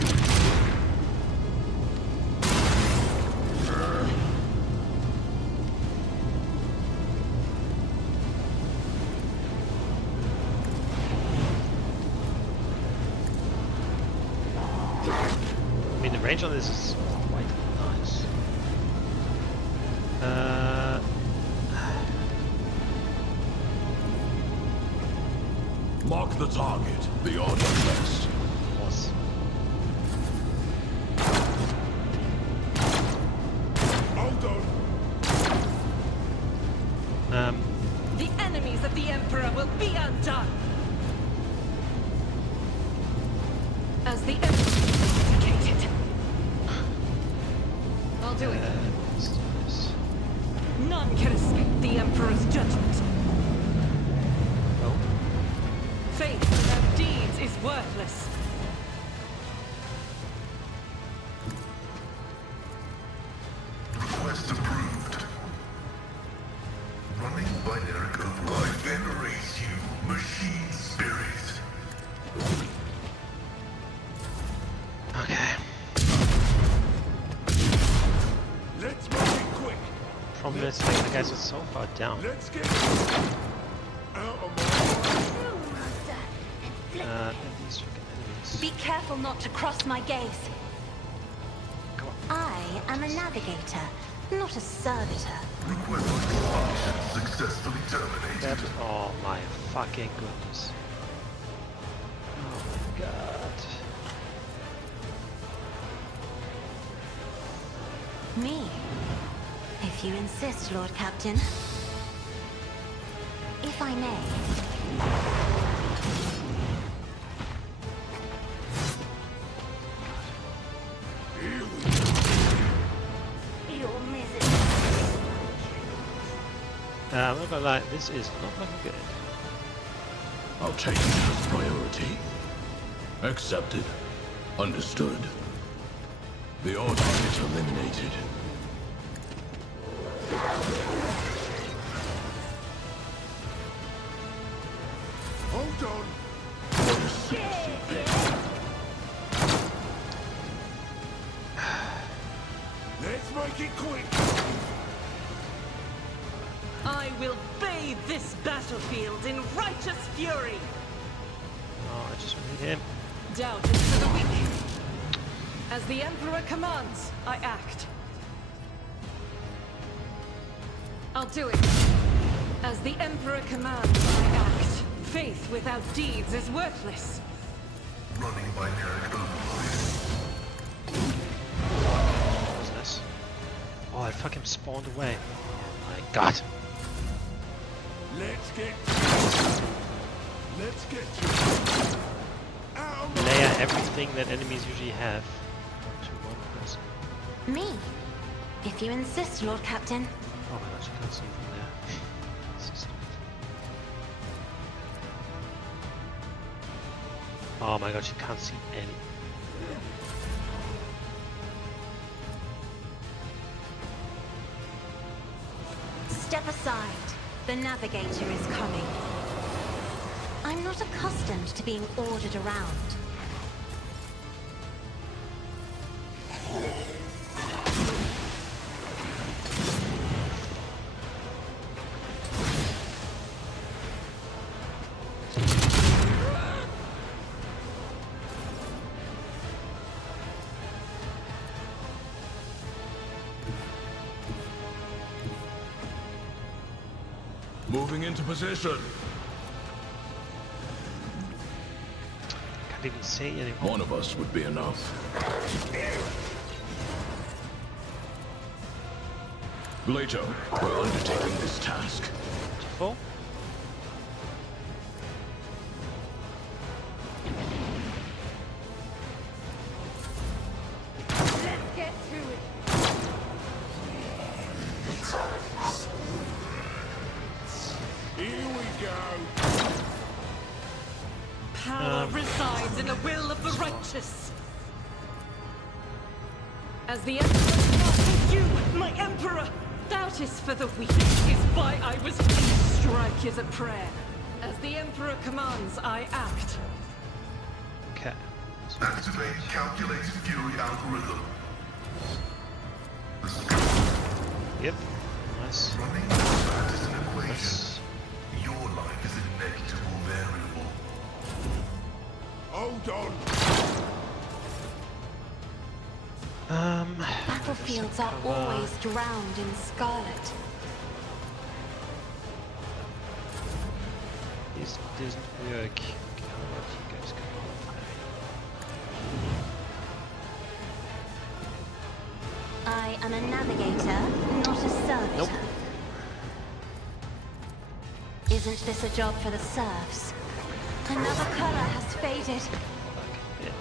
I mean, the range on this is quite nice. Mark the target. The order first. Was. Hold on. The enemies of the Emperor will be undone. As the Emperor is vindicated. I'll do it. Let's do this. None can escape the Emperor's judgment. Oh. Faith without deeds is worthless. Request approved. Running binary code. I venerate you, machine spirit. Okay. Let's make it quick. Problem is, like, the guys are so far down. Let's get out of my And these freaking enemies. Be careful not to cross my gaze. Come on. I am a navigator, not a servitor. Request function successfully terminated. That, oh my fucking goodness. Oh my god. Me? If you insist, Lord Captain. If I may. Your misery. I'm not gonna lie, this is not looking good. I'll take it as priority. Accepted. Understood. The order is eliminated. Hold on. Let's make it quick. I will bathe this battlefield in righteous fury. Oh, I just need him. Doubt is for the weak. As the Emperor commands, I act. I'll do it. As the Emperor commands, I act. Faith without deeds is worthless. Running binary override. What was this? Oh, I fucking spawned away. Oh my god. Let's get to out of my Layer everything that enemies usually have to one person. Me? If you insist, Lord Captain. Oh my gosh, you can't see from there. So stupid. Oh my god, you can't see any. Step aside. The navigator is coming. I'm not accustomed to being ordered around. Moving into position. Can't even see anymore. One of us would be enough. Glato, we're undertaking this task. Full. Let's get to it. Here we go. Power resides in the will of the righteous. As the Emperor commands you, my Emperor, doubt is for the weak, is why I was here. Strike is a prayer. As the Emperor commands, I act. Okay. Activate calculated fury algorithm. Yep. Nice. Running combat is an equation. Nice. Your life is a negligible variable. Hold on. Battlefields are always drowned in scarlet. This doesn't work. Okay, I'll let you guys go on. I am a navigator, not a servitor. Nope. Isn't this a job for the serfs? Another color has faded. Yeah.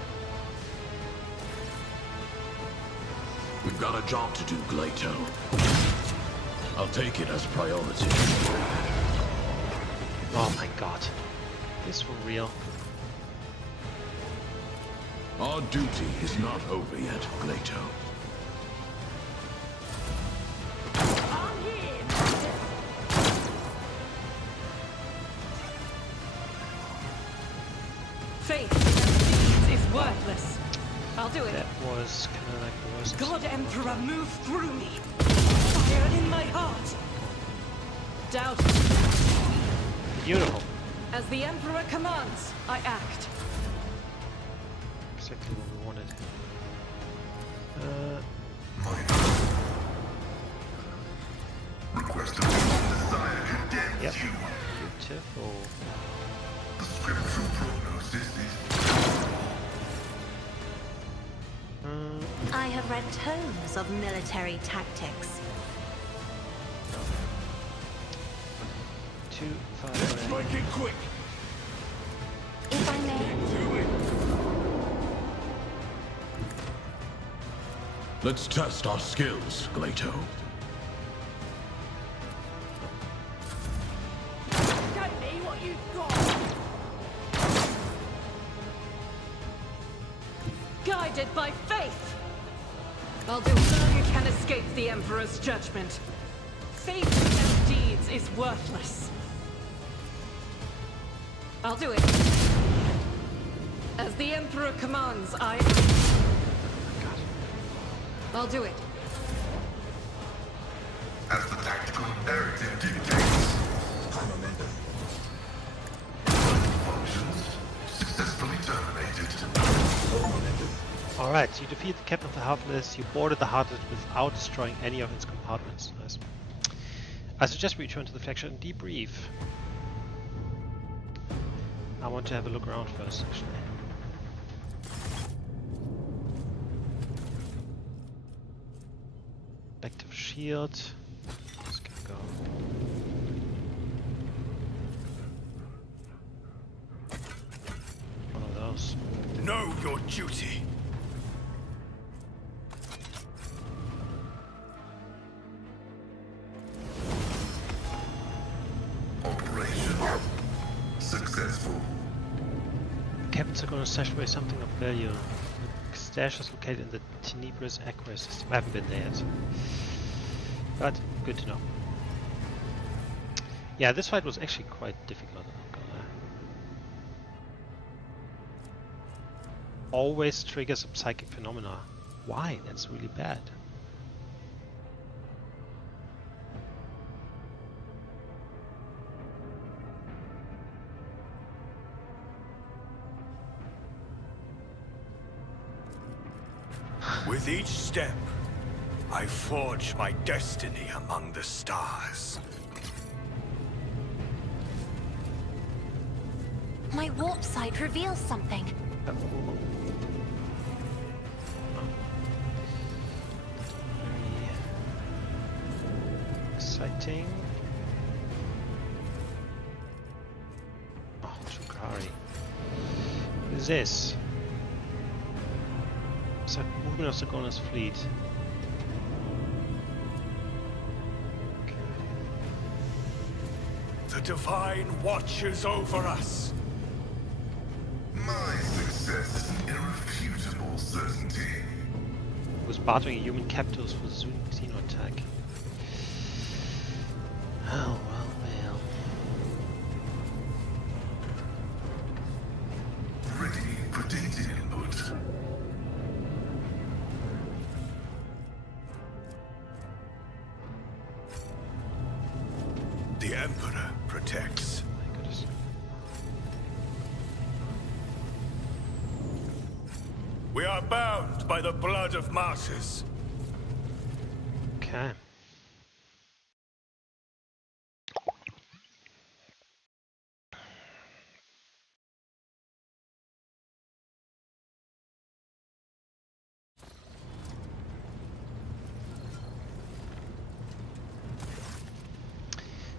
We've got a job to do, Glato. I'll take it as priority. Oh my god. This for real. Our duty is not over yet, Glato. I'm here. Faith without deeds is worthless. I'll do it. That was kind of like the worst. God Emperor, move through me. Fire in my heart. Doubt. Beautiful. As the Emperor commands, I act. Exactly what we wanted. Request of desire condemns Yep. you. Beautiful. The scriptural prognosis is I have read tomes of military tactics. Too far Let's away. make it quick. If I may, Do it. Let's test our skills, Glato. Show me what you've got. Guided by faith. I'll do none can escape the Emperor's judgment. Faith without deeds is worthless. I'll do it. As the Emperor commands, I act. I'll do it. as the tactical narrative dictates. Functions successfully terminated. Alright, you defeated the captain of the Heartless, you boarded the Heartless without destroying any of its compartments. Nice. I suggest we return to the flagship and debrief. I want to have a look around first, actually. Active shield. Just gonna go. One of those. Know your duty. Operation successful. Captains are going to stash away something of value. The stash is located in the Tenebrous Aqua system. I haven't been there yet. But good to know. Yeah, this fight was actually quite difficult, I'm not gonna lie. Always triggers a psychic phenomena. Why? That's really bad. With each step, I forge my destiny among the stars. My warp sight reveals something. Very exciting. Oh, Chukari. What is this? It's like movement of Sagona's fleet. The Divine watches over us. My success is an irrefutable certainty. Was battering human captives for Xeno attack. Oh, well. Ready for data input. The Emperor protects. My goodness. We are bound by the blood of martyrs. Okay.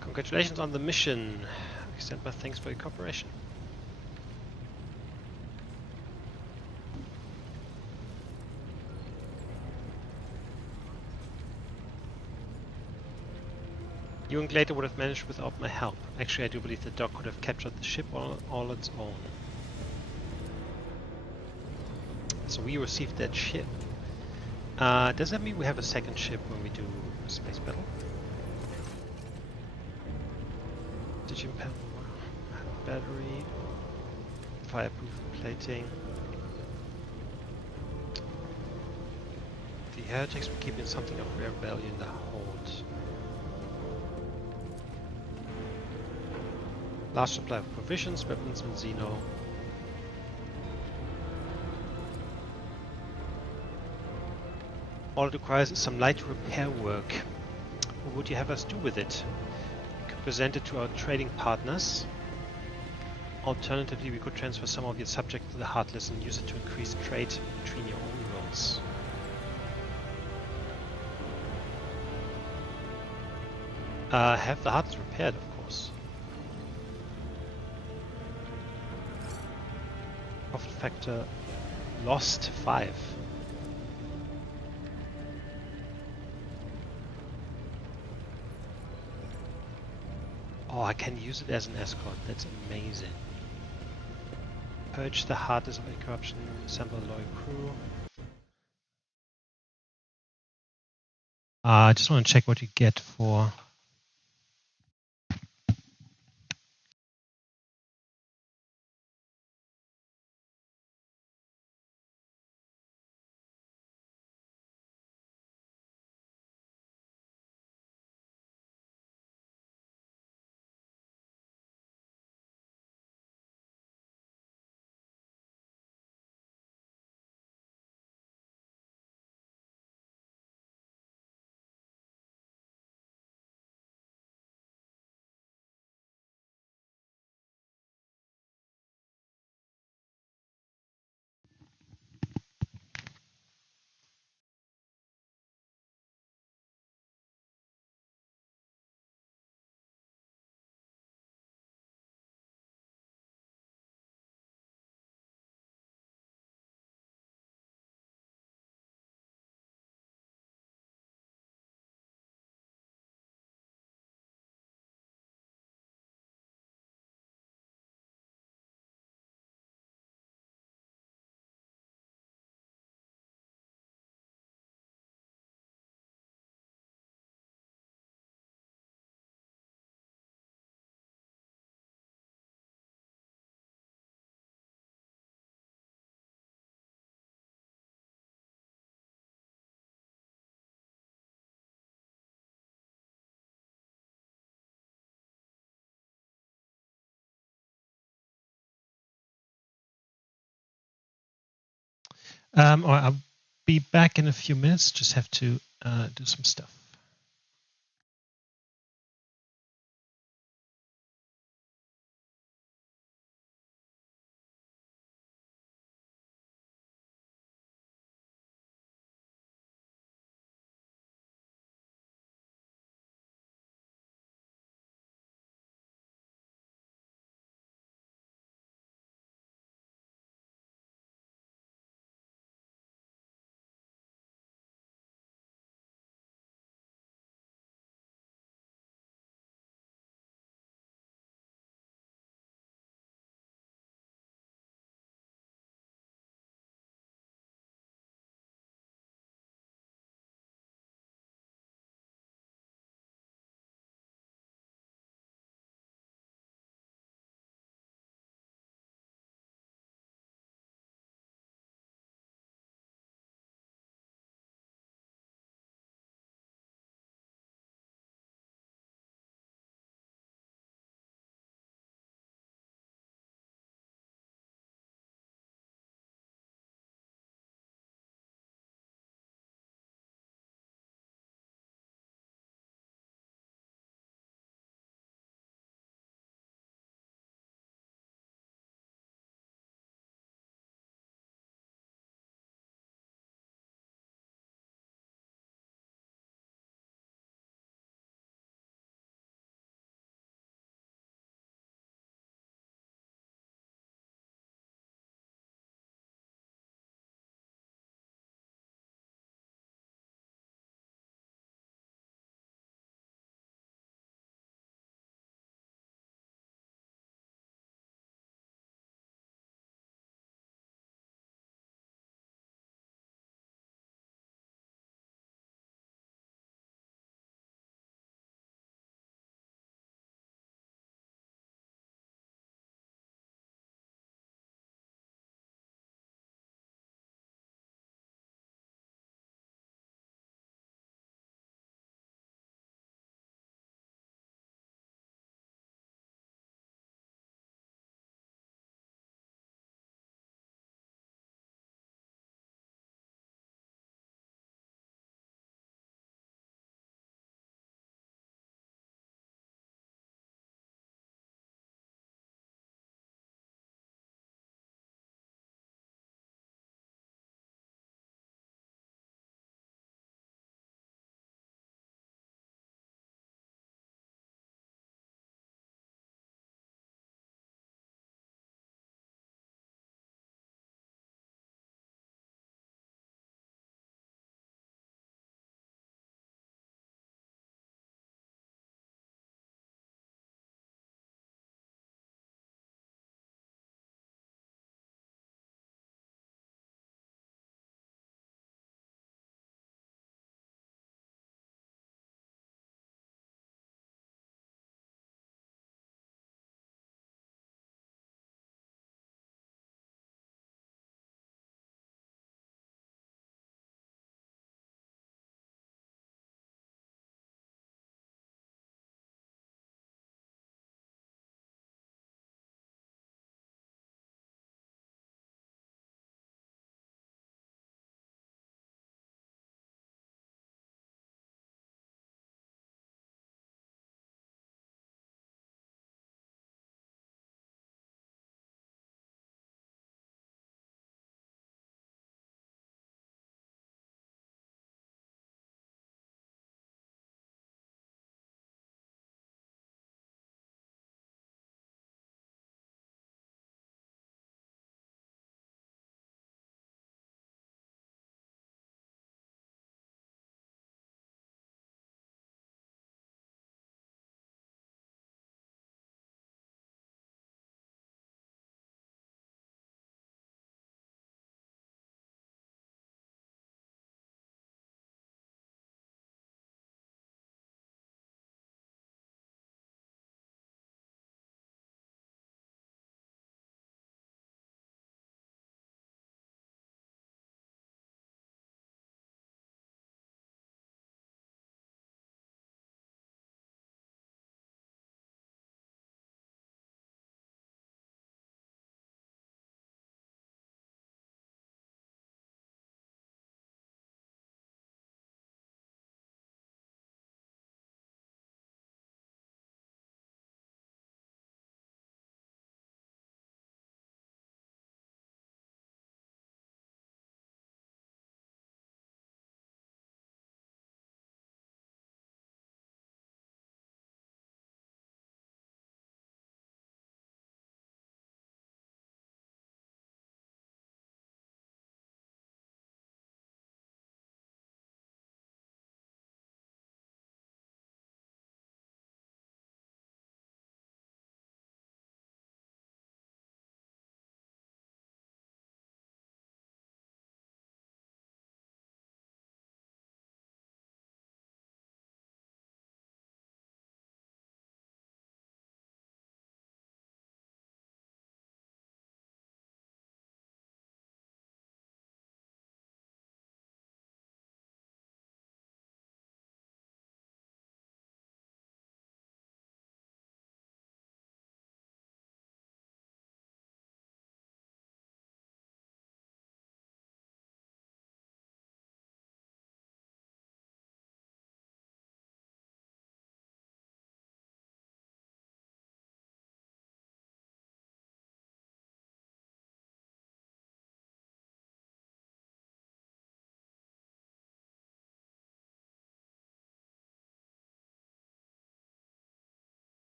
Congratulations on the mission. Extend my thanks for your cooperation. You and Glader would have managed without my help. Actually, I do believe the dog could have captured the ship all its own. So we received that ship. Does that mean we have a second ship when we do a space battle? Digital panel, battery, fireproof plating. The heretics were keeping something of rare value in the hold. Large supply of provisions, weapons, and Xeno. All it requires is some light repair work. What would you have us do with it? We could present it to our trading partners. Alternatively, we could transfer some of your subjects to the Heartless and use it to increase trade between your own worlds. Have the Heartless repaired, of course. Profit factor lost 5. Oh, I can use it as an escort. That's amazing. Purge the Heartless of any corruption. Assemble a loyal crew. I just want to check what you get for I'll be back in a few minutes. Just have to do some stuff.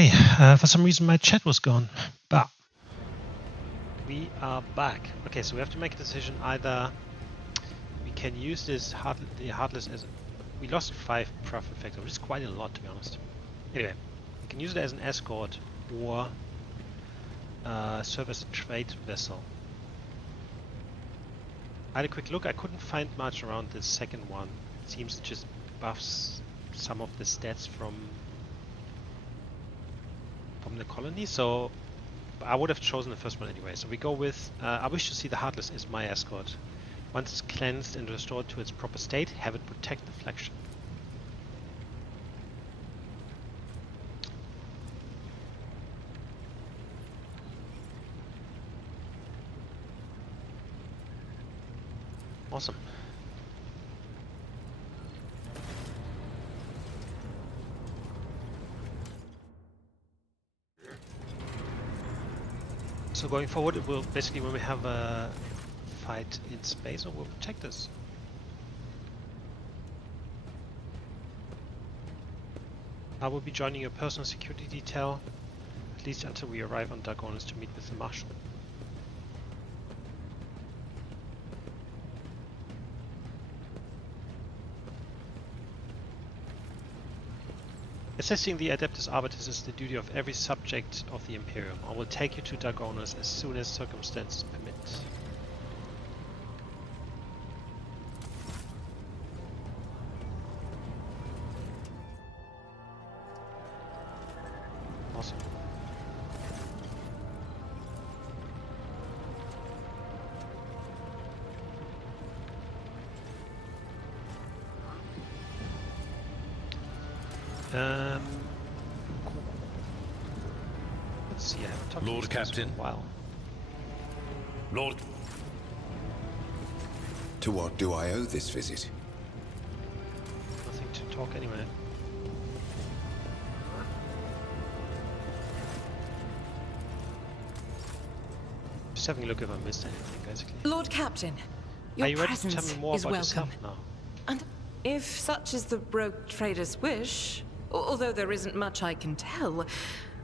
Okay, for some reason my chat was gone, but we are back. Okay, so we have to make a decision. Either we can use this Heartless as... We lost 5 prof effects, which is quite a lot, to be honest. Anyway, we can use it as an escort or serve as a trade vessel. I had a quick look. I couldn't find much around the second one. It seems it just buffs some of the stats from the colony, so I would have chosen the first one anyway. So we go with I wish to see the Heartless as my escort. Once it's cleansed and restored to its proper state, have it protect the flagship. Awesome. So going forward, it will basically, when we have a fight in space, it will protect us. I will be joining your personal security detail, at least until we arrive on Dagonis to meet with the Marshal. Assisting the Adeptus Arbites is the duty of every subject of the Imperium. I will take you to Dagonis as soon as circumstances permit. Awesome. Cool. Let's see, I haven't talked Lord to this Captain. for a while. Lord... To what do I owe this visit? Nothing to talk anyway. Just having a look if I missed anything, basically. Lord Captain, your Are you ready to presence tell me more is about welcome. yourself now? And if such is the rogue trader's wish, although there isn't much I can tell,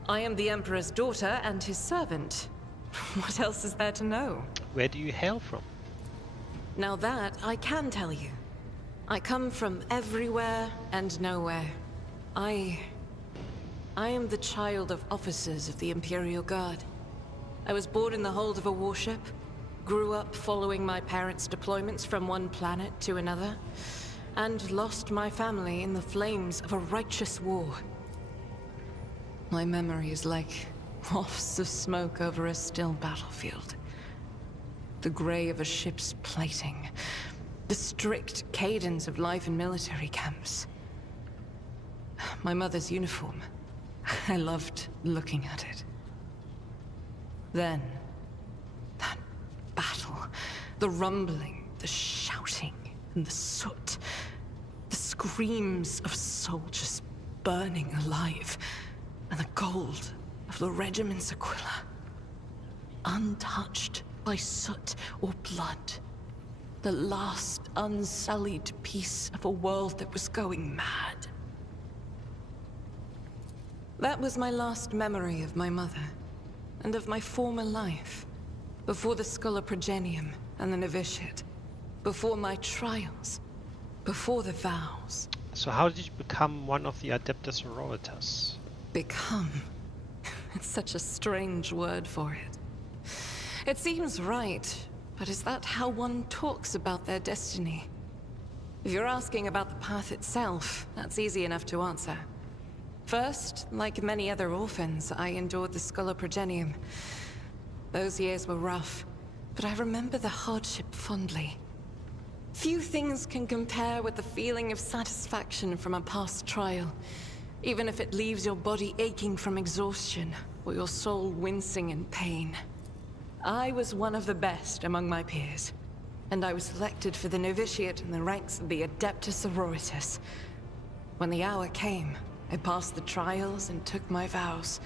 I am the Emperor's daughter and his servant. What else is there to know? Where do you hail from? Now that I can tell you. I come from everywhere and nowhere. I am the child of officers of the Imperial Guard. I was born in the hold of a warship, grew up following my parents' deployments from one planet to another, and lost my family in the flames of a righteous war. My memory is like wafts of smoke over a still battlefield. The grey of a ship's plating, the strict cadence of life in military camps. My mother's uniform, I loved looking at it. Then, that battle, the rumbling, the shouting, and the soot, the screams of soldiers burning alive, and the gold of the regiment's Aquila, untouched by soot or blood, the last unsullied piece of a world that was going mad. That was my last memory of my mother, and of my former life, before the Schola Progenium and the novitiate, before my trials, before the vows. So how did you become one of the Adeptus Sororitas? Become? It's such a strange word for it. It seems right, but is that how one talks about their destiny? If you're asking about the path itself, that's easy enough to answer. First, like many other orphans, I endured the Schola Progenium. Those years were rough, but I remember the hardship fondly. Few things can compare with the feeling of satisfaction from a past trial, even if it leaves your body aching from exhaustion, or your soul wincing in pain. I was one of the best among my peers, and I was selected for the novitiate in the ranks of the Adeptus Sororitas. When the hour came, I passed the trials and took my vows.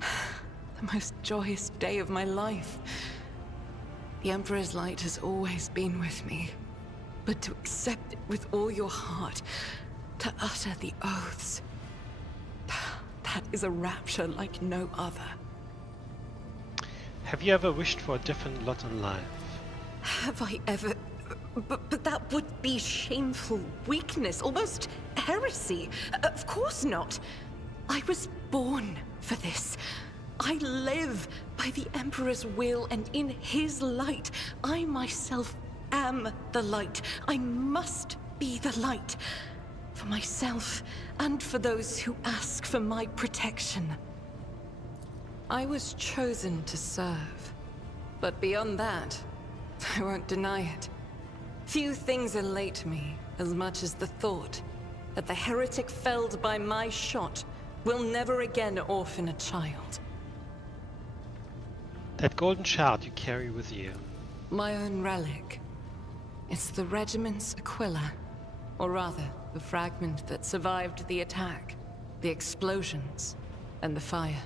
The most joyous day of my life. The Emperor's light has always been with me. But to accept it with all your heart, to utter the oaths, That is a rapture like no other. Have you ever wished for a different lot in life? Have I ever... But that would be shameful weakness, almost heresy. Of course not. I was born for this. I live by the Emperor's will, and in his light, I myself am the light. I must be the light. For myself, and for those who ask for my protection. I was chosen to serve. But beyond that, I won't deny it. Few things elate me as much as the thought that the heretic felled by my shot will never again orphan a child. That golden shard you carry with you. My own relic. It's the regiment's Aquila. Or rather, the fragment that survived the attack, the explosions, and the fire.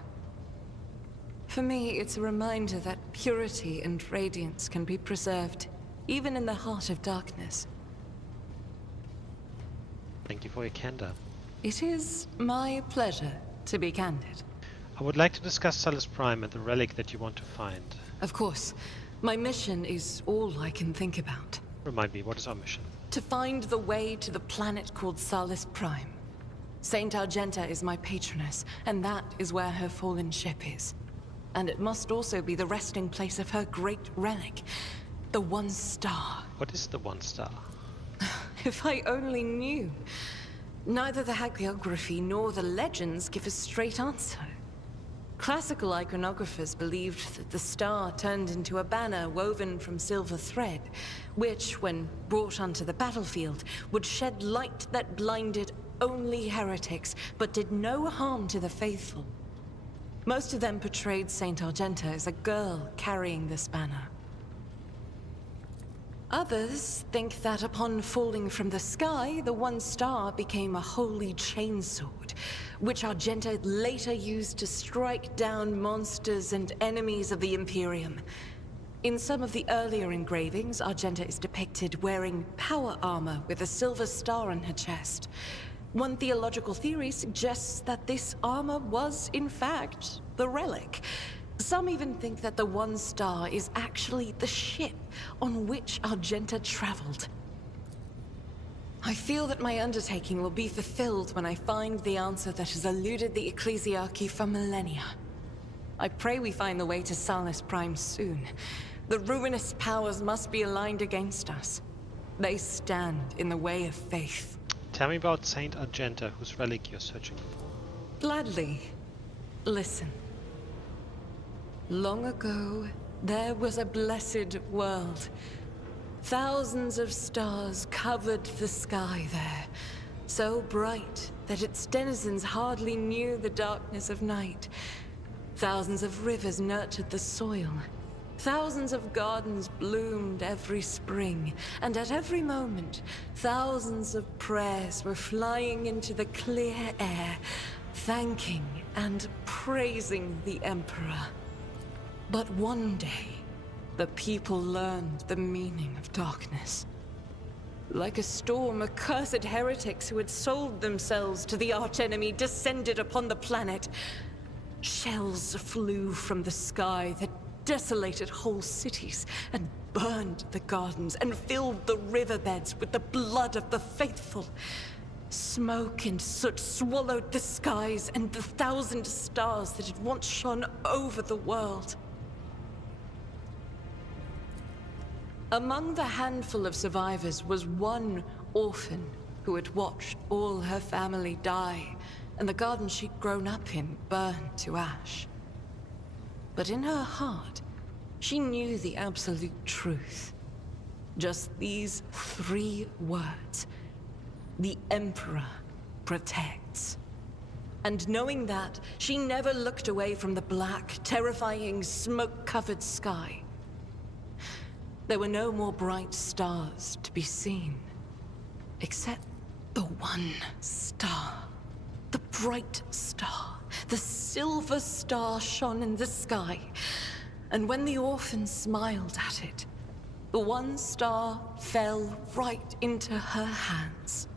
For me, it's a reminder that purity and radiance can be preserved, even in the heart of darkness. Thank you for your candor. It is my pleasure to be candid. I would like to discuss Salus Prime and the relic that you want to find. Of course, my mission is all I can think about. Remind me, what is our mission? To find the way to the planet called Salus Prime. Saint Argenta is my patroness, and that is where her fallen ship is. And it must also be the resting place of her great relic, the One Star. What is the One Star? If I only knew. Neither the hagiography nor the legends give a straight answer. Classical iconographers believed that the star turned into a banner woven from silver thread, which, when brought onto the battlefield, would shed light that blinded only heretics, but did no harm to the faithful. Most of them portrayed Saint Argenta as a girl carrying this banner. Others think that upon falling from the sky, the One Star became a holy chainsword, which Argenta later used to strike down monsters and enemies of the Imperium. In some of the earlier engravings, Argenta is depicted wearing power armor with a silver star on her chest. One theological theory suggests that this armor was, in fact, the relic. Some even think that the One Star is actually the ship on which Argenta traveled. I feel that my undertaking will be fulfilled when I find the answer that has eluded the Ecclesiarchy for millennia. I pray we find the way to Salus Prime soon. The ruinous powers must be aligned against us. They stand in the way of faith. Tell me about Saint Argenta, whose relic you're searching for. Gladly. Listen. Long ago, there was a blessed world. Thousands of stars covered the sky there, so bright that its denizens hardly knew the darkness of night. Thousands of rivers nurtured the soil. Thousands of gardens bloomed every spring, and at every moment, thousands of prayers were flying into the clear air, thanking and praising the Emperor. But one day, the people learned the meaning of darkness. Like a storm, accursed heretics who had sold themselves to the archenemy descended upon the planet. Shells flew from the sky that desolated whole cities and burned the gardens and filled the riverbeds with the blood of the faithful. Smoke and soot swallowed the skies and the 1,000 stars that had once shone over the world. Among the handful of survivors was one orphan who had watched all her family die and the garden she'd grown up in burn to ash. But in her heart, she knew the absolute truth. Just these 3 words. The Emperor protects. And knowing that, she never looked away from the black, terrifying, smoke-covered sky. There were no more bright stars to be seen, except the One Star. The bright star, the silver star shone in the sky. And when the orphan smiled at it, the One Star fell right into her hands.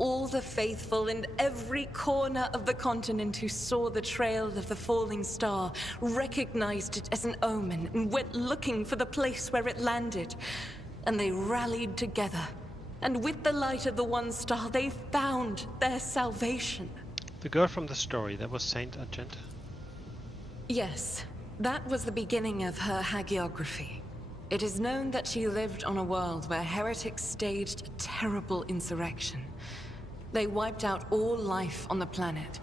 all the faithful in every corner of the continent who saw the trail of the falling star recognized it as an omen and went looking for the place where it landed. And they rallied together. And with the light of the one star, they found their salvation. The girl from the story, that was Saint Argenta. Yes, that was the beginning of her hagiography. It is known that she lived on a world where heretics staged a terrible insurrection. They wiped out all life on the planet,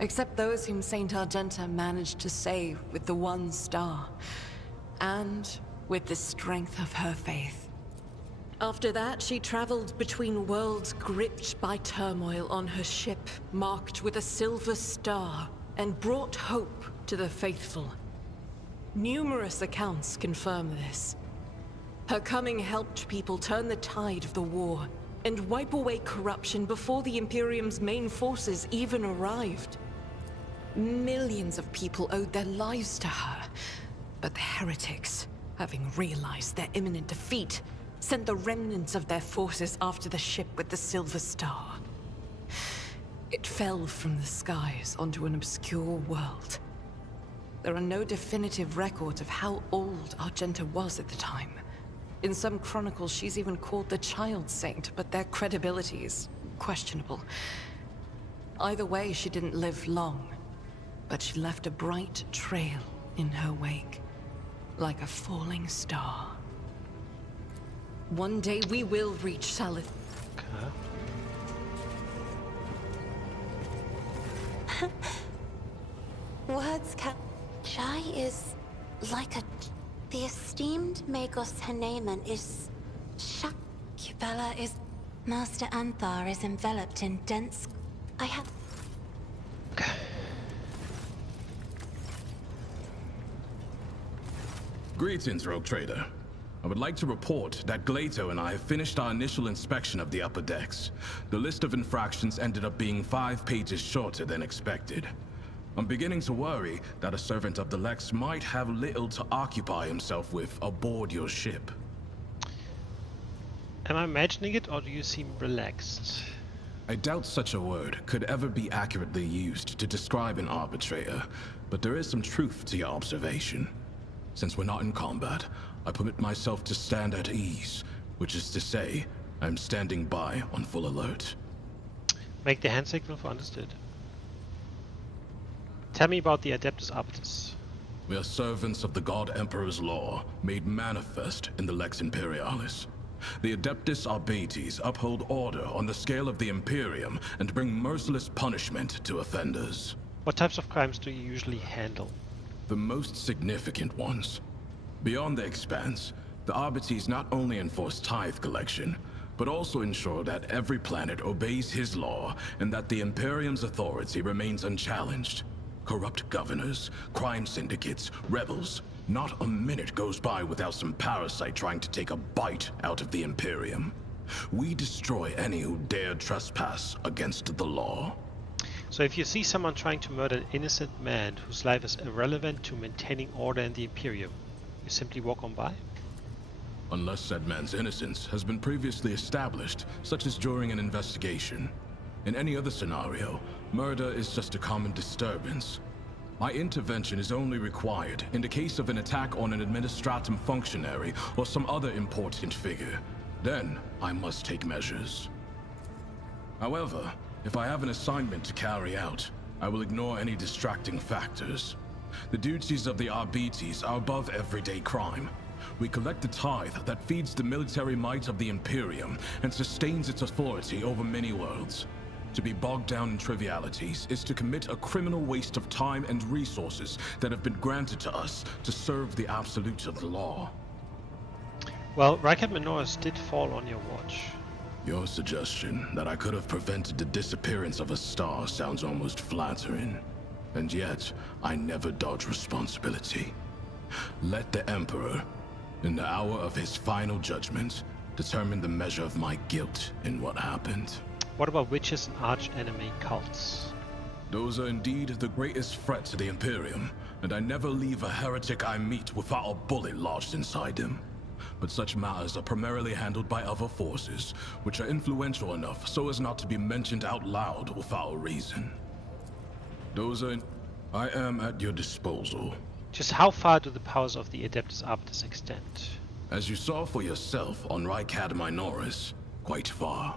except those whom Saint Argenta managed to save with the one star, and with the strength of her faith. After that, she traveled between worlds gripped by turmoil on her ship, marked with a silver star, and brought hope to the faithful. Numerous accounts confirm this. Her coming helped people turn the tide of the war, and wipe away corruption before the Imperium's main forces even arrived. Millions of people owed their lives to her, but the heretics, having realized their imminent defeat, sent the remnants of their forces after the ship with the Silver Star. It fell from the skies onto an obscure world. There are no definitive records of how old Argenta was at the time. In some chronicles, she's even called the Child Saint, but their credibility is questionable. Either way, she didn't live long, but she left a bright trail in her wake, like a falling star. One day we will reach Salith. Words can... Shy is like a... The esteemed Magos Haneman is... Shakubella is... Master Anthar is enveloped in dense... I have... Greetings, Rogue Trader. I would like to report that Glato and I have finished our initial inspection of the upper decks. The list of infractions ended up being 5 pages shorter than expected. I'm beginning to worry that a servant of the Lex might have little to occupy himself with aboard your ship. Am I imagining it, or do you seem relaxed? I doubt such a word could ever be accurately used to describe an arbitrator, but there is some truth to your observation. Since we're not in combat, I permit myself to stand at ease, which is to say, I'm standing by on full alert. Make the hand signal for understood. Tell me about the Adeptus Arbitus. We are servants of the God Emperor's law, made manifest in the Lex Imperialis. The Adeptus Arbites uphold order on the scale of the Imperium and bring merciless punishment to offenders. What types of crimes do you usually handle? The most significant ones. Beyond the Expanse, the Arbites not only enforce tithe collection, but also ensure that every planet obeys his law and that the Imperium's authority remains unchallenged. Corrupt governors, crime syndicates, rebels. Not a minute goes by without some parasite trying to take a bite out of the Imperium. We destroy any who dare trespass against the law. So if you see someone trying to murder an innocent man whose life is irrelevant to maintaining order in the Imperium, you simply walk on by? Unless said man's innocence has been previously established, such as during an investigation. In any other scenario, murder is just a common disturbance. My intervention is only required in the case of an attack on an administratum functionary or some other important figure. Then, I must take measures. However, if I have an assignment to carry out, I will ignore any distracting factors. The duties of the Arbites are above everyday crime. We collect the tithe that feeds the military might of the Imperium and sustains its authority over many worlds. To be bogged down in trivialities is to commit a criminal waste of time and resources that have been granted to us to serve the absolute of the law. Well, Rykard Menoris did fall on your watch. Your suggestion that I could have prevented the disappearance of a star sounds almost flattering. And yet, I never dodge responsibility. Let the Emperor, in the hour of his final judgment, determine the measure of my guilt in what happened. What about witches and arch-enemy cults? Those are indeed the greatest threat to the Imperium, and I never leave a heretic I meet without a bullet lodged inside him. but such matters are primarily handled by other forces, which are influential enough so as not to be mentioned out loud without a reason. I am at your disposal. Just how far do the powers of the Adeptus Arbitus extend? As you saw for yourself on Rykad Minoris, quite far.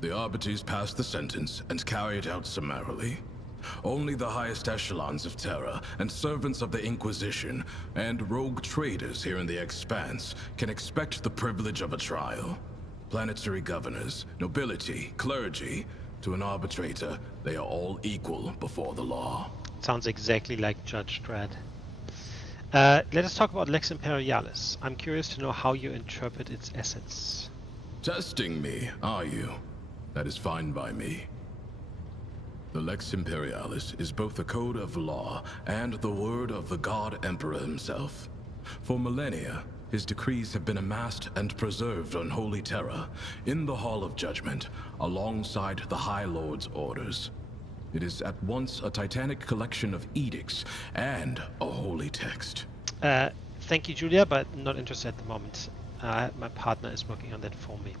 The Arbiters passed the sentence and carry it out summarily. Only the highest echelons of Terra and servants of the Inquisition and rogue traders here in the Expanse can expect the privilege of a trial. Planetary governors, nobility, clergy, to an arbitrator, they are all equal before the law. Sounds exactly like Judge Dredd. Let us talk about Lex Imperialis. I'm curious to know how you interpret its essence. Testing me, are you? That is fine by me. The Lex Imperialis is both the code of law and the word of the God Emperor himself. For millennia, his decrees have been amassed and preserved on Holy Terra, in the Hall of Judgment, alongside the High Lord's orders. It is at once a titanic collection of edicts and a holy text. Thank you, Julia, but not interested at the moment. My partner is working on that for me.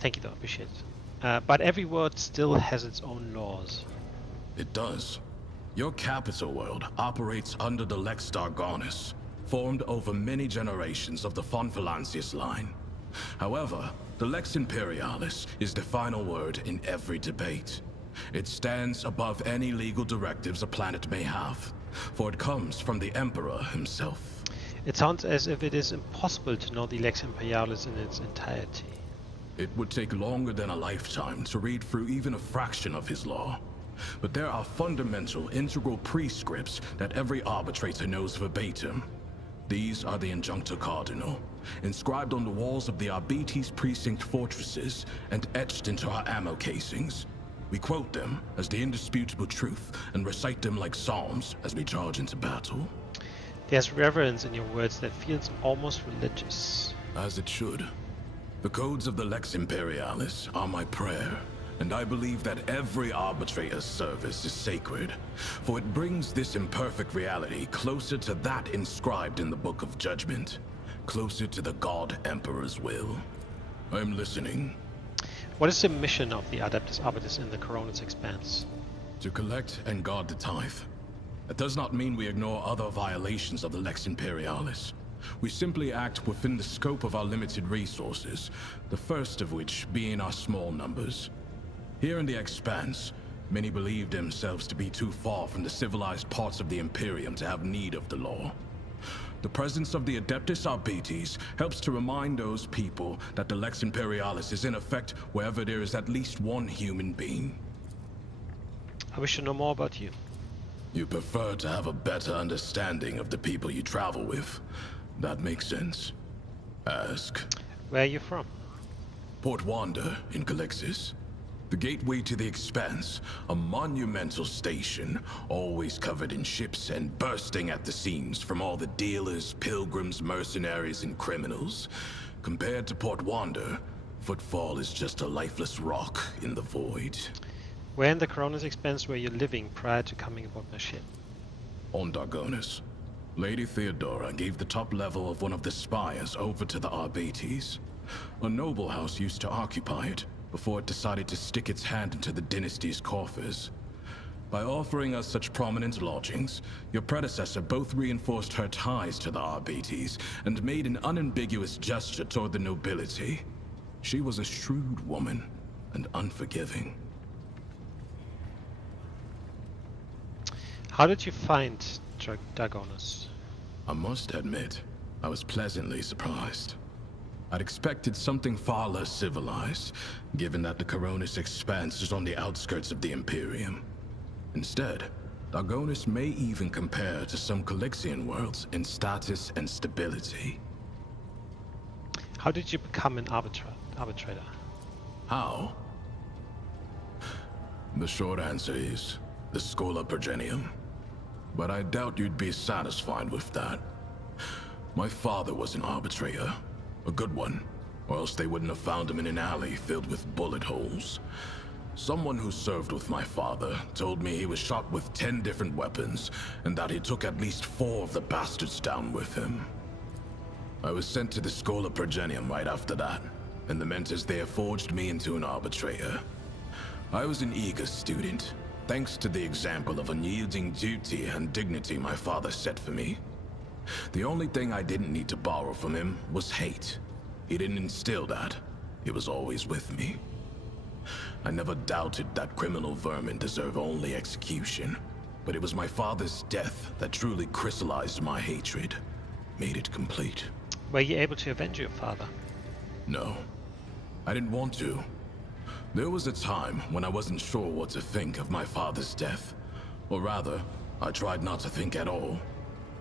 Thank you, though. Appreciate it. But every word still has its own laws. It does. Your capital world operates under the Lex Dargonus, formed over many generations of the Von Valancius line. However, the Lex Imperialis is the final word in every debate. It stands above any legal directives a planet may have, for it comes from the Emperor himself. It sounds as if it is impossible to know the Lex Imperialis in its entirety. It would take longer than a lifetime to read through even a fraction of his law. But there are fundamental, integral prescripts that every arbitrator knows verbatim. These are the Injuncta Cardinal, inscribed on the walls of the Arbites precinct fortresses and etched into our ammo casings. We quote them as the indisputable truth and recite them like psalms as we charge into battle. There's reverence in your words that feels almost religious. As it should. The codes of the Lex Imperialis are my prayer, and I believe that every arbitrator's service is sacred, for it brings this imperfect reality closer to that inscribed in the Book of Judgment, closer to the God Emperor's will. I'm listening. What is the mission of the Adeptus Arbitus in the Coronis Expanse? To collect and guard the tithe. That does not mean we ignore other violations of the Lex Imperialis. We simply act within the scope of our limited resources, the first of which being our small numbers. Here in the Expanse, many believe themselves to be too far from the civilized parts of the Imperium to have need of the law. The presence of the Adeptus Arbites helps to remind those people that the Lex Imperialis is in effect wherever there is at least one human being. I wish to know more about you. You prefer to have a better understanding of the people you travel with. That makes sense. Ask. Where are you from? Port Wanda in Calixis. The gateway to the Expanse, a monumental station, always covered in ships and bursting at the seams from all the dealers, pilgrims, mercenaries, and criminals. Compared to Port Wanda, Footfall is just a lifeless rock in the void. Where in the Coronis Expanse were you living prior to coming aboard my ship? On Dargonus. Lady Theodora gave the top level of one of the spires over to the Arbites. A noble house used to occupy it, before it decided to stick its hand into the dynasty's coffers. By offering us such prominent lodgings, your predecessor both reinforced her ties to the Arbites and made an unambiguous gesture toward the nobility. She was a shrewd woman and unforgiving. How did you find Dargonus? I must admit, I was pleasantly surprised. I'd expected something far less civilized, given that the Coronis Expanse is on the outskirts of the Imperium. Instead, Dargonus may even compare to some Calixian worlds in status and stability. How did you become an arbitrator? How? The short answer is the Schola Progenium. But I doubt you'd be satisfied with that. My father was an arbitrator. A good one, or else they wouldn't have found him in an alley filled with bullet holes. Someone who served with my father told me he was shot with 10 different weapons, and that he took at least 4 of the bastards down with him. I was sent to the School of Progenium right after that, and the mentors there forged me into an arbitrator. I was an eager student, thanks to the example of unyielding duty and dignity my father set for me. The only thing I didn't need to borrow from him was hate. He didn't instill that. It was always with me. I never doubted that criminal vermin deserve only execution, but it was my father's death that truly crystallized my hatred, made it complete. Were you able to avenge your father? No, I didn't want to. There was a time when I wasn't sure what to think of my father's death. Or rather, I tried not to think at all.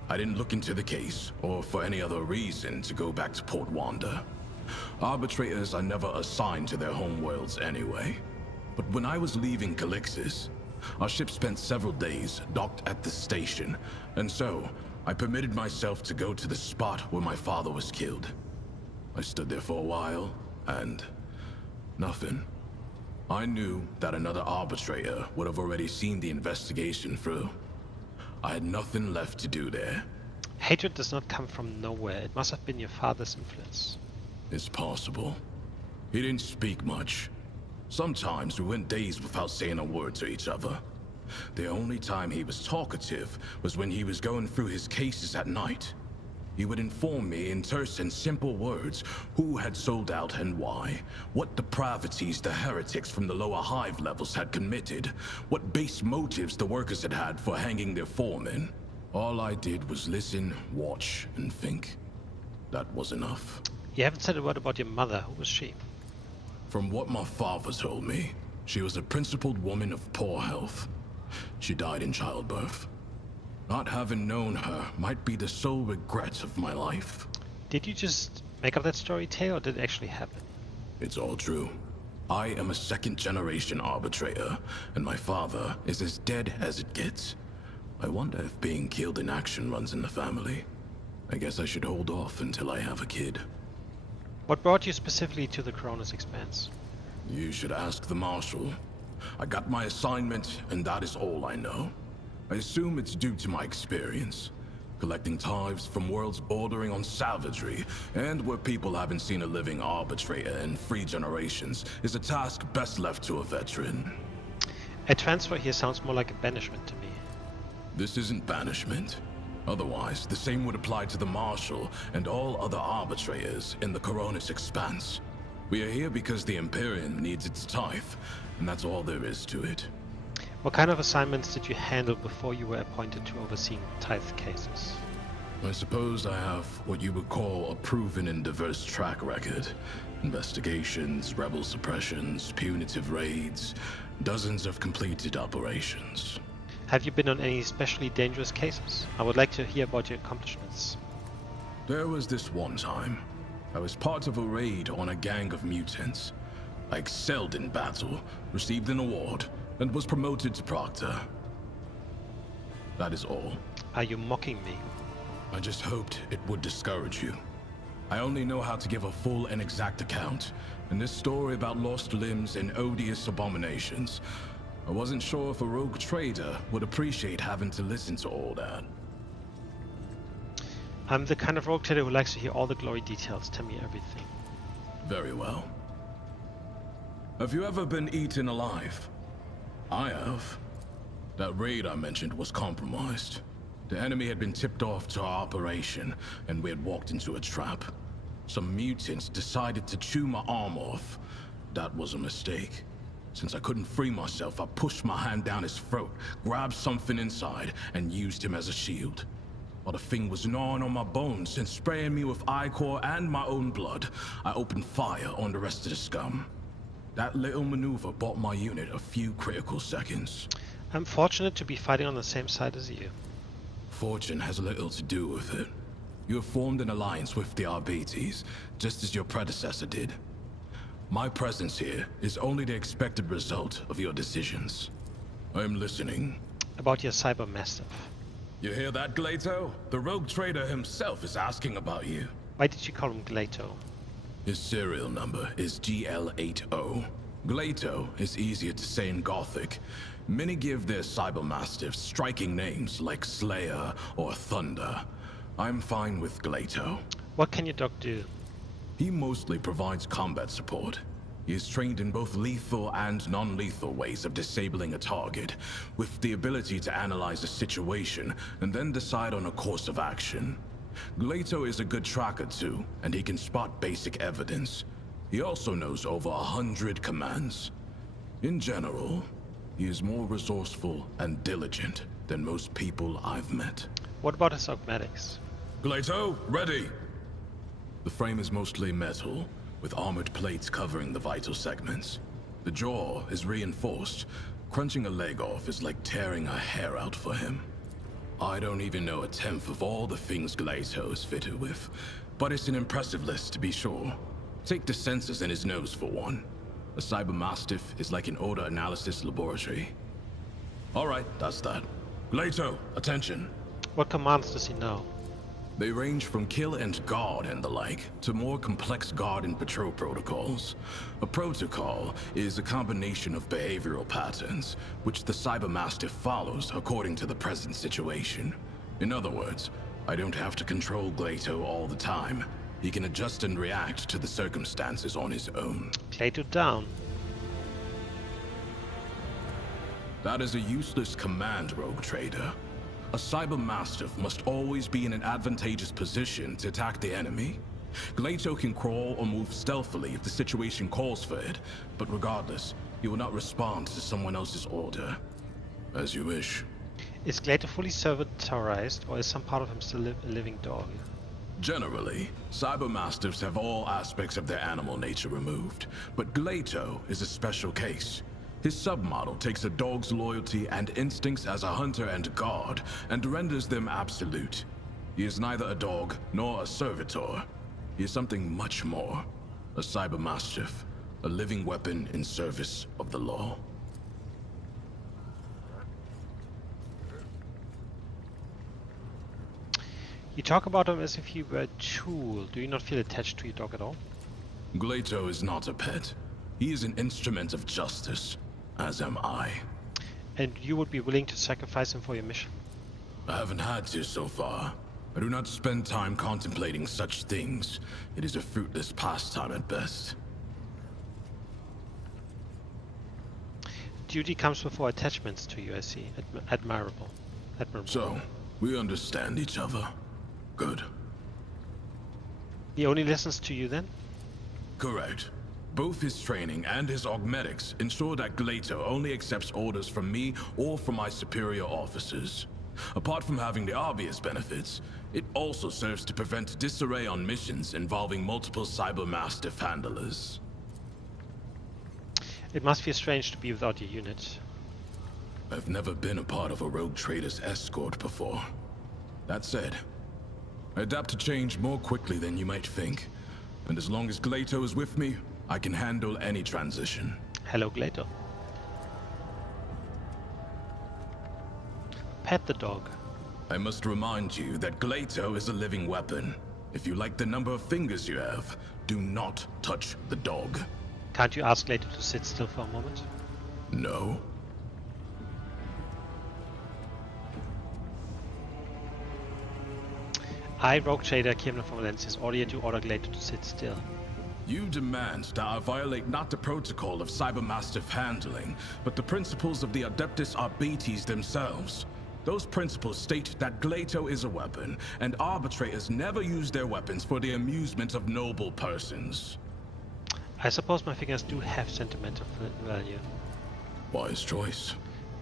I didn't look into the case, or for any other reason, to go back to Port Wanda. Arbitrators are never assigned to their homeworlds anyway. But when I was leaving Calixis, our ship spent several days docked at the station, and so I permitted myself to go to the spot where my father was killed. I stood there for a while, and nothing. I knew that another arbitrator would have already seen the investigation through. I had nothing left to do there. Hatred does not come from nowhere. It must have been your father's influence. It's possible. He didn't speak much. Sometimes we went days without saying a word to each other. The only time he was talkative was when he was going through his cases at night. He would inform me in terse and simple words who had sold out and why, what depravities the heretics from the lower hive levels had committed, what base motives the workers had had for hanging their foremen. All I did was listen, watch, and think. That was enough. You haven't said a word about your mother. Who was she? From what my father told me, she was a principled woman of poor health. She died in childbirth. Not having known her might be the sole regret of my life. Did you just make up that story, Tay, or did it actually happen? It's all true. I am a second-generation arbitrator, and my father is as dead as it gets. I wonder if being killed in action runs in the family. I guess I should hold off until I have a kid. What brought you specifically to the Coronis Expanse? You should ask the Marshal. I got my assignment, and that is all I know. I assume it's due to my experience. Collecting tithes from worlds bordering on savagery, and where people haven't seen a living arbitrator in 3 generations, is a task best left to a veteran. A transfer here sounds more like a banishment to me. This isn't banishment. Otherwise, the same would apply to the Marshal and all other arbitrators in the Coronis Expanse. We are here because the Imperium needs its tithe, and that's all there is to it. What kind of assignments did you handle before you were appointed to overseeing tithe cases? I suppose I have what you would call a proven and diverse track record. Investigations, rebel suppressions, punitive raids, dozens of completed operations. Have you been on any especially dangerous cases? I would like to hear about your accomplishments. There was this one time. I was part of a raid on a gang of mutants. I excelled in battle, received an award, and was promoted to Proctor. That is all. Are you mocking me? I just hoped it would discourage you. I only know how to give a full and exact account, and this story about lost limbs and odious abominations, I wasn't sure if a rogue trader would appreciate having to listen to all that. I'm the kind of rogue trader who likes to hear all the glory details. Tell me everything. Very well. Have you ever been eaten alive? I have. That raid I mentioned was compromised. The enemy had been tipped off to our operation, and we had walked into a trap. Some mutants decided to chew my arm off. That was a mistake. Since I couldn't free myself, I pushed my hand down his throat, grabbed something inside, and used him as a shield. While the thing was gnawing on my bones and spraying me with ichor and my own blood, I opened fire on the rest of the scum. That little maneuver bought my unit a few critical seconds. I'm fortunate to be fighting on the same side as you. Fortune has little to do with it. You have formed an alliance with the Arbates, just as your predecessor did. My presence here is only the expected result of your decisions. I am listening. About your cyber mastiff. You hear that, Glato? The rogue trader himself is asking about you. Why did you call him Glato? His serial number is GL80. Glato is easier to say in Gothic. Many give their cyber mastiffs striking names like Slayer or Thunder. I'm fine with Glato. What can your dog do? He mostly provides combat support. He is trained in both lethal and non-lethal ways of disabling a target, with the ability to analyze a situation and then decide on a course of action. Glato is a good tracker too, and he can spot basic evidence. He also knows over 100 commands. In general, he is more resourceful and diligent than most people I've met. What about his augmetics? Glato, ready! The frame is mostly metal, with armored plates covering the vital segments. The jaw is reinforced. Crunching a leg off is like tearing a hair out for him. I don't even know a tenth of all the things Glato is fitted with, but it's an impressive list to be sure. Take the sensors in his nose for one. A cybermastiff is like an odor analysis laboratory. Alright, that's that. Glato, attention. What commands does he know? They range from kill and guard and the like, to more complex guard and patrol protocols. A protocol is a combination of behavioral patterns, which the cybermastiff follows according to the present situation. In other words, I don't have to control Glato all the time. He can adjust and react to the circumstances on his own. Glato down. That is a useless command, Rogue Trader. A cybermastiff must always be in an advantageous position to attack the enemy. Glato can crawl or move stealthily if the situation calls for it, but regardless, he will not respond to someone else's order. As you wish. Is Glato fully servitorized, or is some part of him still a living dog? Generally, cybermastiffs have all aspects of their animal nature removed, but Glato is a special case. His submodel takes a dog's loyalty and instincts as a hunter and guard, and renders them absolute. He is neither a dog nor a servitor. He is something much more. A cybermastiff, a living weapon in service of the law. You talk about him as if he were a tool. Do you not feel attached to your dog at all? Glato is not a pet. He is an instrument of justice. As am I. And you would be willing to sacrifice him for your mission? I haven't had to so far. I do not spend time contemplating such things. It is a fruitless pastime at best. Duty comes before attachments to you, I see. Admirable. So, we understand each other. Good. He only listens to you then? Correct. Both his training and his augmetics ensure that Glato only accepts orders from me or from my superior officers. Apart from having the obvious benefits, it also serves to prevent disarray on missions involving multiple cybermastiff handlers. It must feel strange to be without your unit. I've never been a part of a rogue trader's escort before. That said, I adapt to change more quickly than you might think. And as long as Glato is with me, I can handle any transition. Hello, Glato. Pet the dog. I must remind you that Glato is a living weapon. If you like the number of fingers you have, do not touch the dog. Can't you ask Glato to sit still for a moment? No. I, Rogue Trader Kirimdor from Valencia's, order you to order Glato to sit still. You demand that I violate not the protocol of cybermastiff handling, but the principles of the Adeptus Arbites themselves. Those principles state that Glato is a weapon, and arbitrators never use their weapons for the amusement of noble persons. I suppose my fingers do have sentimental value. Wise choice.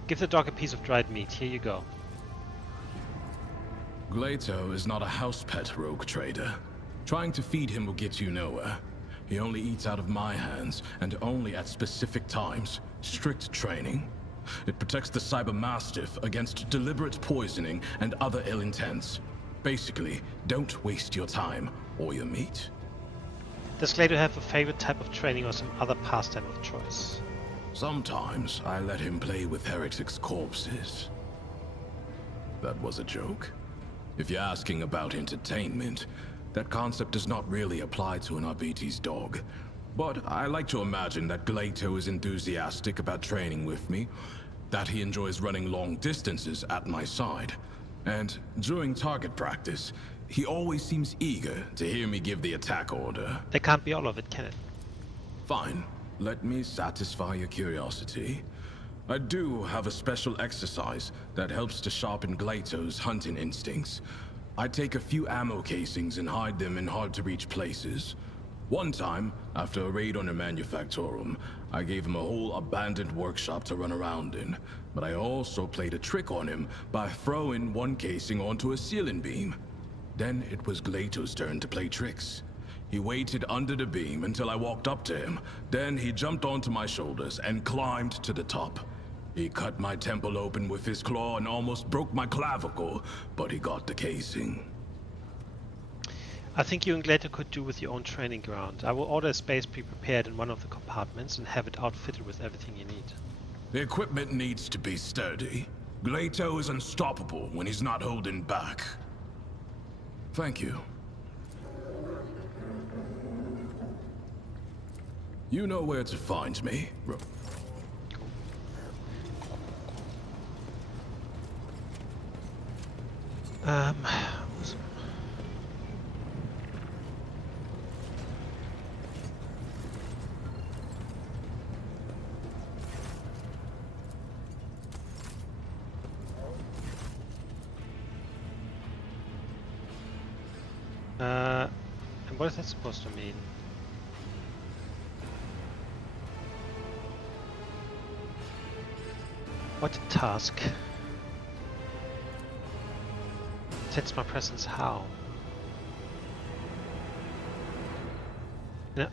Give the dog a piece of dried meat. Here you go. Glato is not a house pet, Rogue Trader. Trying to feed him will get you nowhere. He only eats out of my hands, and only at specific times. Strict training. It protects the cybermastiff against deliberate poisoning and other ill intents. Basically, don't waste your time or your meat. Does Glato have a favorite type of training or some other pastime of choice? Sometimes I let him play with heretics' corpses. That was a joke. If you're asking about entertainment, that concept does not really apply to an Arbite's dog. But I like to imagine that Glato is enthusiastic about training with me, that he enjoys running long distances at my side, and during target practice, He always seems eager to hear me give the attack order. There can't be all of it, can it? Fine. Let me satisfy your curiosity. I do have a special exercise that helps to sharpen Glato's hunting instincts. I take a few ammo casings and hide them in hard-to-reach places. One time, after a raid on a manufactorum, I gave him a whole abandoned workshop to run around in. But I also played a trick on him by throwing one casing onto a ceiling beam. Then it was Glato's turn to play tricks. He waited under the beam until I walked up to him. Then he jumped onto my shoulders and climbed to the top. He cut my temple open with his claw and almost broke my clavicle, but he got the casing. I think you and Glato could do with your own training ground. I will order a space pre-prepared in one of the compartments and have it outfitted with everything you need. The equipment needs to be sturdy. Glato is unstoppable when he's not holding back. Thank you. You know where to find me. And what is that supposed to mean? What a task. Sense my presence how? No.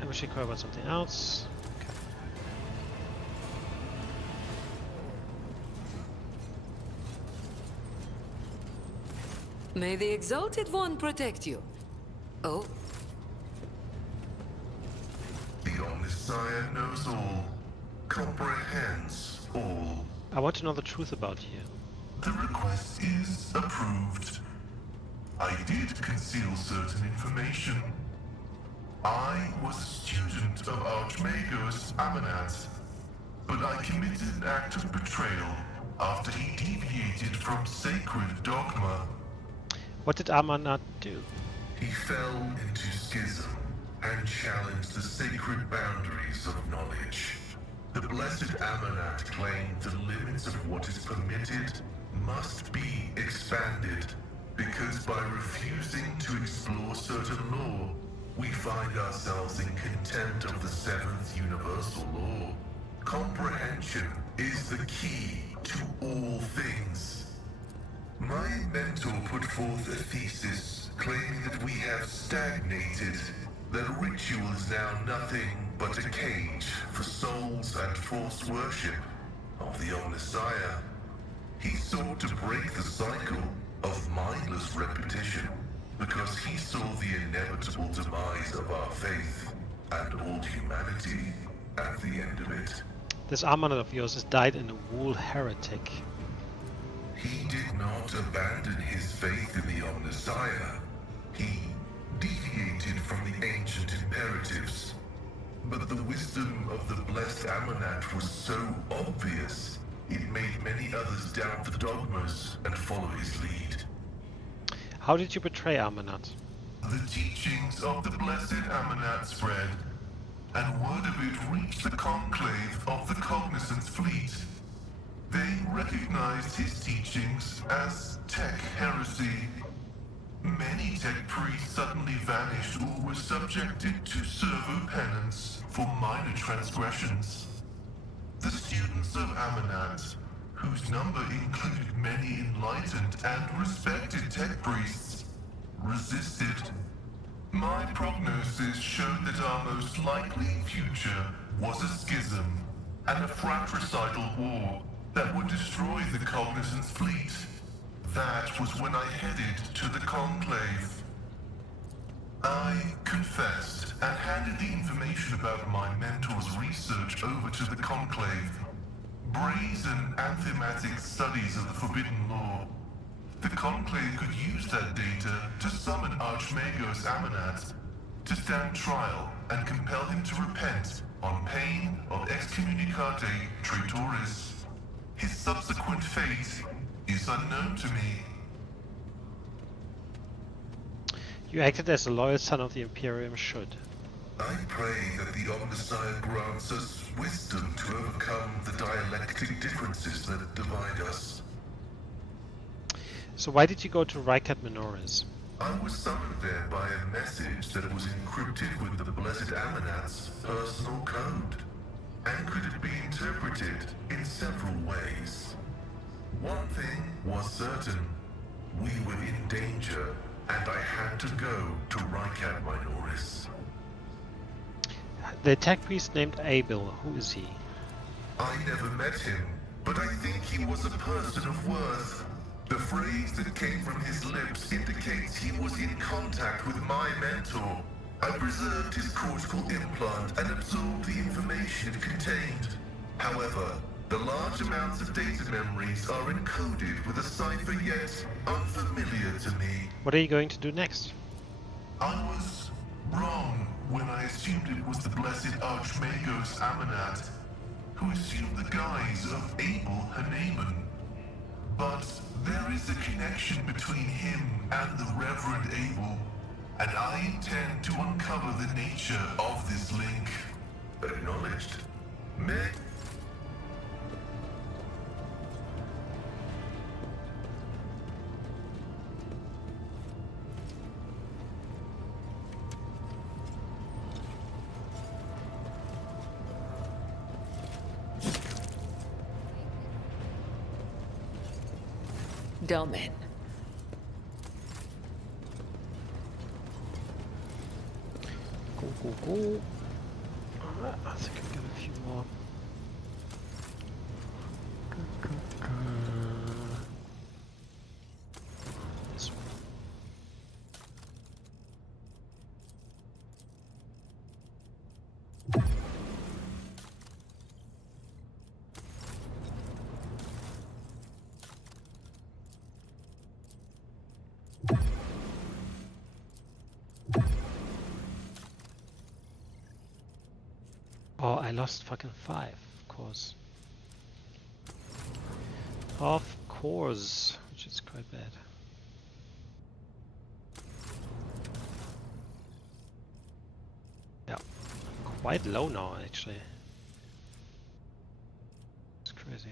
I wish I could about something else. Okay. May the Exalted One protect you. Oh. The Omnissiah knows all, comprehends all. I want to know the truth about you. The request is approved. I did conceal certain information. I was a student of Archmagos Amanat, but I committed an act of betrayal after he deviated from sacred dogma. What did Amanat do? He fell into schism and challenged the sacred boundaries of knowledge. The blessed Amanat claimed the limits of what is permitted must be expanded, because by refusing to explore certain law, we find ourselves in contempt of the seventh universal law. Comprehension is the key to all things. My mentor put forth a thesis claiming that we have stagnated, that ritual is now nothing but a cage for souls and forced worship of the Omnissiah. He sought to break the cycle of mindless repetition because he saw the inevitable demise of our faith and all humanity at the end of it. This Amanat of yours has died in a wool heretic. He did not abandon his faith in the Omnissiah. He deviated from the ancient imperatives. But the wisdom of the blessed Amanat was so obvious, it made many others doubt the dogmas and follow his lead. How did you betray Amanat? The teachings of the blessed Amanat spread, and word of it reached the conclave of the Cognizance fleet. They recognized his teachings as tech heresy. Many tech priests suddenly vanished or were subjected to servo penance for minor transgressions. The students of Amanat, whose number included many enlightened and respected tech priests, resisted. My prognosis showed that our most likely future was a schism and a fratricidal war that would destroy the Cognizance fleet. That was when I headed to the Conclave. I confessed and handed the information about my mentor's research over to the Conclave. Brazen anthematic studies of the Forbidden Law. The Conclave could use that data to summon Archmagos Amanat to stand trial and compel him to repent on pain of excommunicate traitoris. His subsequent fate is unknown to me. You acted as a loyal son of the Imperium should. I pray that the Omnissiah grants us wisdom to overcome the dialectic differences that divide us. So why did you go to Rykat Minoris? I was summoned there by a message that was encrypted with the Blessed Amanat's personal code, and could be interpreted in several ways. One thing was certain. We were in danger, and I had to go to Rykat Minoris. The attack priest named Abel, who is he? I never met him, but I think he was a person of worth. The phrase that came from his lips indicates he was in contact with my mentor. I preserved his cortical implant and absorbed the information it contained. However, the large amounts of data memories are encoded with a cipher yet unfamiliar to me. What are you going to do next? I was wrong when I assumed it was the blessed Archmagos Amanat, who assumed the guise of Abel Haneman. But there is a connection between him and the Reverend Abel, and I intend to uncover the nature of this link. Acknowledged. Domin. Go. I think I got a few more. This one. Oh, I lost fucking 5, of course. Of course, which is quite bad. Yeah, quite low now actually. It's crazy.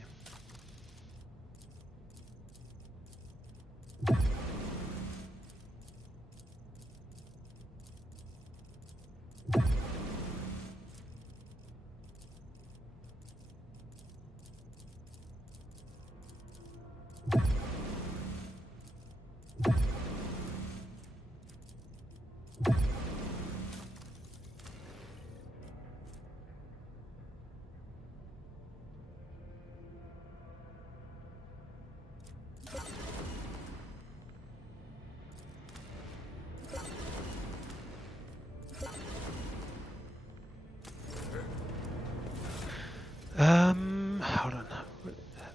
Hold on.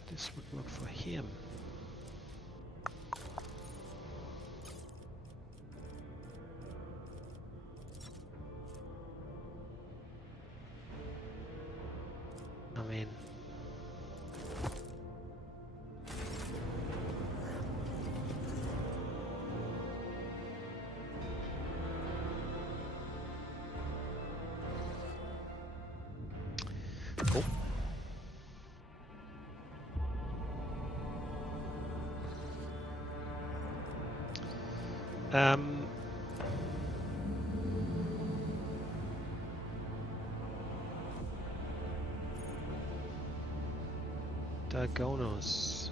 This would work for him. I mean, cool. Dagonos.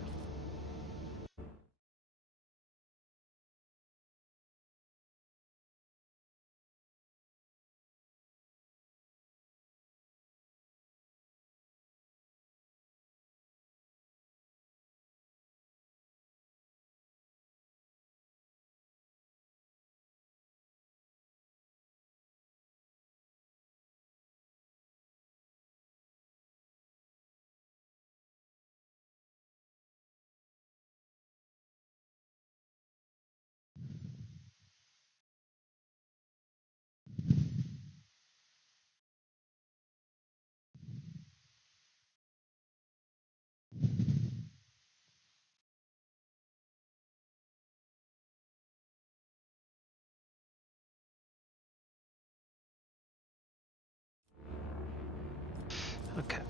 Okay.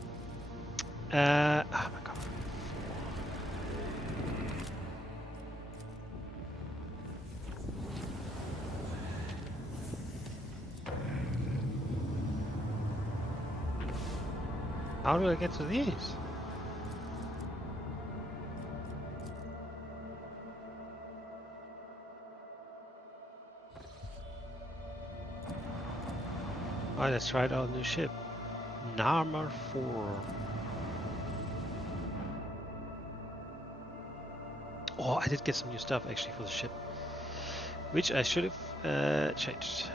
Oh my god. How do I get to these? Alright, let's try out our new ship. Narmer 4. Oh, I did get some new stuff actually for the ship, which I should have changed.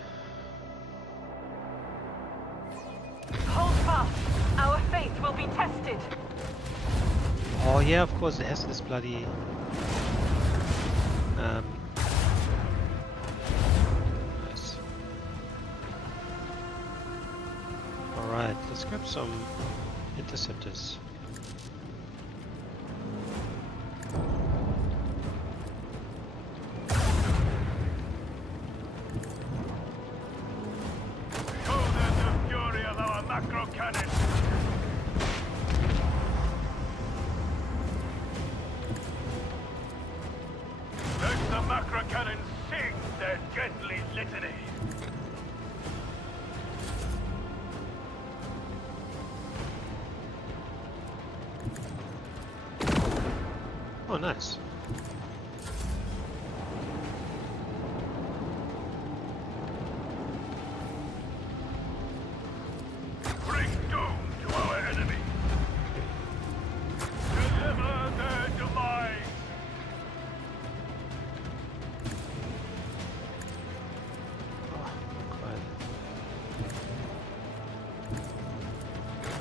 Hold fast. Our faith will be tested. Oh yeah, of course it has this bloody nice. Alright, let's grab some interceptors. Show them the fury of our macro cannon. Let the macro cannons sing their deadly litany. Oh, nice. Bring doom to our enemy. Deliver their demise. Oh,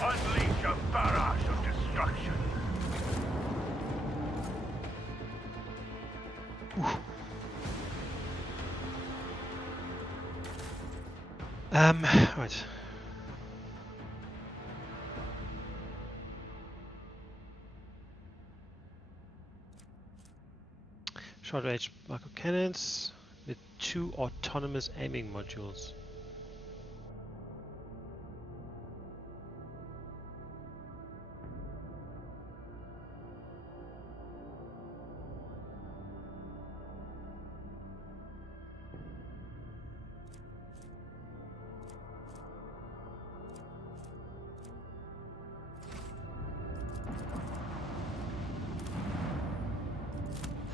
Unleash a barrage of destruction. right. Short range macro cannons with 2 autonomous aiming modules.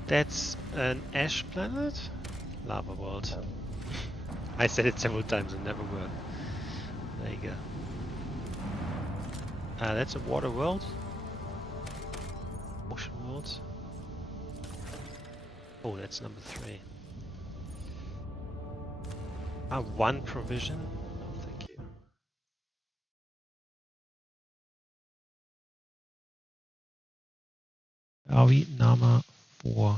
That's an ash planet? Lava world. I said it several times and never worked. There you go. That's a water world. Ocean world. Oh, that's number 3. One provision? Oh, thank you. Are we Nama 4?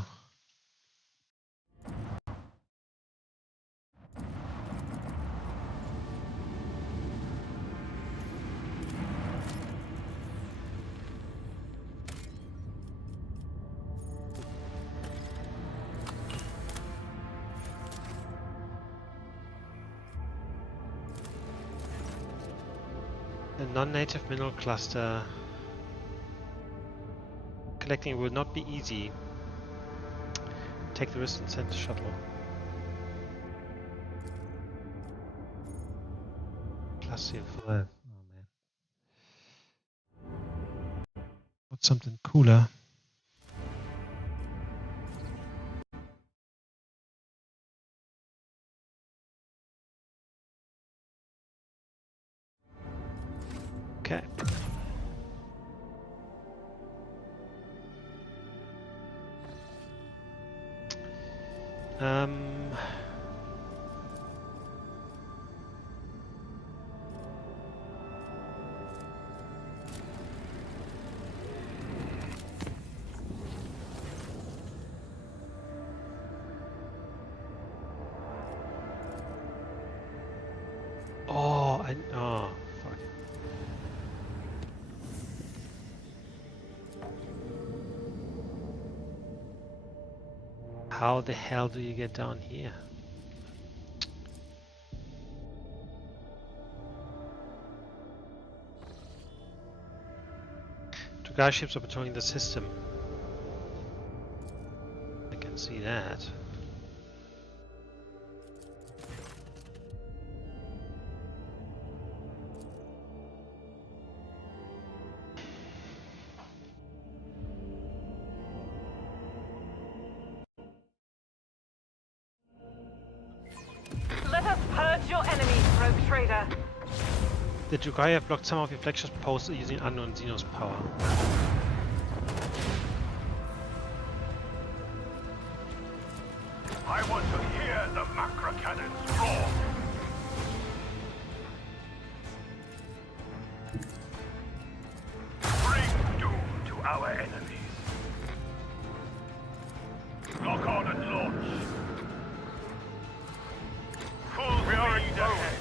A non-native mineral cluster. Collecting will not be easy. Take the risk and send the shuttle. Plus CO5. Oh man. What's something cooler? Okay. Oh, fuck. How the hell do you get down here? Dragar ships are patrolling the system. I can see that. Let us purge your enemies, rogue trader. The Dragar have blocked some of your flagship posts using unknown Xenos power. I want to hear the macro cannons roar. Bring doom to our enemies. Lock on and launch. Full speed ahead.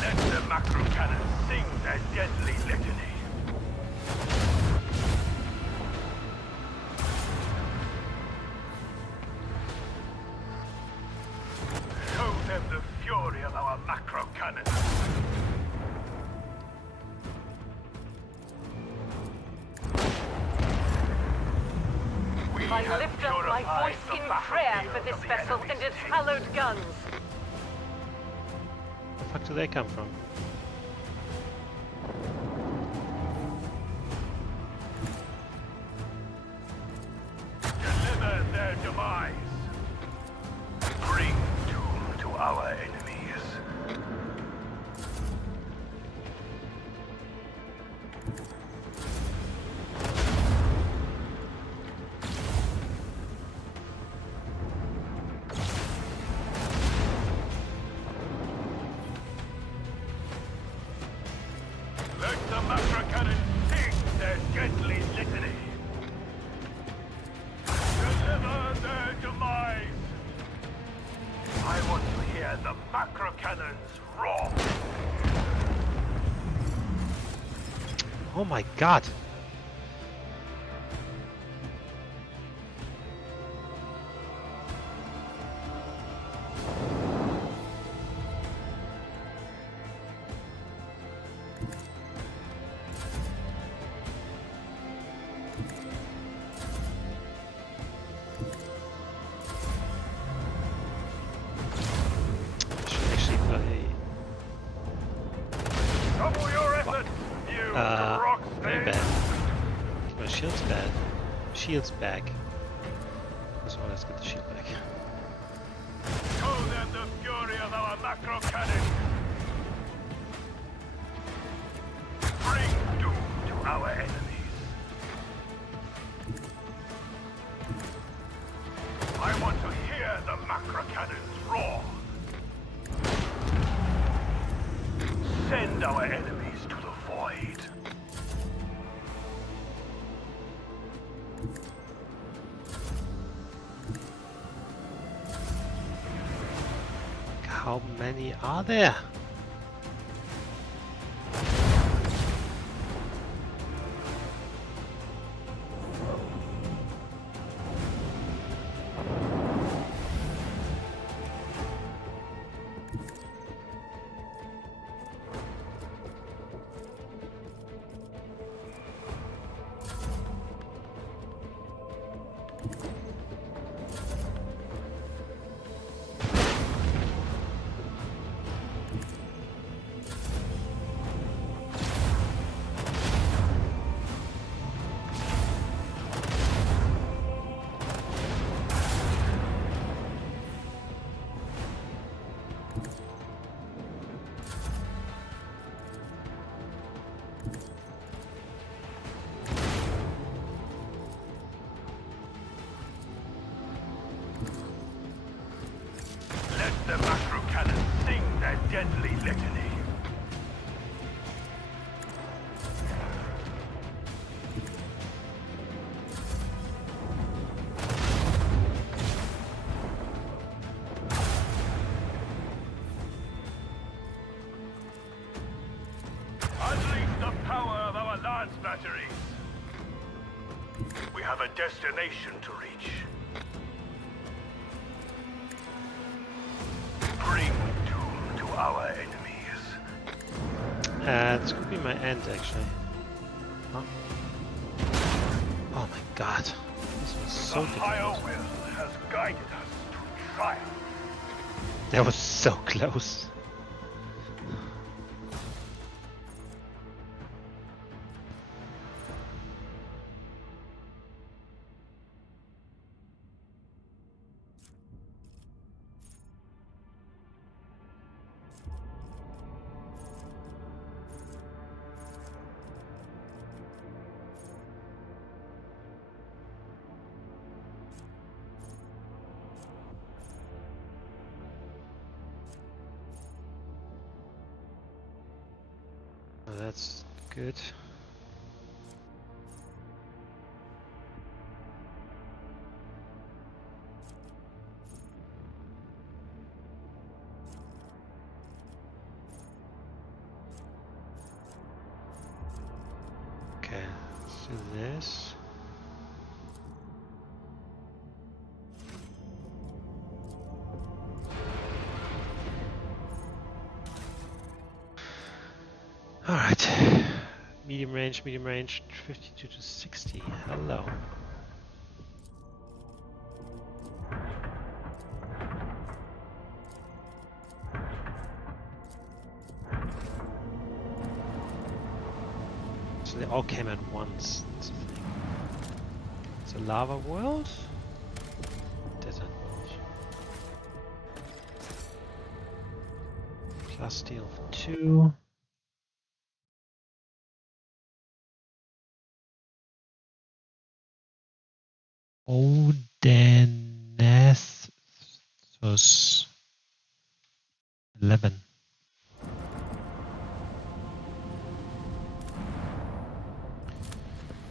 Let the macro cannons sing their deadly litany. Show them the fury of our macro cannons. We I have lift up my purified voice the in prayer battlefield for this of the vessel enemy's and its fleet. hallowed guns. Where the fuck do they come from? Deliver their demise. Bring doom to our enemies. Let the macro cannons sing their deadly litany. Deliver their demise! I want to hear the macro cannons roar! Oh my god! I should actually play. Double your effort, you rock Very stain! bad. My shield's bad. Shield's back. So let's get the shield back. Show them the fury of our macro cannon! Bring doom to our enemies. I want to hear the macro cannons roar! Send our enemies to the void. How many are there? Let the macro cannons sing their deadly litany. Unleash the power of our lance batteries. We have a destination to reach. Bring doom to our enemies. This could be my end, actually. Huh? Oh my god. This was so The higher difficult. will has guided us to triumph. That was so close. Oh, that's good. Okay, let's do this. Alright. Medium range, 52 to 60. Hello. So they all came at once. That's the thing. It's a lava world? Desert world. Plus steel for 2. Odenethos 11.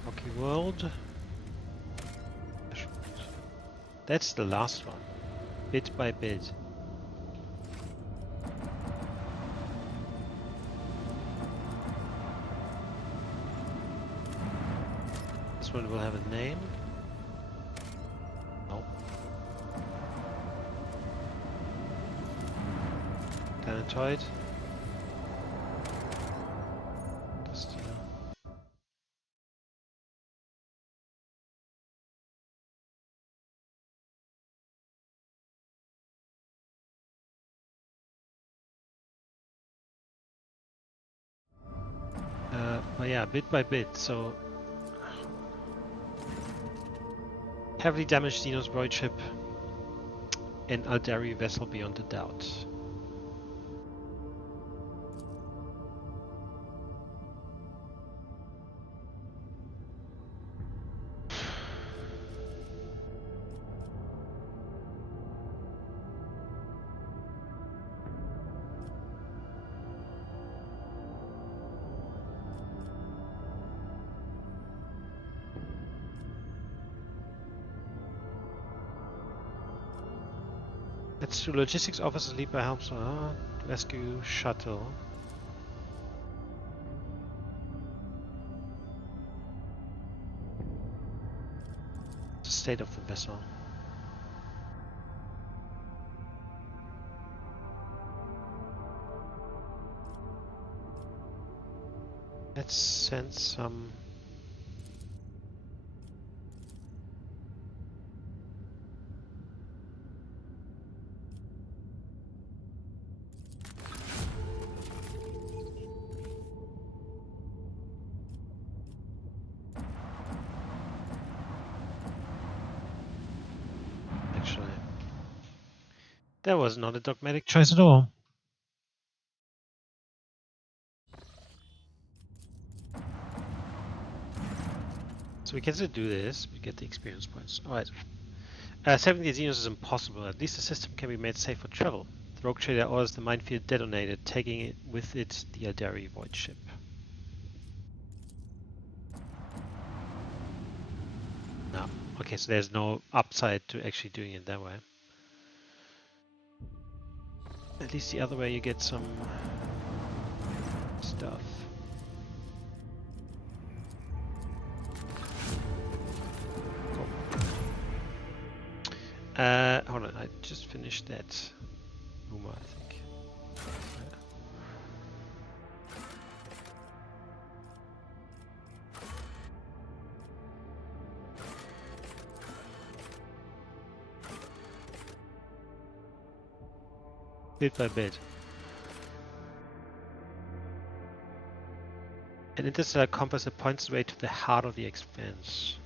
Rocky World. That's the last one. Bit by bit. This one will have a name. No. Planetoid. But yeah, bit by bit. So heavily damaged Xenos void ship and Aldari vessel beyond a doubt. Let's do logistics officer lead by helps rescue shuttle. The state of the vessel. Let's send some. Actually, that was not a dogmatic choice at all. So we can still do this, we get the experience points. Alright. Saving the Xenos is impossible. At least the system can be made safe for travel. The rogue trader orders the minefield detonated, taking it with it the Aldari void ship. No. Okay, so there's no upside to actually doing it that way. At least the other way you get some stuff. Hold on, I just finished that rumor, I think. bit by bit. An interstellar compass that points the way to the heart of the expanse.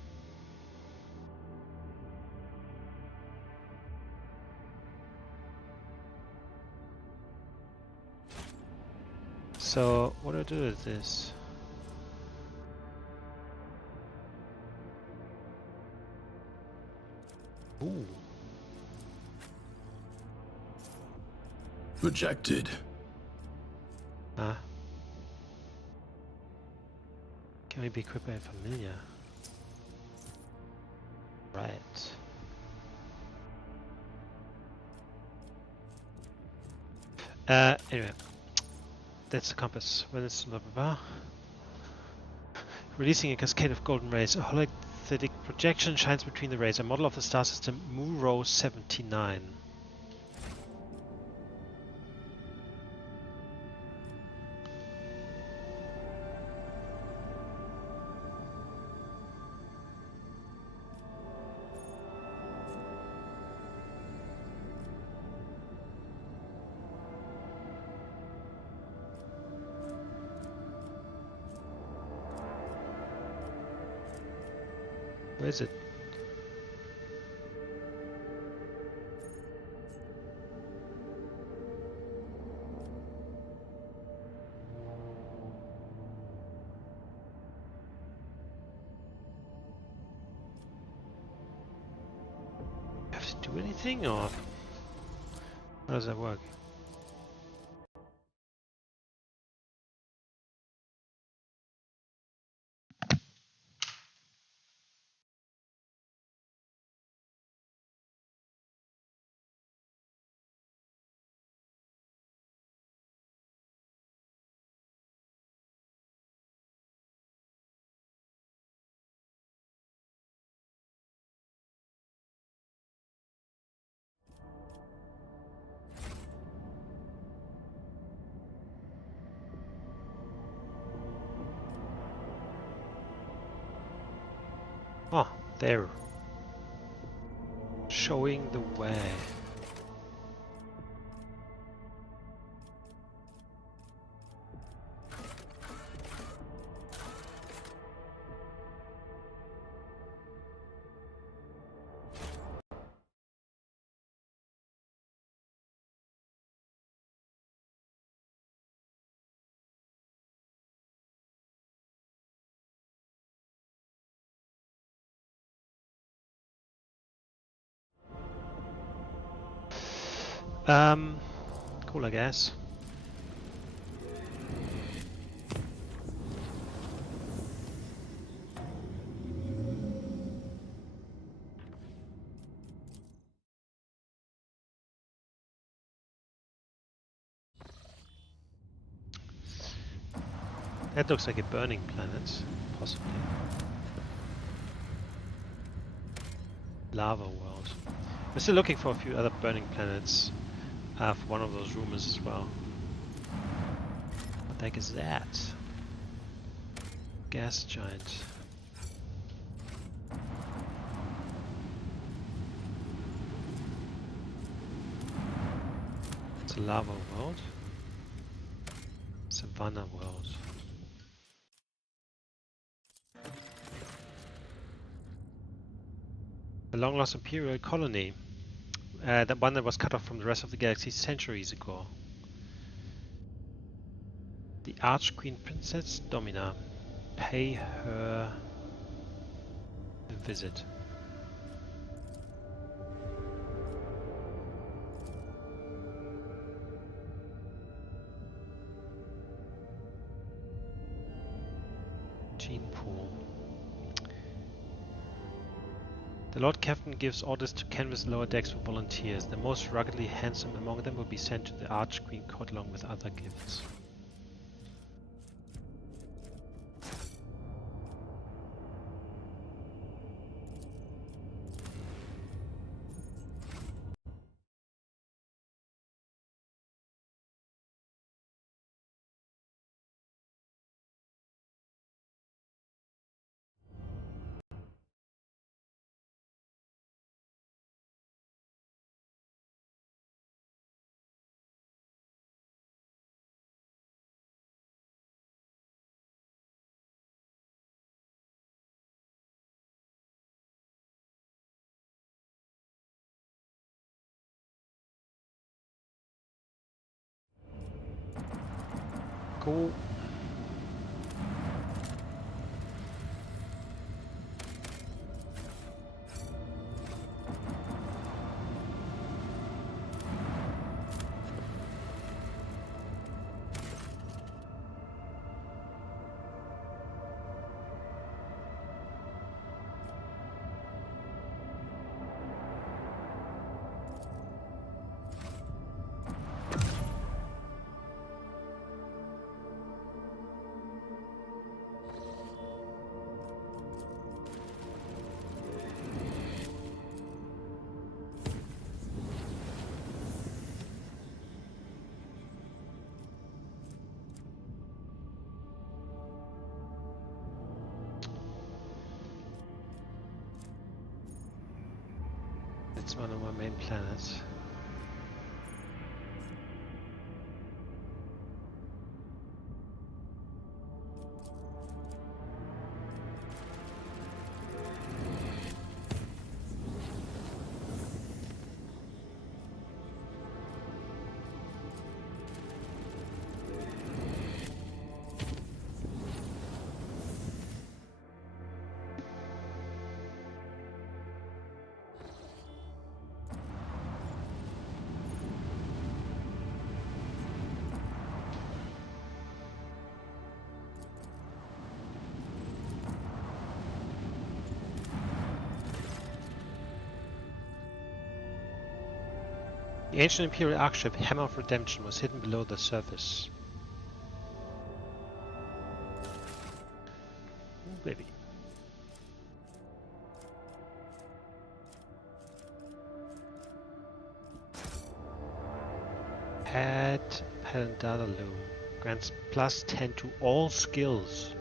So, what do I do with this? Ooh. Rejected. Huh? Can we be equipped by a familiar? Right. Anyway. That's the compass. When it's blah blah blah. Releasing a cascade of golden rays. A holographic projection shines between the rays. A model of the star system Muro 79. Where is it? Have to do anything, or how does that work? Oh, there. Showing the way. Cool, I guess. That looks like a burning planet, possibly. Lava world. We're still looking for a few other burning planets for one of those rumors as well. What the heck is that? Gas giant. It's a lava world. Savannah world. The long-lost Imperial colony. That one that was cut off from the rest of the galaxy centuries ago. The Arch-Queen Princess Domina. Pay her a visit. Gene pool. The Lord Captain gives orders to canvass lower decks for volunteers. The most ruggedly handsome among them will be sent to the Arch-Queen Court along with other gifts. Cool. It's one of my main planets. The ancient Imperial Archship Hammer of Redemption was hidden below the surface. Ooh, baby. Add Palindada Loom. Grants plus 10 to all skills.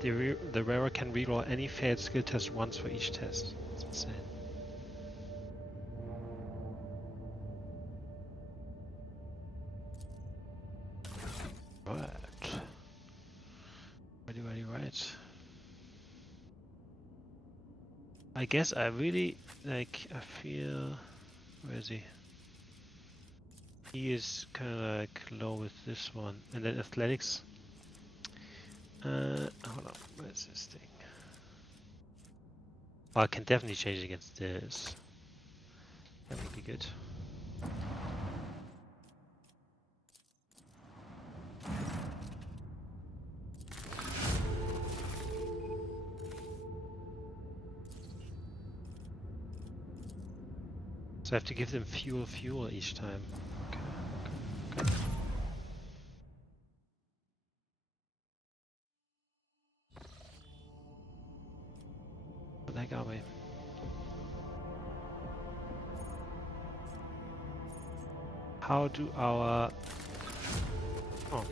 The wearer can reroll any failed skill test once for each test. That's insane. Right. Right. I guess I really, like, I feel... Where is he? He is kind of like low with this one. And then athletics. Hold on, where's this thing? Oh, I can definitely change it against this. That would be good. So I have to give them fuel each time. Okay. What the heck are we? How do our... Oh.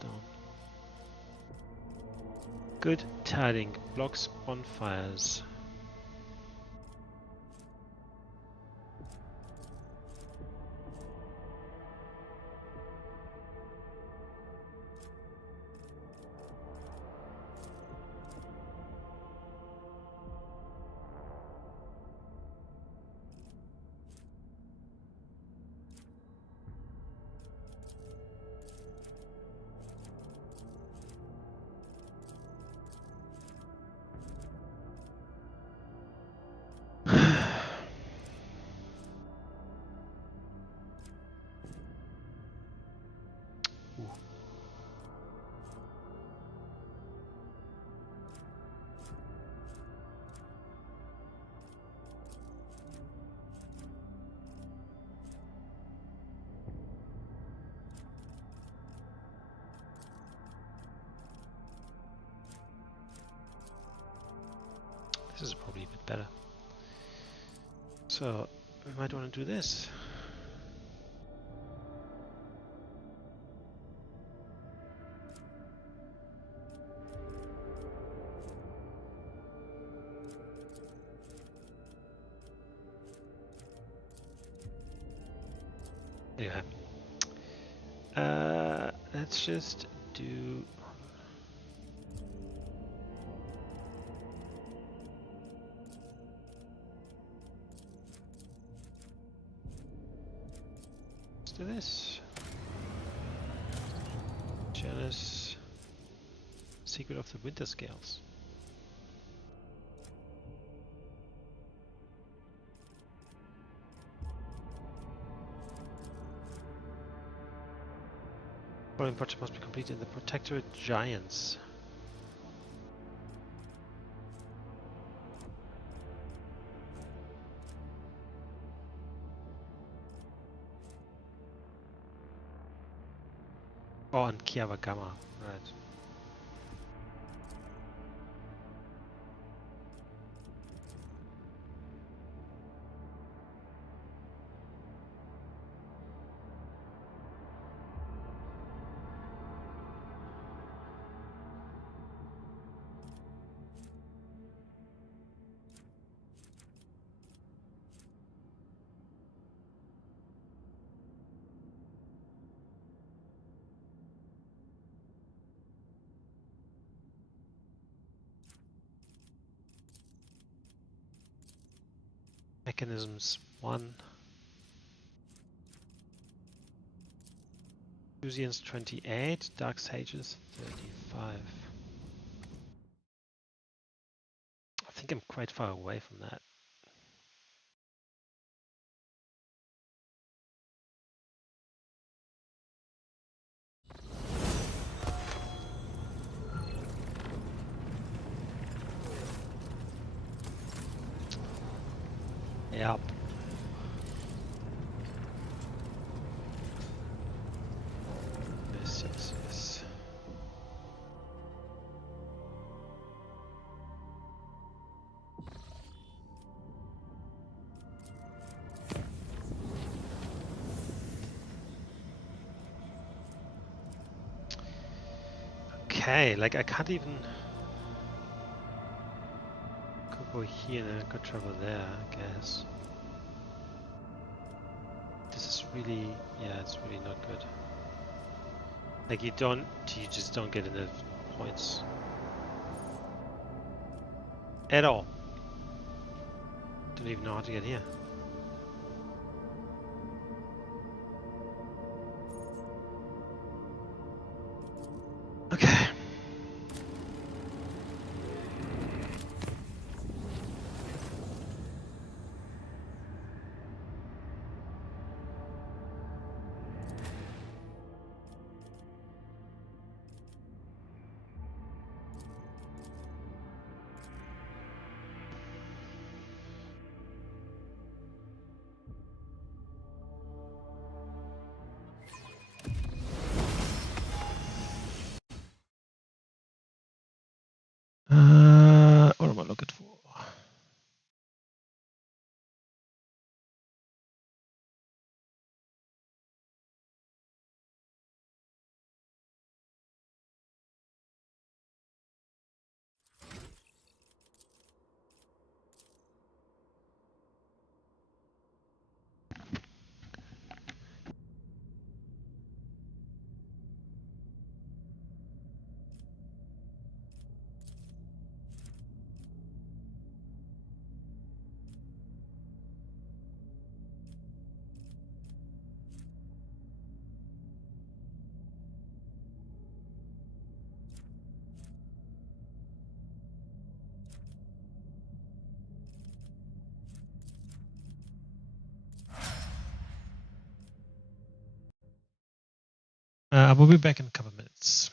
Down. Good tiding. Blocks bonfires. This is probably a bit better. So we might want to do this. Anyway, let's just do. do this. Janus, Secret of the Winter Scales. Following project must be completed in the Protectorate Giants. Oh, and Kiawagama, right. Mechanisms 1. Fusians 28, Dark Sages 35. I think I'm quite far away from that. Yep. Yes. Okay, like I can't even... Could go here and then I could travel there, I guess. This is really... yeah, it's really not good. Like you just don't get enough points. At all. Don't even know how to get here. Okay. What am I looking for? I will be back in a couple of minutes.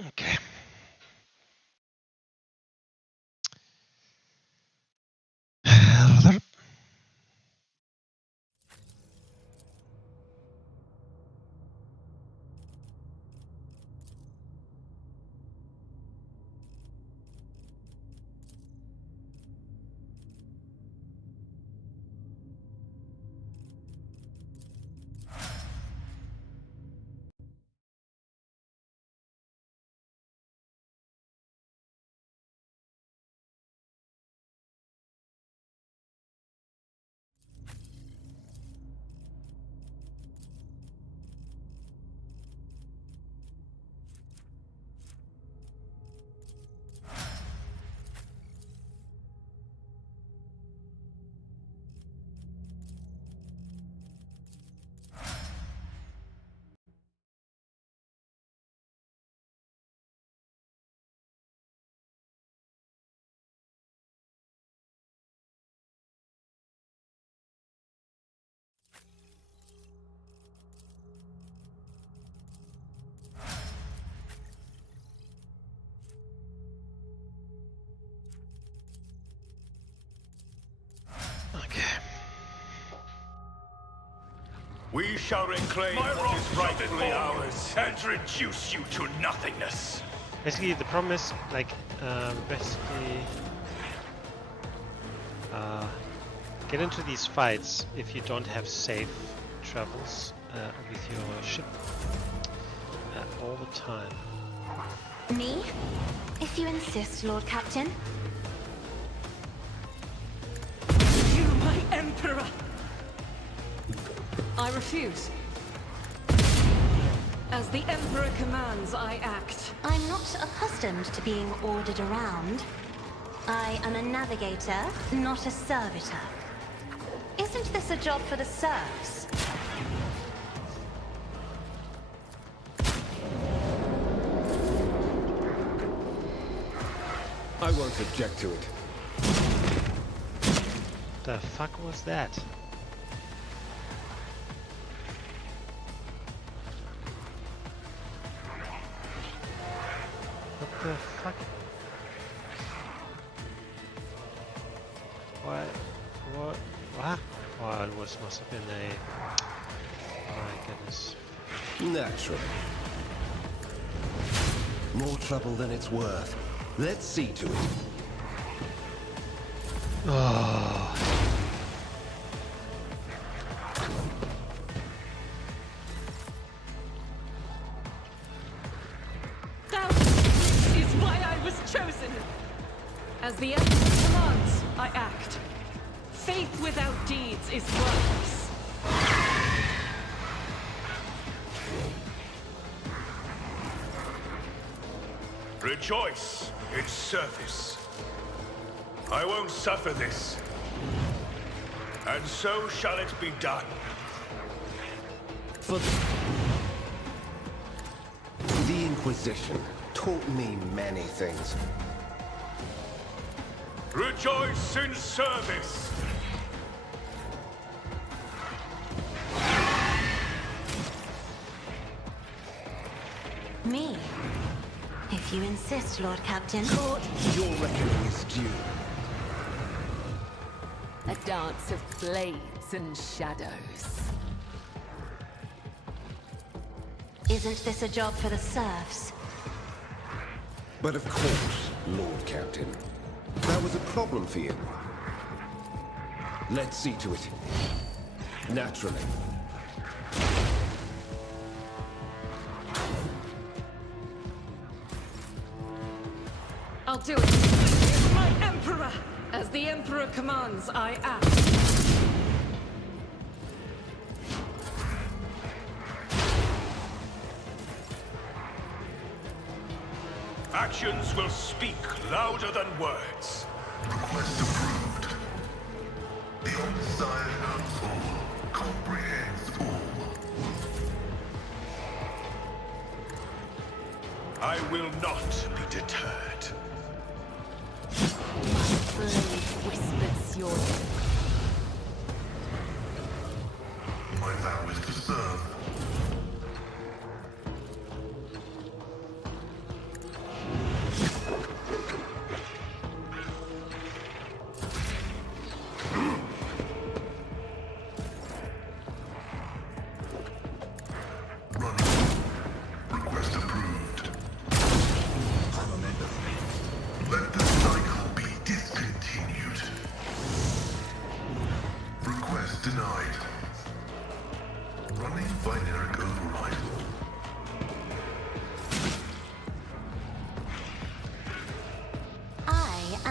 Okay. Okay. We shall reclaim what is rightfully ours and reduce you to nothingness. Basically, the problem is, like, basically, get into these fights if you don't have safe travels with your ship all the time. Me? If you insist, Lord Captain. You, my Emperor! I refuse. As the Emperor commands, I act. I'm not accustomed to being ordered around. I am a navigator, not a servitor. Isn't this a job for the serfs? I won't object to it. The fuck was that? What the fuck? What? What? What? Oh, it must have been a... Oh my goodness. Naturally. More trouble than it's worth. Let's see to it. Oh. That is why I was chosen. As the Emperor commands, I act. Faith without deeds is worthless. Rejoice in service. I won't suffer this. And so shall it be done. For the Inquisition taught me many things. Rejoice in service. Me? If you insist, Lord Captain. Your reckoning is due. A dance of blades and shadows. Isn't this a job for the serfs? But of course, Lord Captain. That was a problem for you. Let's see to it. Naturally. I'll do it. My Emperor! As the Emperor commands, I act. Actions will speak louder than words. Request approved. The Omnissiah knows all, comprehends all. I will not be deterred. Blade whispers your name. My vow is to serve.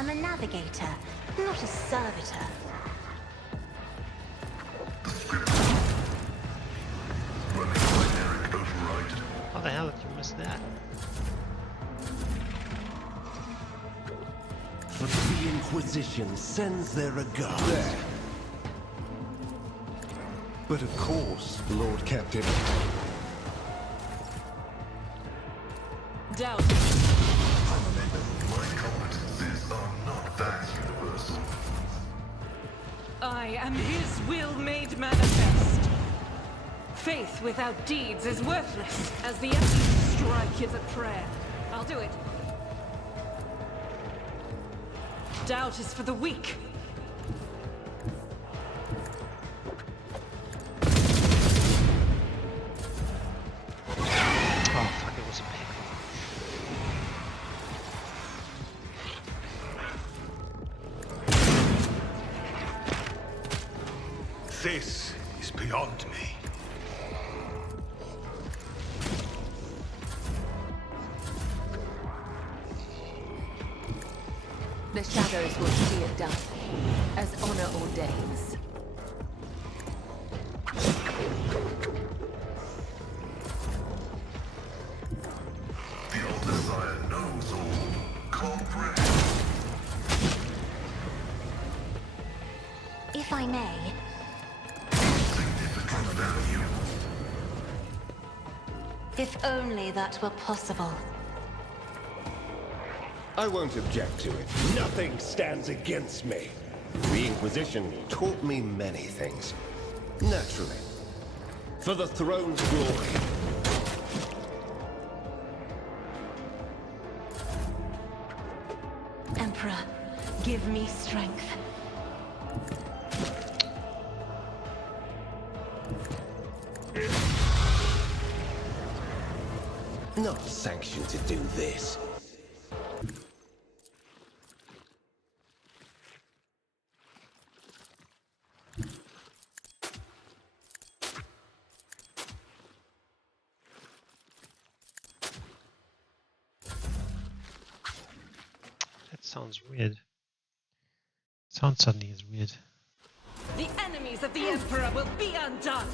I'm a navigator, not a servitor. How the hell did you miss that? But the Inquisition sends their regards. There. But of course, Lord Captain. Doubt. My competencies are not that universal. I am his will made manifest. Faith without deeds is worthless, as the empty strike is a prayer. I'll do it. Doubt is for the weak. Oh fuck, it was a pick. This is beyond me. The shadows will see it done, as honor ordains. The old desire knows all. Comprehend. If I may, Significant value. if only that were possible. I won't object to it. Nothing stands against me. The Inquisition taught me many things. Naturally. For the throne's glory. Emperor, give me strength. Not sanctioned to do this. That sounds weird. Sound suddenly is weird. The enemies of the Emperor will be undone!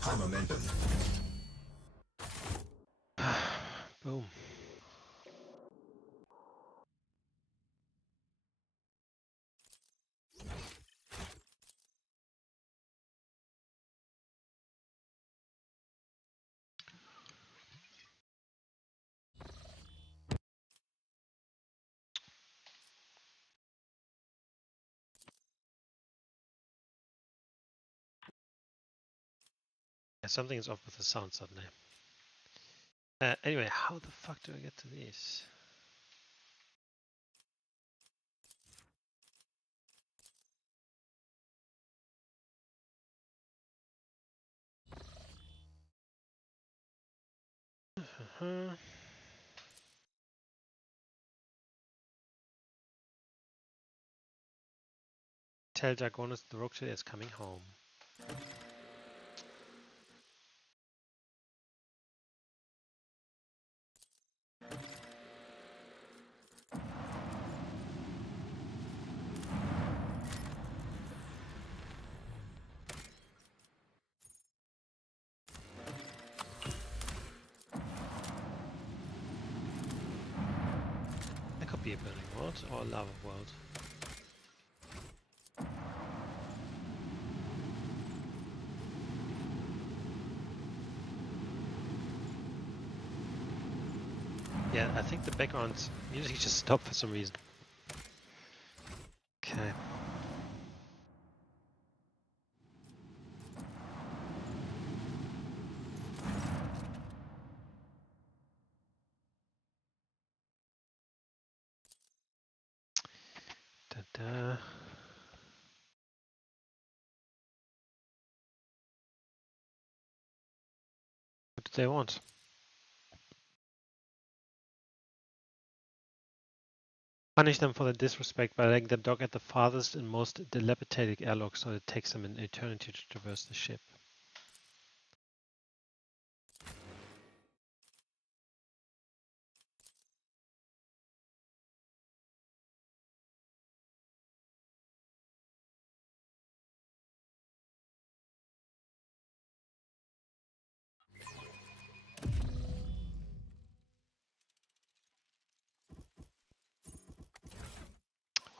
High momentum. Boom. Yeah, something is off with the sound suddenly. Anyway, how the fuck do I get to these? Tell Dragonus the Rogue is coming home. That could be a burning world or a lava world. Yeah, I think the background music just stopped for some reason. Okay. Da-da. What do they want? Punish them for their disrespect by letting them dock at the farthest and most dilapidated airlock so it takes them an eternity to traverse the ship.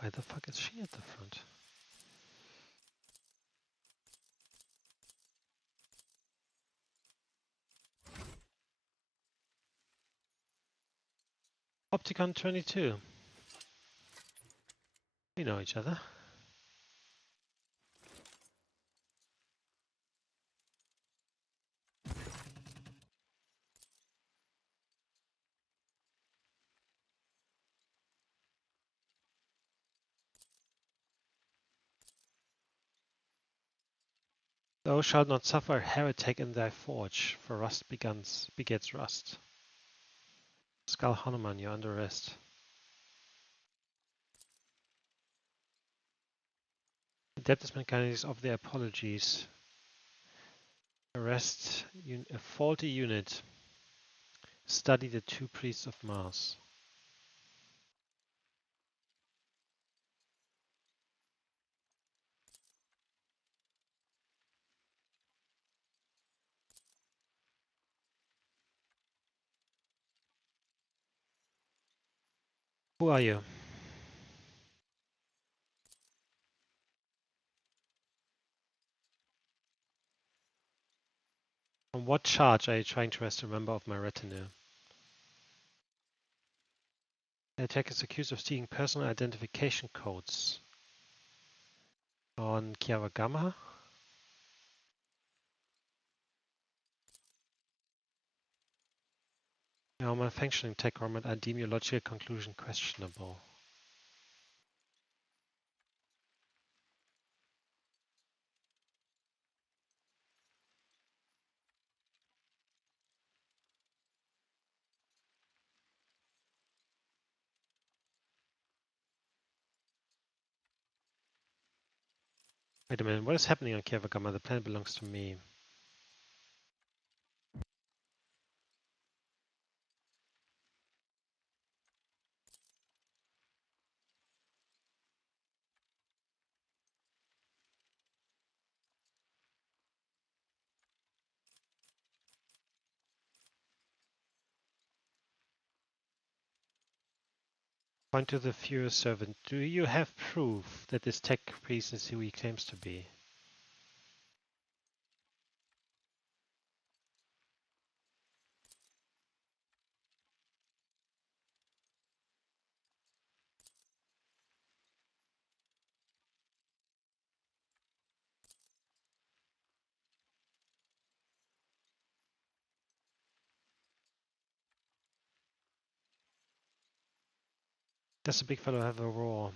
Why the fuck is she at the front? Opticon 22. We know each other. Thou shalt not suffer a heretic in thy forge, for rust begets rust. Skull Hanuman, you're under arrest. Adeptus Mechanicus of their apologies. Arrest a faulty unit. Study the two priests of Mars. Who are you? On what charge are you trying to arrest a member of my retinue? The attacker is accused of stealing personal identification codes. On Kiawagama? Now, my functioning tech comment, I deem your logical conclusion questionable. Wait a minute, what is happening on Kiawagama? The planet belongs to me. Point to the Furious Servant. Do you have proof that this tech priest is who he claims to be? Does the big fellow have a roar?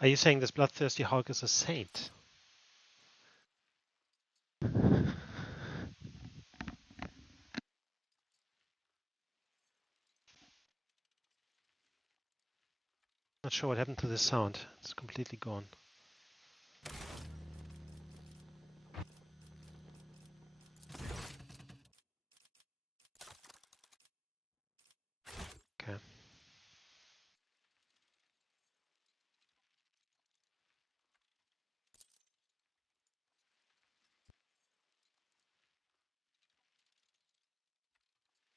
Are you saying this bloodthirsty Hulk is a saint? Not sure what happened to the sound. It's completely gone. Okay.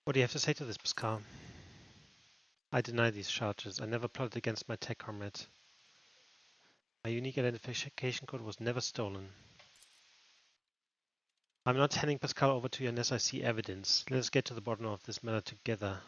What do you have to say to this, Pascal? I deny these charges. I never plotted against my tech comrade. My unique identification code was never stolen. I'm not handing Pascal over to you unless I see evidence. Let us get to the bottom of this matter together.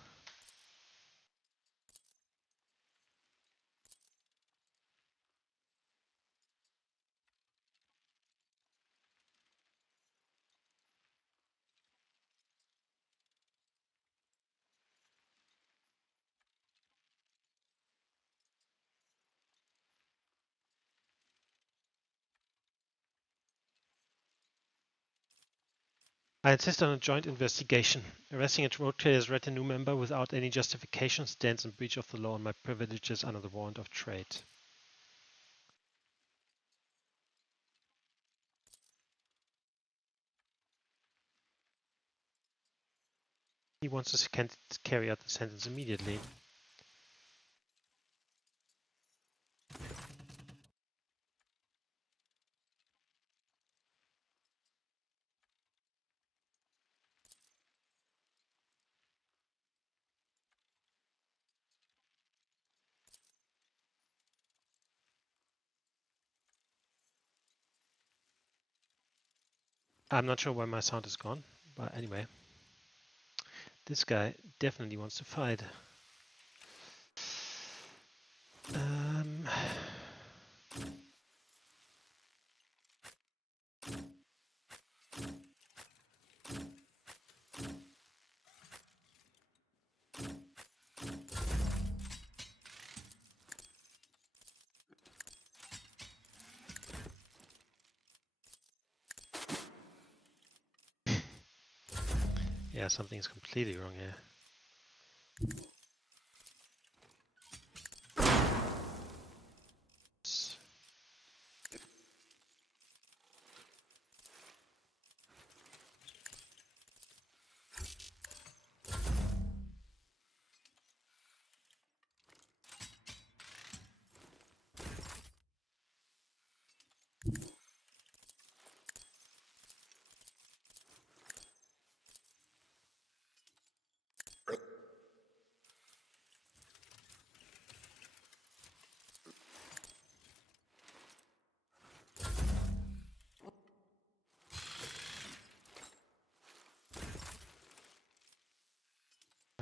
I insist on a joint investigation. Arresting a road trader's retinue member without any justification stands in breach of the law and my privileges under the warrant of trade. He wants to carry out the sentence immediately. I'm not sure why my sound is gone, but anyway. This guy definitely wants to fight. Yeah, something's completely wrong here.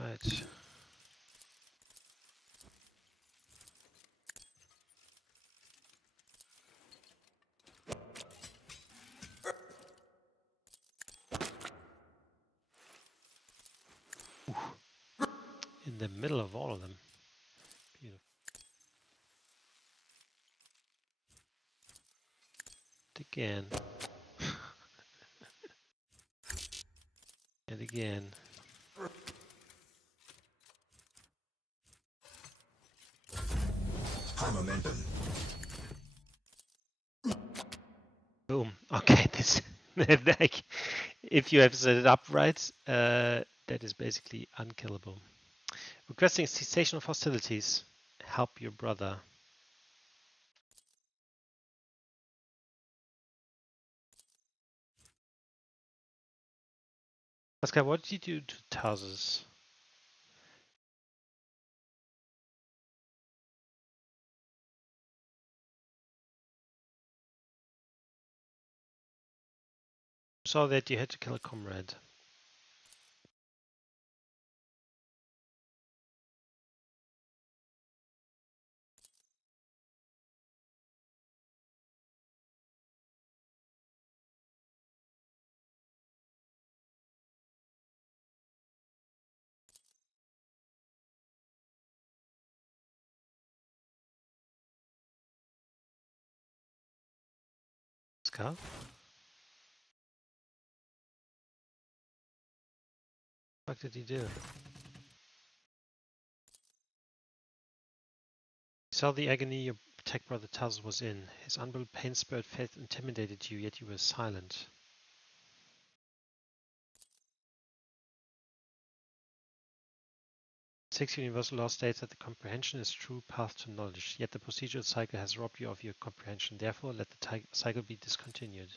Right. Ooh. In the middle of all of them. Beautiful. Again. And again. High momentum. Boom. Okay, this like, if you have set it up right, that is basically unkillable. Requesting cessation of hostilities. Help your brother. Pascal, what did you do to Tarsus? Saw that you had to kill a comrade. Pascal? What did he do? He saw the agony your tech brother Tarsus was in. His unbelievable pain-spurred faith intimidated you, yet you were silent. 6 universal law states that the comprehension is true path to knowledge, yet the procedural cycle has robbed you of your comprehension. Therefore, let the cycle be discontinued.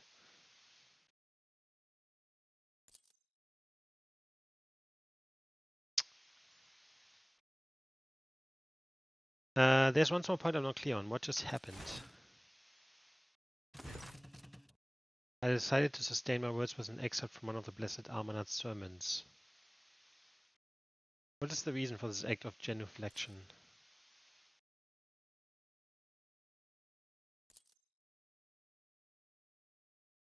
There's one small point I'm not clear on. What just happened? I decided to sustain my words with an excerpt from one of the Blessed Almanach's sermons. What is the reason for this act of genuflection?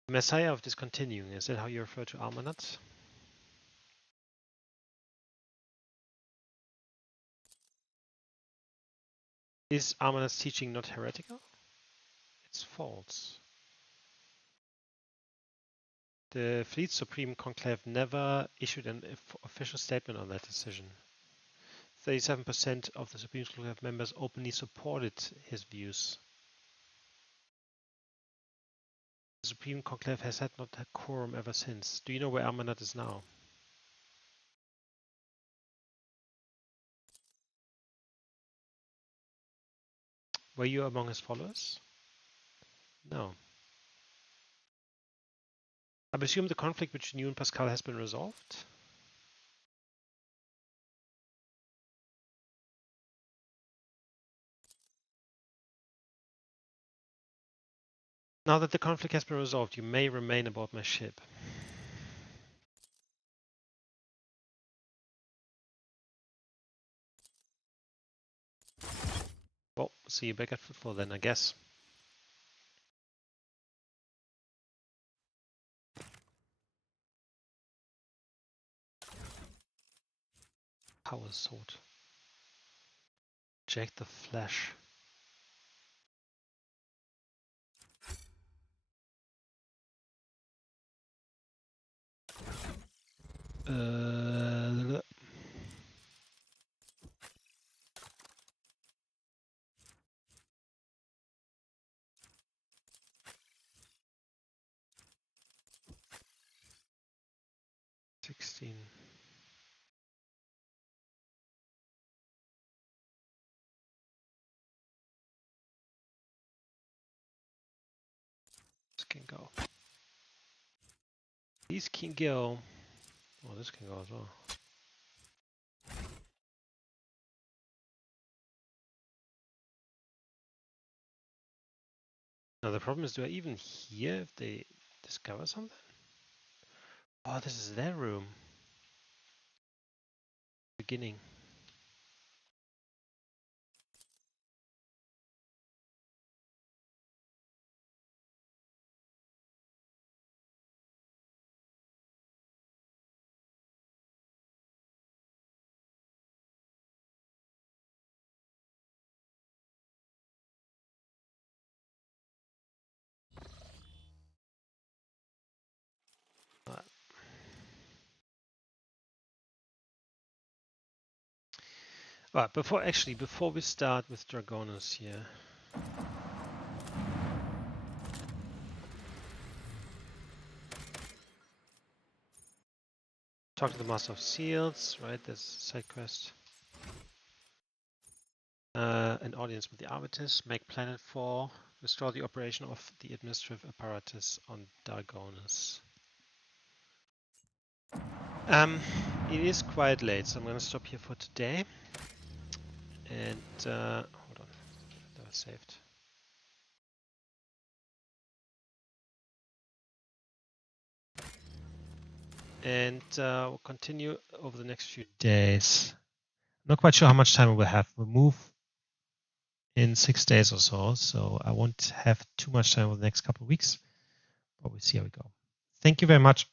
The Messiah of discontinuing, is that how you refer to Almanach? Is Almanach's teaching not heretical? It's false. The Fleet Supreme Conclave never issued an official statement on that decision. 37% of the Supreme Conclave members openly supported his views. The Supreme Conclave has had not had quorum ever since. Do you know where Amanat is now? Were you among his followers? No. I presume the conflict between you and Pascal has been resolved? Now that the conflict has been resolved, you may remain aboard my ship. Well, see you back at Footfall then, I guess. Power Sword. Jack the Flash. $16. This can go. These can go. Oh, this can go as well. Now the problem is, do I even hear if they discover something? Oh, this is their room. Beginning. Right, before we start with Dragonus here. Talk to the Master of Seals, right? There's a side quest. An audience with the Arbiters, make planetfall, restore the operation of the administrative apparatus on Dragonus. It is quite late, so I'm going to stop here for today. And hold on, that was saved. And we'll continue over the next few days. I'm not quite sure how much time we will have. We'll move in 6 days or so I won't have too much time over the next couple of weeks, but we'll see how we go. Thank you very much.